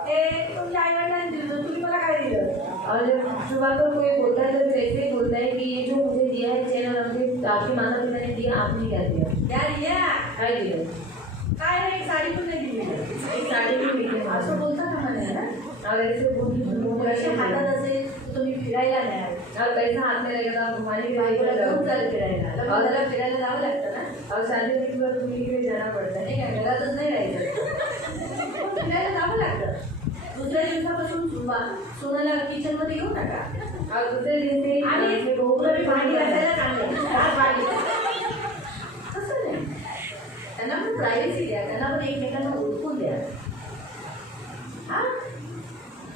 हे तुमच्या आई वडिलांनी दिलं, तुम्ही मला काय दिलं। और जब सुबह को कोई बोलता है तो फिर ऐसे ही बोलता है कि ये जो मुझे दिया है चैन और आपकी माता पिता ने दिया, आपने क्या दिया. क्या दिया काय दिलं. काय नाही एक साडी पण नाही दिली एक साडी भी मिळते असं बोलता का मला ना। और ऐसे पैसे हातात असेल तर तुम्ही फिरायला नाही और पैसा हाथ में रहेगा तो हमारी बायकोला घेऊन भी चालेल फिरायला, लग्नाला फिरायला जावं लागतं ना, और शादी में तो तुम्हें के लिए जाना पड़ता है. नाही काय घरातच नाही राहायचं पण फिरायला जावं लागतं। दुसऱ्या दिवसापासून सोनाला किचनमध्ये घेऊ नका और दूसरे दिन से आणि गोबरी भांडी घासायला चांगलं तसं नाही, त्यांना पण प्रायव्हसी द्या, त्यांना पण एकमेकांना ओळखून द्या। हाँ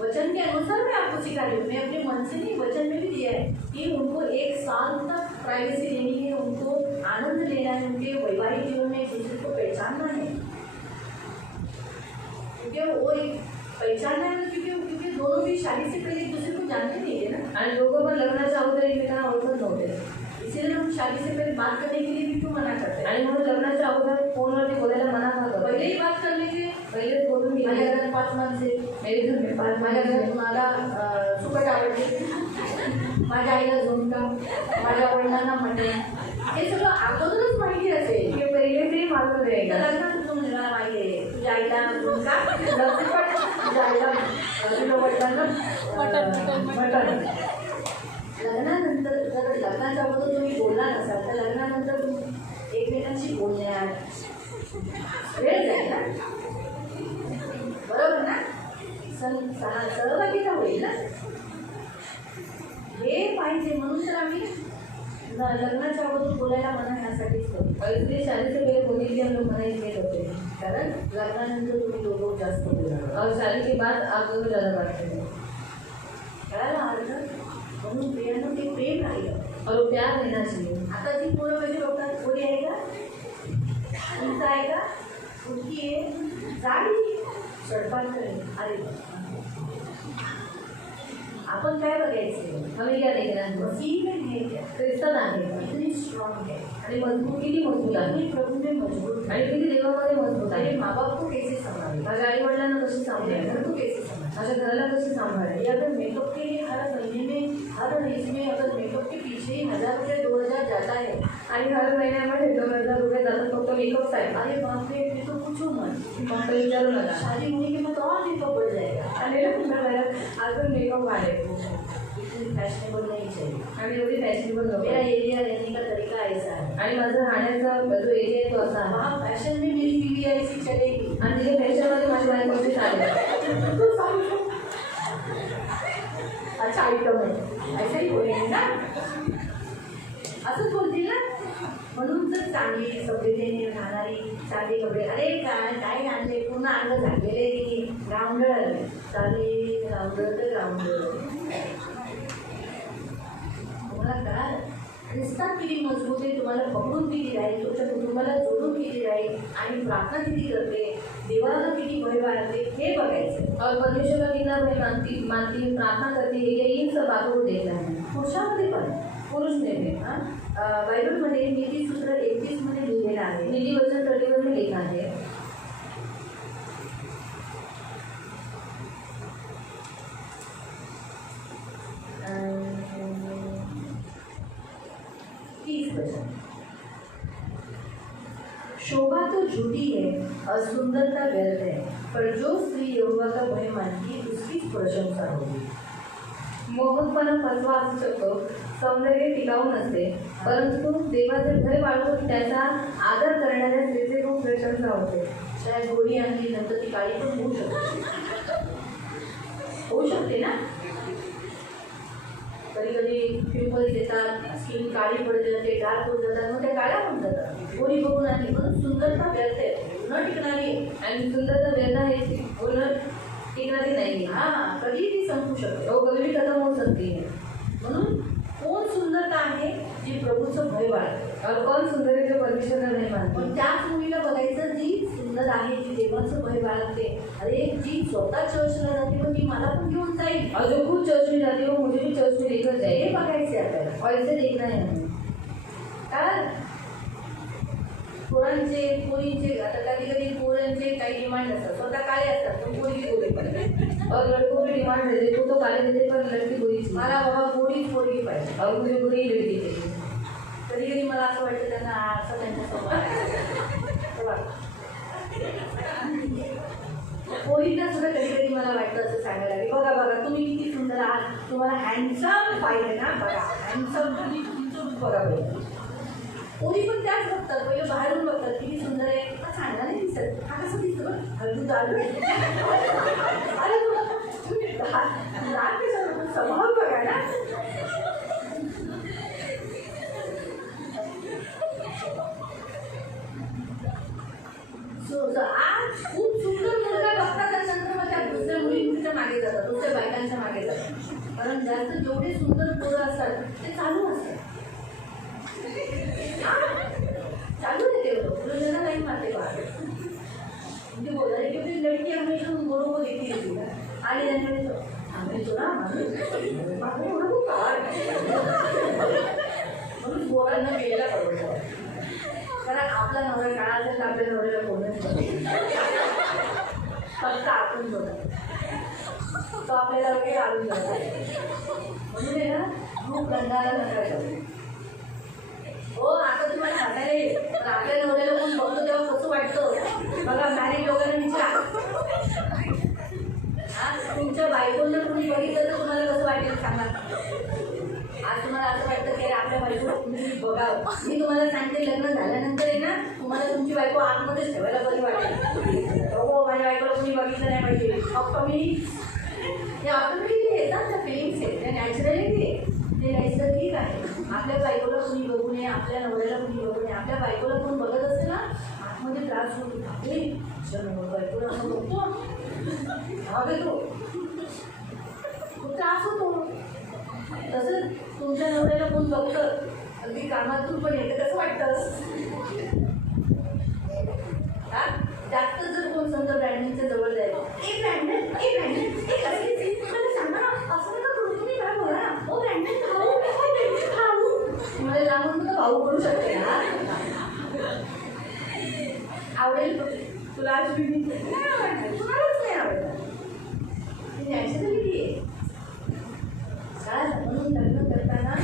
वचन के अनुसार मैं आपको सिखा रही हूँ, मैं अपने मन से नहीं वचन में भी दिया है कि उनको 1 साल तक प्राइवेसी देनी है, उनको आनंद लेना है, उनके वैवाहिक जीवन में एक दूसरे को पहचानना है, क्योंकि वो एक पहचानना है क्योंकि दोनों भी शादी से पहले एक दूसरे को जानते नहीं है ना, आणि दोघं पण लग्नाच्या अगोदर एकमेकांना ओळखत नव्हते. इसीलिए हम शादी से पहले बात करने के लिए भी क्यों मना करते हैं। आणि म्हणून लग्नाच्या अगोदर फोनवरती बोलायला मना का करतो. पहले ही बात कर लीजिए, पहिलेच बोलून माझ्या गेले. घरात 5 माणसे, मेरे घर में 5 माझ्या घरात मला सुकट आवडते, माझ्या आईला झुणका, माझ्या वडिलांना मटण, हे सगळं अगोदरच माहिती असेल। हे पहिले ते मालूम तर रहेगा. लग्नात तुम्हाला माहिती आहे तुझ्या आईला झुणका, सुकट, तुझ्या आईला तुझ्या वडिलांना मटण। लग्नानंतर जर लग्नाच्या अगोदर तुम्ही बोलणार असाल तर लग्नानंतर तुम्ही एकमेकांशी बोलण्यात वेळ जाईल ना, बरोबर ना, सहभागिता होईल ना, हे पाहिजे। म्हणून तर आम्ही लग्नाच्या अगोदर बोलायला मना ह्यासाठीच करतो, और इसलिए शादी से पहले बोलने के लिए हम लोग मना इसलिए करते हैं. कारण लग्नानंतर तुम्ही दोघं जास्त बोलणार। और शादी के बाद आप दोनों ज़्यादा बात करें. कळायला अर्थ म्हणून प्रियानं ते प्रेम राहिलं। और वो प्यार रहना चाहिए. आता ती पोरं कशी बघतात, थोडी आहे का, उंच आहे का, उंची आहे, जाडी, सडपाट करेल, अरे आपण काय बघायचं, हमें क्या देखना है. मसीह में है क्या, ख्रिस्तान आहे इतनी स्ट्रॉंग है, आणि मजबूत किती मजबूत आहे इतनी प्रभु में मजबूत है, आणि किती देवामध्ये मजबूत मेरे आहे. माँ बाप को कैसे संभाले, माझ्या आई वडिलांना कशी मेरे सांभाळेल, घर को कैसे संभाले। माझ्या घराला कशी सांभाळेल. अगर मेकअप के लिए हर महीने में हर इसमें अगर मेकअप के पीछे ही 1000 रुपये 2000 जाता है, आणि हर महिन्यामध्ये 2,000 रुपये जातात फक्त मेकअपसाठी. अरे बाप रे मैं तो पूछूं मत, फक्त विचारू नका. शादी होने के बाद और मेकअप बढ़ जाएगा। आणि लग्न झाल्यावर अजून मेकअप वाढेल. इतनी फैशनेबल नहीं चाहिए, आणि एवढी फॅशनेबल नको. मेरा एरिया रहने का तरीका ऐसा है, आणि माझं राहण्याचा जो एरिया आहे तो असा आहे. वहाँ फैशन में मेरी बीवी ऐसी चलेगी, आणि तिथे फॅशनमध्ये माझी बायको कशी चालेल. अच्छा आइटम है, ऐसा ही बोलेंगे ना, असंच बोलतील ना। म्हणून तर चांगली सभ्यतेने राहणारी चांगले कपडे, अरे काय काय घालले, पूर्ण अंग झालेले की ग्राउंडर चालेल, ग्राउंडर तर ग्राउंडर, संस्था किती मजबूत आहे, तुम्हाला पकडून किती राहील, तुमच्या कुटुंबाला जोडून किती राहील आणि प्रार्थना किती करते, देवाला किती भय बाळगते हे बघायचं. और परमेश्वर का कितना भय मानती प्रार्थना करती है, ये इन सब बातों को देखना है. पुरुषामध्ये पण पुरुष ने भी बायबलमध्ये नीतिसूत्र 31 मध्ये लिहिलेलं आहे. नीति वचन 31 में लिखा है. शोभा तो झूठी है और सुंदरता व्यर्थ है, पर जो स्त्री यहोवा का भय मानती उसकी प्रशंसा होगी. मोहकपणा फसवा असू शकतो, सौंदर्य टिकाऊ नसते, परंतु देवाचे भय बाळगून त्याचा आदर करणाऱ्या स्त्रीचे खूप प्रशंसा होते. शायद गोरी आणली नंतर ती काळी पण होऊ शकते ना. कधी कधी पिंपल्स येतात, स्किन काळी पडते, ते डार्क होत जातात, मग ते काळ्या होऊन जातात. गोरी बघून आणली म्हणून सुंदरता व्यर्थ आहे, न टिकणारी आहे. आणि सुंदरता वेदना है उलट टिकणारी नाही. हां, कधी ती संपू शकते, वो कभी भी खत्म हो सकती है. म्हणून कोण सुंदरता आहे जी प्रभूचं भय बाळगते. और कौन सुंदर है जो परमेश्वर का नहीं मानते. पण त्याच मुलीला बघायचं जी सुंदर आहे, जी देवाचं भय बाळगते. अरे जी स्वतः चर्चला जाते पण ती मला पण घेऊन जाईल, और जो खुद चर्च में जाती है वो मुझे भी चर्च में लेकर हे जाएगी. बघायचे आपल्याला. और इसे देखना है हमें. कारण पोरींचे आता कधी कधी पोरांचे काही डिमांड असतात, स्वतः काळे असतात पण पोरी गोरी पाहिजे. और लड़कों की डिमांड रहती है, तो काले देते पर लड़की गोरी चाहिए. मला बाबा गोरीच पोरगी पाहिजे. और मुझे गोरी लड़की चाहिए. कधी कधी मला असं वाटतं त्यांना असं त्यांच्यासमोर पोरींना सुद्धा कधी कधी मला वाटतं असं सांगायला लागेल, बघा बघा तुम्ही किती सुंदर आहात, तुम्हाला हँडसम पाहिजे ना, बघा हँडसम तुम्ही तुमचं रूप बघा पाहिजे. पोरी पण त्याच बघतात, पहिले बाहेरून बघतात किती सुंदर आहे, हा चांगला नाही दिसत, हा कसं दिसतं बघ, हळदू चालू अरे तुम्ही स्वभाव बघा ना. आज खूप सुंदर मुलगा बघतात त्याच्यानंतर मग त्या दुसऱ्या मुलींच्या मागे जातात, दुसऱ्या बायकांच्या मागे जातात. कारण जास्त जेवढे सुंदर पोरं असतात ते चालू असतात. चालू आहे तेवढं पुरुषांना नाही मारते बाहेर. म्हणजे बोलायला की ती लडकी हमेशा बरोबर येते तुला आणि त्यांच्याकडे आम्ही तुला बापरे एवढं खूप काळ म्हणून पोरांना गेला परवडतं. कारण आपला नवरा काळा असेल तर आपल्या नवऱ्याला कोणच फक्त आपण बोला तो आपल्याला वगैरे आळून जातो. म्हणून आहे ना खूप रंगाला नका जाऊ. हो आता तुम्हाला सांगायला येईल तर आपल्या नवऱ्याला कोण बघतो तेव्हा कसं वाटतं बघा. मॅरेज लोकांना विचार, हा तुमच्या बायकोला तुम्ही बघितलं तर तुम्हाला कसं वाटेल सांगा. आज तुम्हाला असं वाटतं की आपल्या बायकोला तुम्ही बघावं. मी तुम्हाला सांगते लग्न झाल्यानंतर आहे ना तुम्हाला तुमची बायको आतमध्येच ठेवायला बरी वाटेल. हो माझ्या बायकोला तुम्ही बघितलं नाही पाहिजे. हे ऑटोमॅटिकली येतात त्या फिलिंग्स आहेत, त्या नॅचरॅलिटी आहे, ते नैसर्गिक आहे. आपल्या बायकोला कुणी बघू नये, आपल्या नवऱ्याला कुणी बघू नये. आपल्या बायकोला कोण बघत असेल ना आतमध्ये त्रास होतो. बायकोला असं बघतो हवे तो खूप त्रास होतो. तसंच तुमच्या नवऱ्याला कोण बघतं अगदी कामातून पण येतं कसं वाटतं. हा जास्त जर कोण समजा ब्रँडिंगच्या जवळ जायचं ए ब्रँडेड ए ब्रँडेड ए असं सांगा ना असं नका करू तुम्ही काय बोला ना ओ ब्रँडेड खाऊ मला लांबून तुला भाऊ करू शकते ना. आवडेल तुला आज मी नाही आवडतं, तुम्हालाच नाही आवडतं. ती नॅचरलिटी आहे. काय म्हणून लग्न करताना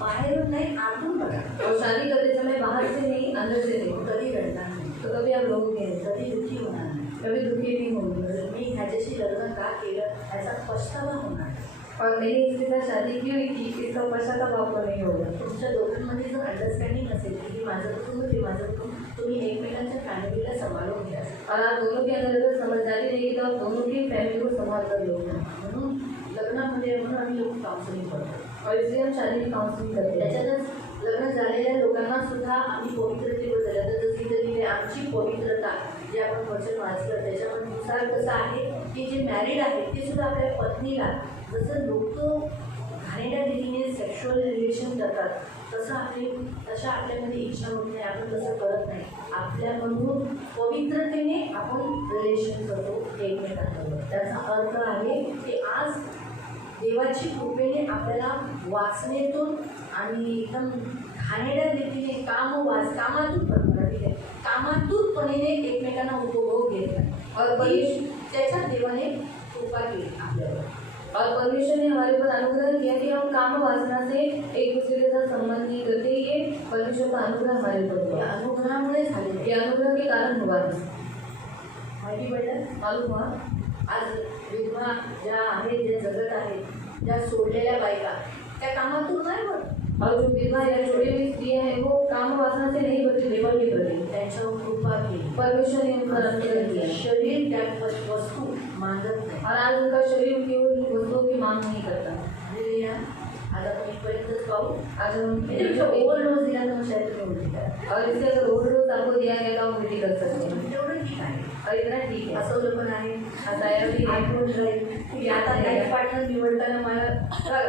बाहेरून नाही आतून बघा. और शादी करते समय बाहर से नहीं अंदर से नहीं. कधी रडणार नाही, तो कभी आप रोगे नहीं, कधी दुःखी होणार नाही, कभी दुखी नहीं होंगे. मी ह्याच्याशी लग्न का केलं ह्याचा पछतावा होणार. और मैंने इसके साथ शादी क्यों की इसका पश्चाताप आपको नहीं होगा. तुमच्या दोघांमध्ये जर अंडरस्टँडिंग असेल की हे माझं कुटुंब ते माझं कुटुंब, तुम्ही एकमेकांच्या फॅमिलीला सांभाळून घ्या. और आप दोनों के अंदर अगर समझदारी रहेगी तो आप दोनों की फैमिली को संभाल कर लोगे. म्हणून लग्नामध्ये म्हणून आम्ही लोक काउन्सिलिंग करतो. और इसलिए हम शादी की काउंसलिंग करते हैं. त्याच्यातच लग्न झालेल्या लोकांना सुद्धा आम्ही पवित्रतेबद्दल आता जसं की आमची पवित्रता जे आपण वचन वाचलं त्याच्यानुसार कसं आहे की जे मॅरिड आहेत ते सुद्धा आपल्या पत्नीला जसं लोक घाणेरड्या रीतीने सेक्शुअल रिलेशन करतात तशा आपल्यामध्ये इच्छा होत नाही, आपण तसं करत नाही. आपल्यामधून पवित्रतेने आपण रिलेशन करतो एकमेकांबरोबर. त्याचा अर्थ आहे की आज देवाची कृपेने आपल्याला वासनेतून आणि एकदम घाणेरड्या रीतीने कामातूनपणे एकमेकांना उपभोग घेत नाही. त्याच्यात देवाने कृपा केली आपल्याला. और परमेश्वर ने हमारे ऊपर अनुग्रह किया कि हम काम वासना से एक दूसरे के साथ संबंध नहीं करते. ये परमेश्वर का अनुग्रह हमारे ऊपर हुआ. या अनुग्रहामुळे झाले. ये अनुग्रह के कारण हुआ. माहिती पडलं? मालूम हुआ. आज विधवा ज्या आहेत, ज्या जगत आहेत, ज्या सोडलेल्या बायका, त्या कामातून नाही होत. और जो विधवा या छोड़ी हुई स्त्रियां हैं वो काम वासना से नहीं बढ़ती देवा के प्रति. त्यांच्यावर कृपा केली. परमेश्वर ने उनका अनुग्रह किया. शरीर त्या वस्तू मागत नाही. और आज उनका शरीर उनकी वस्तुओं की मांग नहीं करता. हालेलुया. आज आपण इथपर्यंतच पाहू. आज हम ओव्हरडोस दिला तर शायद तुम्ही उलटी करा. और इससे अगर ओवरडोज आपको दिया गया तो आप उल्टी कर सकते हैं. तेवढं ठीक आहे. और इतना ठीक है. असं पण आहे. आता यावेळी आठवण राहील की आता लाईफ पार्टनर निवडताना मला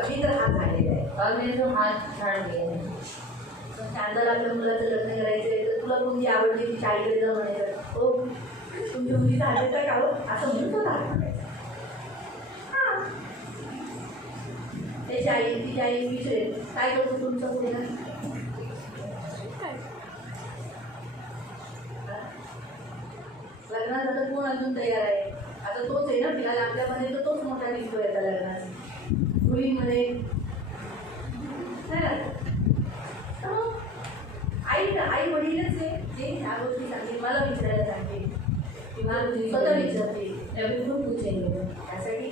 मी तर हात झालेला आहे. और मैंने तो हाथ झाड़ दिए हैं. चांदाला आपल्या मुलाचं लग्न करायचं आहे तर तुला कोणती आवडली ती आईकडे जाऊन म्हणायचं, हो तुमच्या मुलीचं आहे तर का हो असं म्हणून तो हात म्हणायचा. हां तिची आई विचारेल काय करतो तुमचा मुलगा. लग्नात आता कोण अजून तयार आहे. आता तोच आहे ना फिलहाल आपल्यामध्ये तर तोच मोठा दिसतोय आता लग्नात मुलींमध्ये. आई वडीलच आहे जे ह्या गोष्टी सांगते, मला विचारायला सांगते किंवा स्वतः विचारते. अभी ग्रुप पूछेंगे त्यासाठी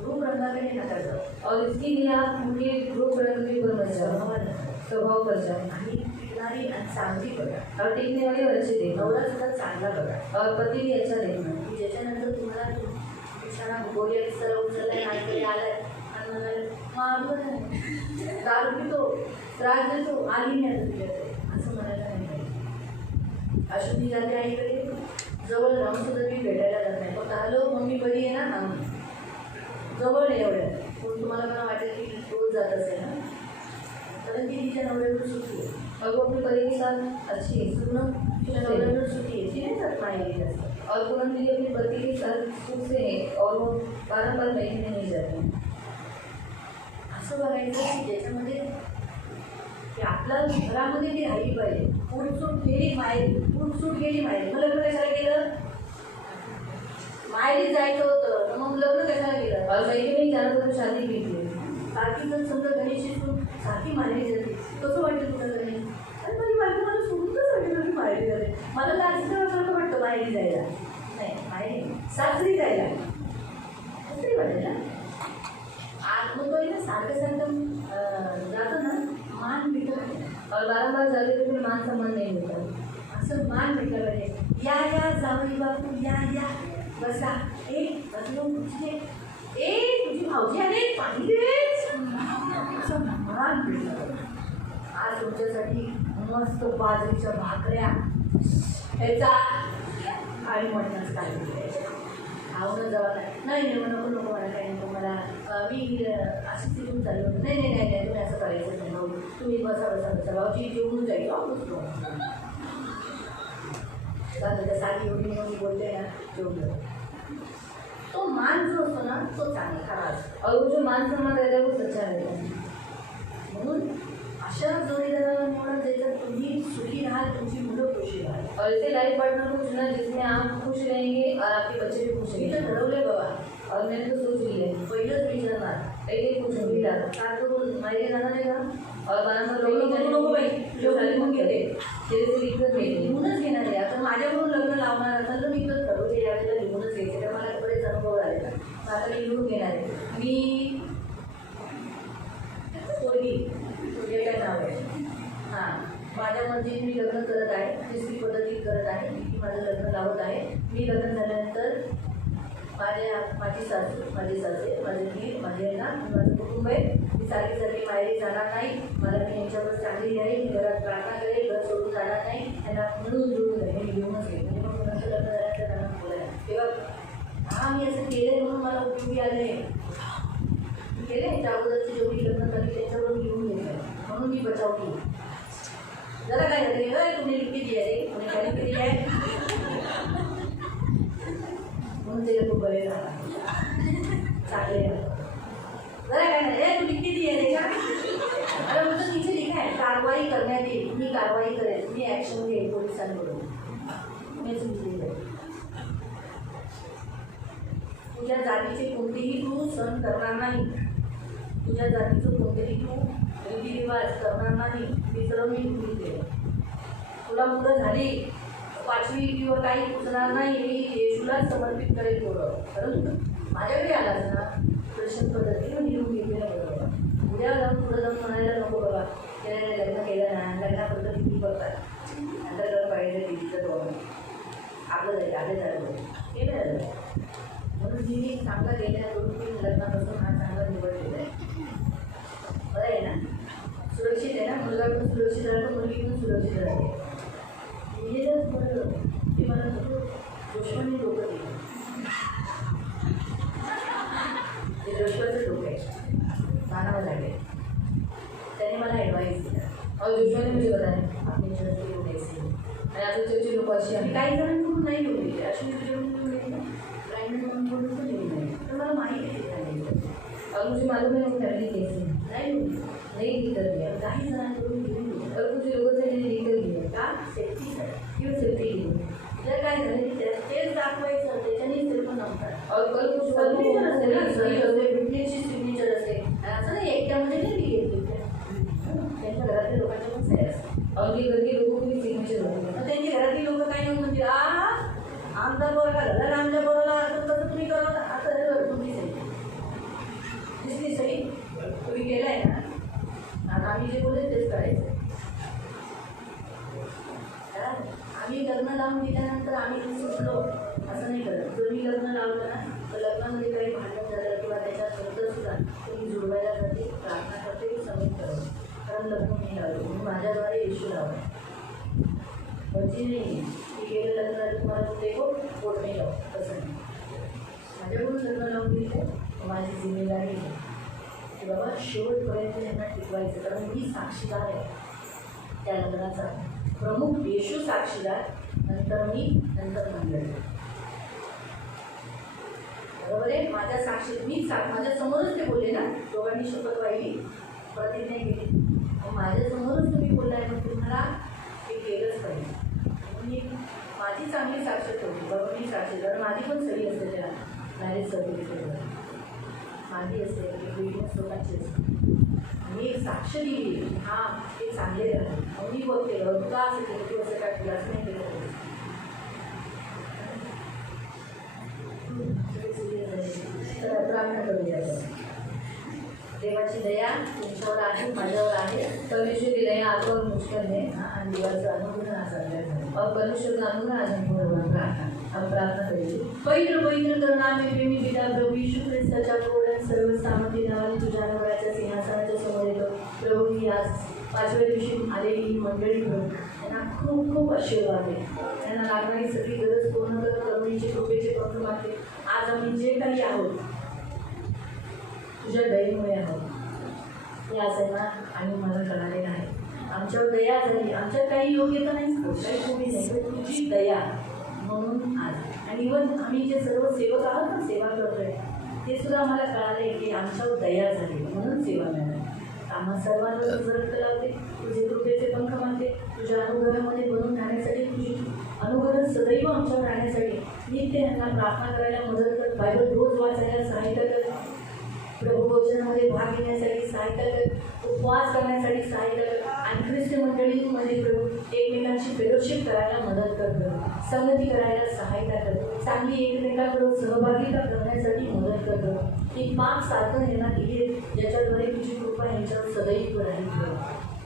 रूप रंगाकडे नका जाऊ. और इसके लिए आप उनके ग्रुप रंग पर मत जाओ, स्वभाव पर जाओ. आणि टिकणारी आणि चांगली बघा. और टिकने वाले और अच्छे देखो. नवरा सुद्धा चांगला बघा. और पति भी अच्छा देखना. की ज्याच्यानंतर तुम्हाला दिवसाला गोळ्या विसरा उचललाय नाकडे आलाय आणि म्हणाले मग दारू पितो, त्रास देतो, आली नाही आता तुझ्याकडे असं म्हणायला नाही पाहिजे. अशी मी जाते आईकडे जवळ राहून सुद्धा मी भेटायला जात नाही. फक्त हॅलो मम्मी बरी आहे ना. जवळ आहे एवढ्या पण तुम्हाला मला वाटेल की रोज जात असेल ना, कारण की तिच्या नवऱ्यावर सुट्टी आहे. और वो अपने पति के साथ अच्छी है. पूर्ण तिच्या नवऱ्यावर सुट्टी आहे. ती नाही जात माहेरी जास्त. और पूर्ण दीदी अपने पति के साथ सुख से है और वो बार महीने नहीं जाते. असं बघायचं की ज्याच्यामध्ये की आपल्या घरामध्ये ती राहिली पाहिजे. उठसूट गेली माहेरी, उठसूट गेली माहेरी. मग लग्न कशाला केलं. माहेरी जायचं होतं तर मग लग्न कशाला केलं. और कहीं नहीं जाना तो शादी की थी. सारखी जर समजा गणेशीतून सारखी माहेरी जाते कसं वाटतं तुला गणेश. आणि माझी बायको मला सोडून कसं वाटेल की माहेरी जाते. मला तर आजचं वाटतं माहेरी जायला. नाही माहेरी सासरी जायला कसंही वाटेल ना. आज मग तो ना सारखं जातं ना मान भेटत नाही. और बार जाते तो फिर मान सम्मान नहीं मिलता. असं मान भेटलं पाहिजे. या जावई बापू या बसा. बसलो तुझे तुझी भाऊजी आले पाणी देच असं मान भेटलं पाहिजे. आज तुमच्यासाठी मस्त बाजरीच्या भाकऱ्या ह्याचा आणि मटणाचं काय खाऊन जावा. नाही नको मला काही नको. मला मी अशीच तिथून चालू होतं. नाही तुम्ही असं करायचं नाही भाऊ. तुम्ही बसा भाऊजी जेवून जाईल बसतो त्या साधी एवढी मी बोलले ना जेवढं तो मान जो असतो ना तो चांगला खरा असतो. और वो जो मान सम्मान रहता है वो सच्चा रहता है. म्हणून अशा जोडीदाराला निवडून ज्याच्यात तुम्ही सुखी राहाल, तुमची मुलं खुशी राहाल. और ऐसे लाइफ पार्टनर को चुना जिसमें आप खुश रहेंगे और आपके बच्चे भी खुश मी तर रहेंगे. ठरवलंय बाबा. और मैंने तो सोच लिया है. पहिलंच विचारणार एक पूछूंगी ला. काय करून माहिती जाणार आहे का. और बारंबार नको बाई जेवण गेले तेरे से लिखकर भेजेंगे. लिहूनच घेणार आहे. आता माझ्याकडून लग्न लावणार असेल तर मी तर ठरवले यावेळेला लिहूनच घ्यायचे. तर मला बरेच अनुभव झालेला. आता मी लिहून घेणार आहे. मी पोरगी तुझे काय नाव आहे. हां माझ्या मर्जीने मी लग्न करत आहे. तिसरी पद्धतीत करत आहे. मी माझं लग्न लावत आहे. मी लग्न झाल्यानंतर माझी सासू माझे सासरे माझे दीर माझे ना माझं कुटुंब आहे. मी सारखी माहेरी जाणार नाही. मला मी यांच्यावर चांगली राहील. मी घरात प्रार्थना करेल. घर सोडून जाणार नाही. त्यांना मिळून जुळून राहील. मी घेऊनच घेईन. म्हणजे मग नंतर लग्न झाल्यानंतर त्यांना बोलायला तेव्हा मी असं केलं म्हणून मला उपयोगी आलं आहे. केलं ह्याच्या अगोदरची जेवढी लग्न म्हणून मी बचाव केली. जरा काय झालं, तुम्ही लिपी दिली आहे रे, कोणी काय लिपी दिली आहे म्हणून ते लोक बरे राहतात, चांगले राहतात. जरा काय नाही, तू लिपी दिली आहे का? अरे म्हणतो तिथे लिखा आहे कारवाई करण्यात येईल, मी कारवाई करेल, मी ॲक्शन घेईल पोलिसांकडून. मी चुकलेलं आहे. तुझ्या जातीचे कोणतेही तू सण करणार नाही, तुझ्या जातीचं कोणतेही तू रीतिरिवाज करणार नाही, मित्र मी भूल केलं. तुला मुलं झाली 5वी किंवा काही पुजणार नाही, मी येशूलाच समर्पित करेल थोडं. परंतु माझ्याकडे आलास ना दर्शन पद्धतीने लिहून घेतलेलं बरोबर. उद्या जाऊन पुढं जाऊन म्हणायला नको बाबा त्याने लग्न केलं ना, लग्नाबद्दल किती बघतात नंतर जर पाहिजे दिदीचं दोन आपलं जाईल आपले झालं हे नाही झालं. म्हणून मी चांगला गेल्या 2-3 लग्नापासून हा चांगला निवडलेला आहे. बरं आहे ना, सुरक्षित आहे ना, मुलगा पण सुरक्षित राहतो, मुलगी पण सुरक्षित राहते. हे जर बरं ते मला दुश्मनी लोक दिली, ते दुश्मनचं लोक आहे मानावं लागेल. त्याने मला ॲडवाईस दिला. दुश्मनी म्हणजे बघा आपली चर्चे लोक असेल आणि आता चर्चे लोक अशी आणि काही जणांकडून नाही होते अशी तुझ्याकडून प्रायव्हेट म्हणून पण येऊ नये. तर मला माहिती आहे मुझे मालूम है वो फैमिली कैसी है, नाही होती नहीं लीकर गया काही जणांकडून घेऊन येऊ. और कुछ लोगों से मैंने लीकर गया का सेफ्टीसाठी क्यों सेफ्टी की जर काय झालं की तेच दाखवायचं त्याच्याने सेल्फ नव्हतात. और कल कुछ सिग्नेचर असेल ना, सही लोग असेल, विटनेसची सिग्नेचर असेल, असं नाही एकट्यामध्ये नाही मी घेतली त्यांच्या घरातल्या लोकांच्या पण सह्या असतात. और ये घर के लोगों को भी सिग्नेचर होती है. मग त्यांची घरातली लोक काय येऊन म्हणजे आमचा बरं का झाला आमच्या बरोबर असं तसं तुम्ही करा ना, असं झालं तुमची सही दिसली सही तुम्ही केलं ना, आता आम्ही जे बोलले तेच करायचं. आम्ही लग्न लावून दिल्यानंतर आम्ही सुटलो असं नाही करत. जर मी लग्न लावलं ना तर लग्नामध्ये काही भांडण झालं किंवा त्याच्यानंतर सुद्धा तुम्ही जुळवायला जाते, प्रार्थना करते की समित करतो. कारण लग्न मी लावलं मी माझ्याद्वारे येशू लावलं म्हणजे नाही की गेलं लग्न झालं तुम्हाला कुठे पोट नाही लावू, तसं नाही. माझ्याकडून लग्न लावून दिलं माझी जिम्मेदारी आहे की बाबा शेवटपर्यंत यांना टिकवायचं. कारण मी साक्षीदार आहे त्या लग्नाचा, प्रमुख येशू साक्षीदार, नंतर मी, नंतर मंडळी. बरोबर आहे. माझ्या साक्षी माझ्या समोरच ते बोलले ना, दोघांनी शपथ वाहिली, प्रतिज्ञा केली, माझ्या समोरच तुम्ही बोललाय मग तुम्हाला ते केलंच पाहिजे. मी माझी चांगली साक्ष ठेवली, बरोबर मी साक्षीदार, माझी पण सही असते त्या मॅरेज सर्टिफिकेटवर, माझी असते विटनेस लोकांची असते. मी एक साक्ष दिली हां ते चांगले राहते. मी बघते तुला असं केलं तू असं काय तुला असं नाही केलं. तर प्रार्थना करूया. देवाची दया तुमच्यावर आहे, माझ्यावर आहे. परमेश्वर की दया आप पर मुझ पर है आणि देवाचं अनुग्रह आज आपल्याला. और परमेश्वर का अनुग्रह आज हम पर प्रार्थना हम प्रार्थना करेंगे. पवित्र पवित्र करुणामय प्रेमी पिता प्रभू येशू ख्रिस्ताच्या गोड आणि सर्व सामर्थ्य नावाने तुझ्या अनुग्रहाच्या सिंहासनाच्या समोर येतो. प्रभू ही आज 5व्या दिवशी आलेली ही मंडळी प्रभू त्यांना खूप खूप आशीर्वाद आहे. त्यांना लागणारी सगळी गरज पूर्ण कर, करुणेचे कृपेचे पंख मागते. आज आम्ही जे काही आहोत तुझ्या दयेमुळे आहोत. हे आज आहे ना आणि मला कळालेलं आहे. आमच्यावर दया झाली, आमच्यात काही योग्यता नाही, काही खूबी नाही, पण तुझी दया म्हणून आज. आणि इव्हन आम्ही जे सर्व सेवक आहोत ना, सेवा करतोय ते सुद्धा आम्हाला कळालं आहे की आमच्यावर दया झाली म्हणून सेवा मिळाली. आम्हा सर्वांवर तुझं रक्त लावते, तुझे कृपेचे पंख मानते, तुझ्या अनुग्रहामध्ये बनून राहण्यासाठी, तुझी अनुग्रह सदैव आमच्यावर राहण्यासाठी नित्य यांना प्रार्थना करायला मदत कर, बायबल रोज वाचायला सहायता कर, प्रभू भोजनामध्ये भाग घेण्यासाठी सहायता कर, उपवास करण्यासाठी सहायता कर, आणि ख्रिस्त मंडळींमध्ये प्रभू एकमेकांची फेलोशिप करायला मदत कर, संगती करायला सहायता कर, चांगली एकमेकांकडून सहभागिता करण्यासाठी मदत कर. ही 5 साधनं यांना दिली ज्याच्याद्वारे तुझी कृपा यांच्यावर सदैव राहील.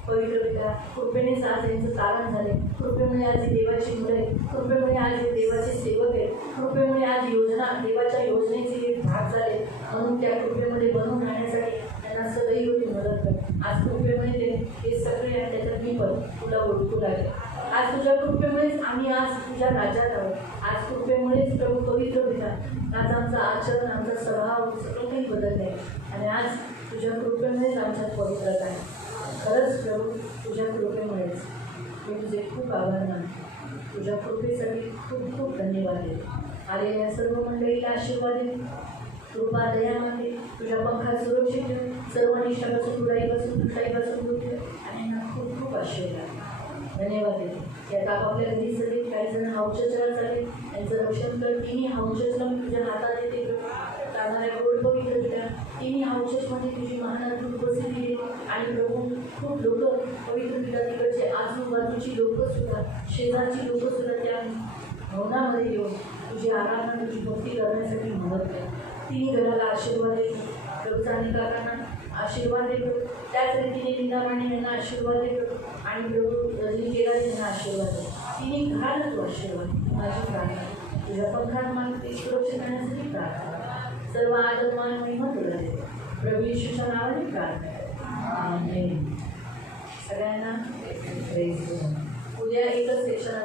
पवित्र पिता कृपेने आज यांचं चालन झाले, कृपेमुळे आज ही देवाची मुलं आहेत, कृपेमुळे आज हे देवाचे सेवक आहेत, कृपेमुळे आज योजना देवाच्या योजनेचे हे भाग झाले. म्हणून त्या कृपेमध्ये बनवून राहण्यासाठी त्यांना सदैव तू मदत कर. आज कृपेमुळे ते हे सगळे आहेत त्याच्यात मी पण तुला ओळखू लागेल. आज तुझ्या कृपेमुळेच आम्ही आज तुझ्या राज्यात आहोत. आज कृपेमुळेच प्रभू पवित्र पिता आज आमचं आचरण, आमचा स्वभाव सगळं काही बदललं आहे. आणि आज तुझ्या कृपेमुळेच आमच्यात पवित्रता आहे. खरंच प्रभू तुझ्या कृपेमुळेच मी तुझे खूप आभार मानते. तुझ्या कृपेसाठी खूप खूप धन्यवाद देते. आलेल्या सर्व मंडळीला आशीर्वाद दे, कृपा दया मागे तुझ्या पंखात सुरक्षित ठेव. सर्व निष्ठापासून बुराईपासून कुठलाईपासून दूर ठेव आणि यांना खूप खूप आशीर्वाद धन्यवाद देते. यात आपापल्या घरी सगळे काही जण हाऊचर्चला चालेल त्यांचं रक्षण कर. तिन्ही हाऊचर्चला मी तुझ्या हातात येते. जाणाऱ्या रोड पवित्र तिन्ही हाऊचर्चमध्ये तुझी महानातून बसलेली आहे आणि प्रभू खूप लोक पवित्र पिता तिकडचे आजूबाजूची लोकंसुद्धा शेजारची लोकंसुद्धा त्या भवनामध्ये येऊन तुझी आराधना तुझी भक्ती करण्यासाठी मदत कर. तिन्ही घराला आशीर्वाद देतो. प्रभूचानी काकांना आशीर्वाद देतो. त्याच रीतीने निंदामाने यांना आशीर्वाद देतो आणि प्रभू केला त्यांना आशीर्वाद देतो. तिन्ही घराला तू आशीर्वाद दे. माझी प्रार्थना तुझ्या पंखात मागते सुरक्षित करण्यासाठी प्रार्थना. सर्व आदर मान महिमा तुला देतो. प्रभू येशूच्या नावाने प्रार्थना आमेन. सगळ्यांना प्रेज. उद्या एकच सेक्शन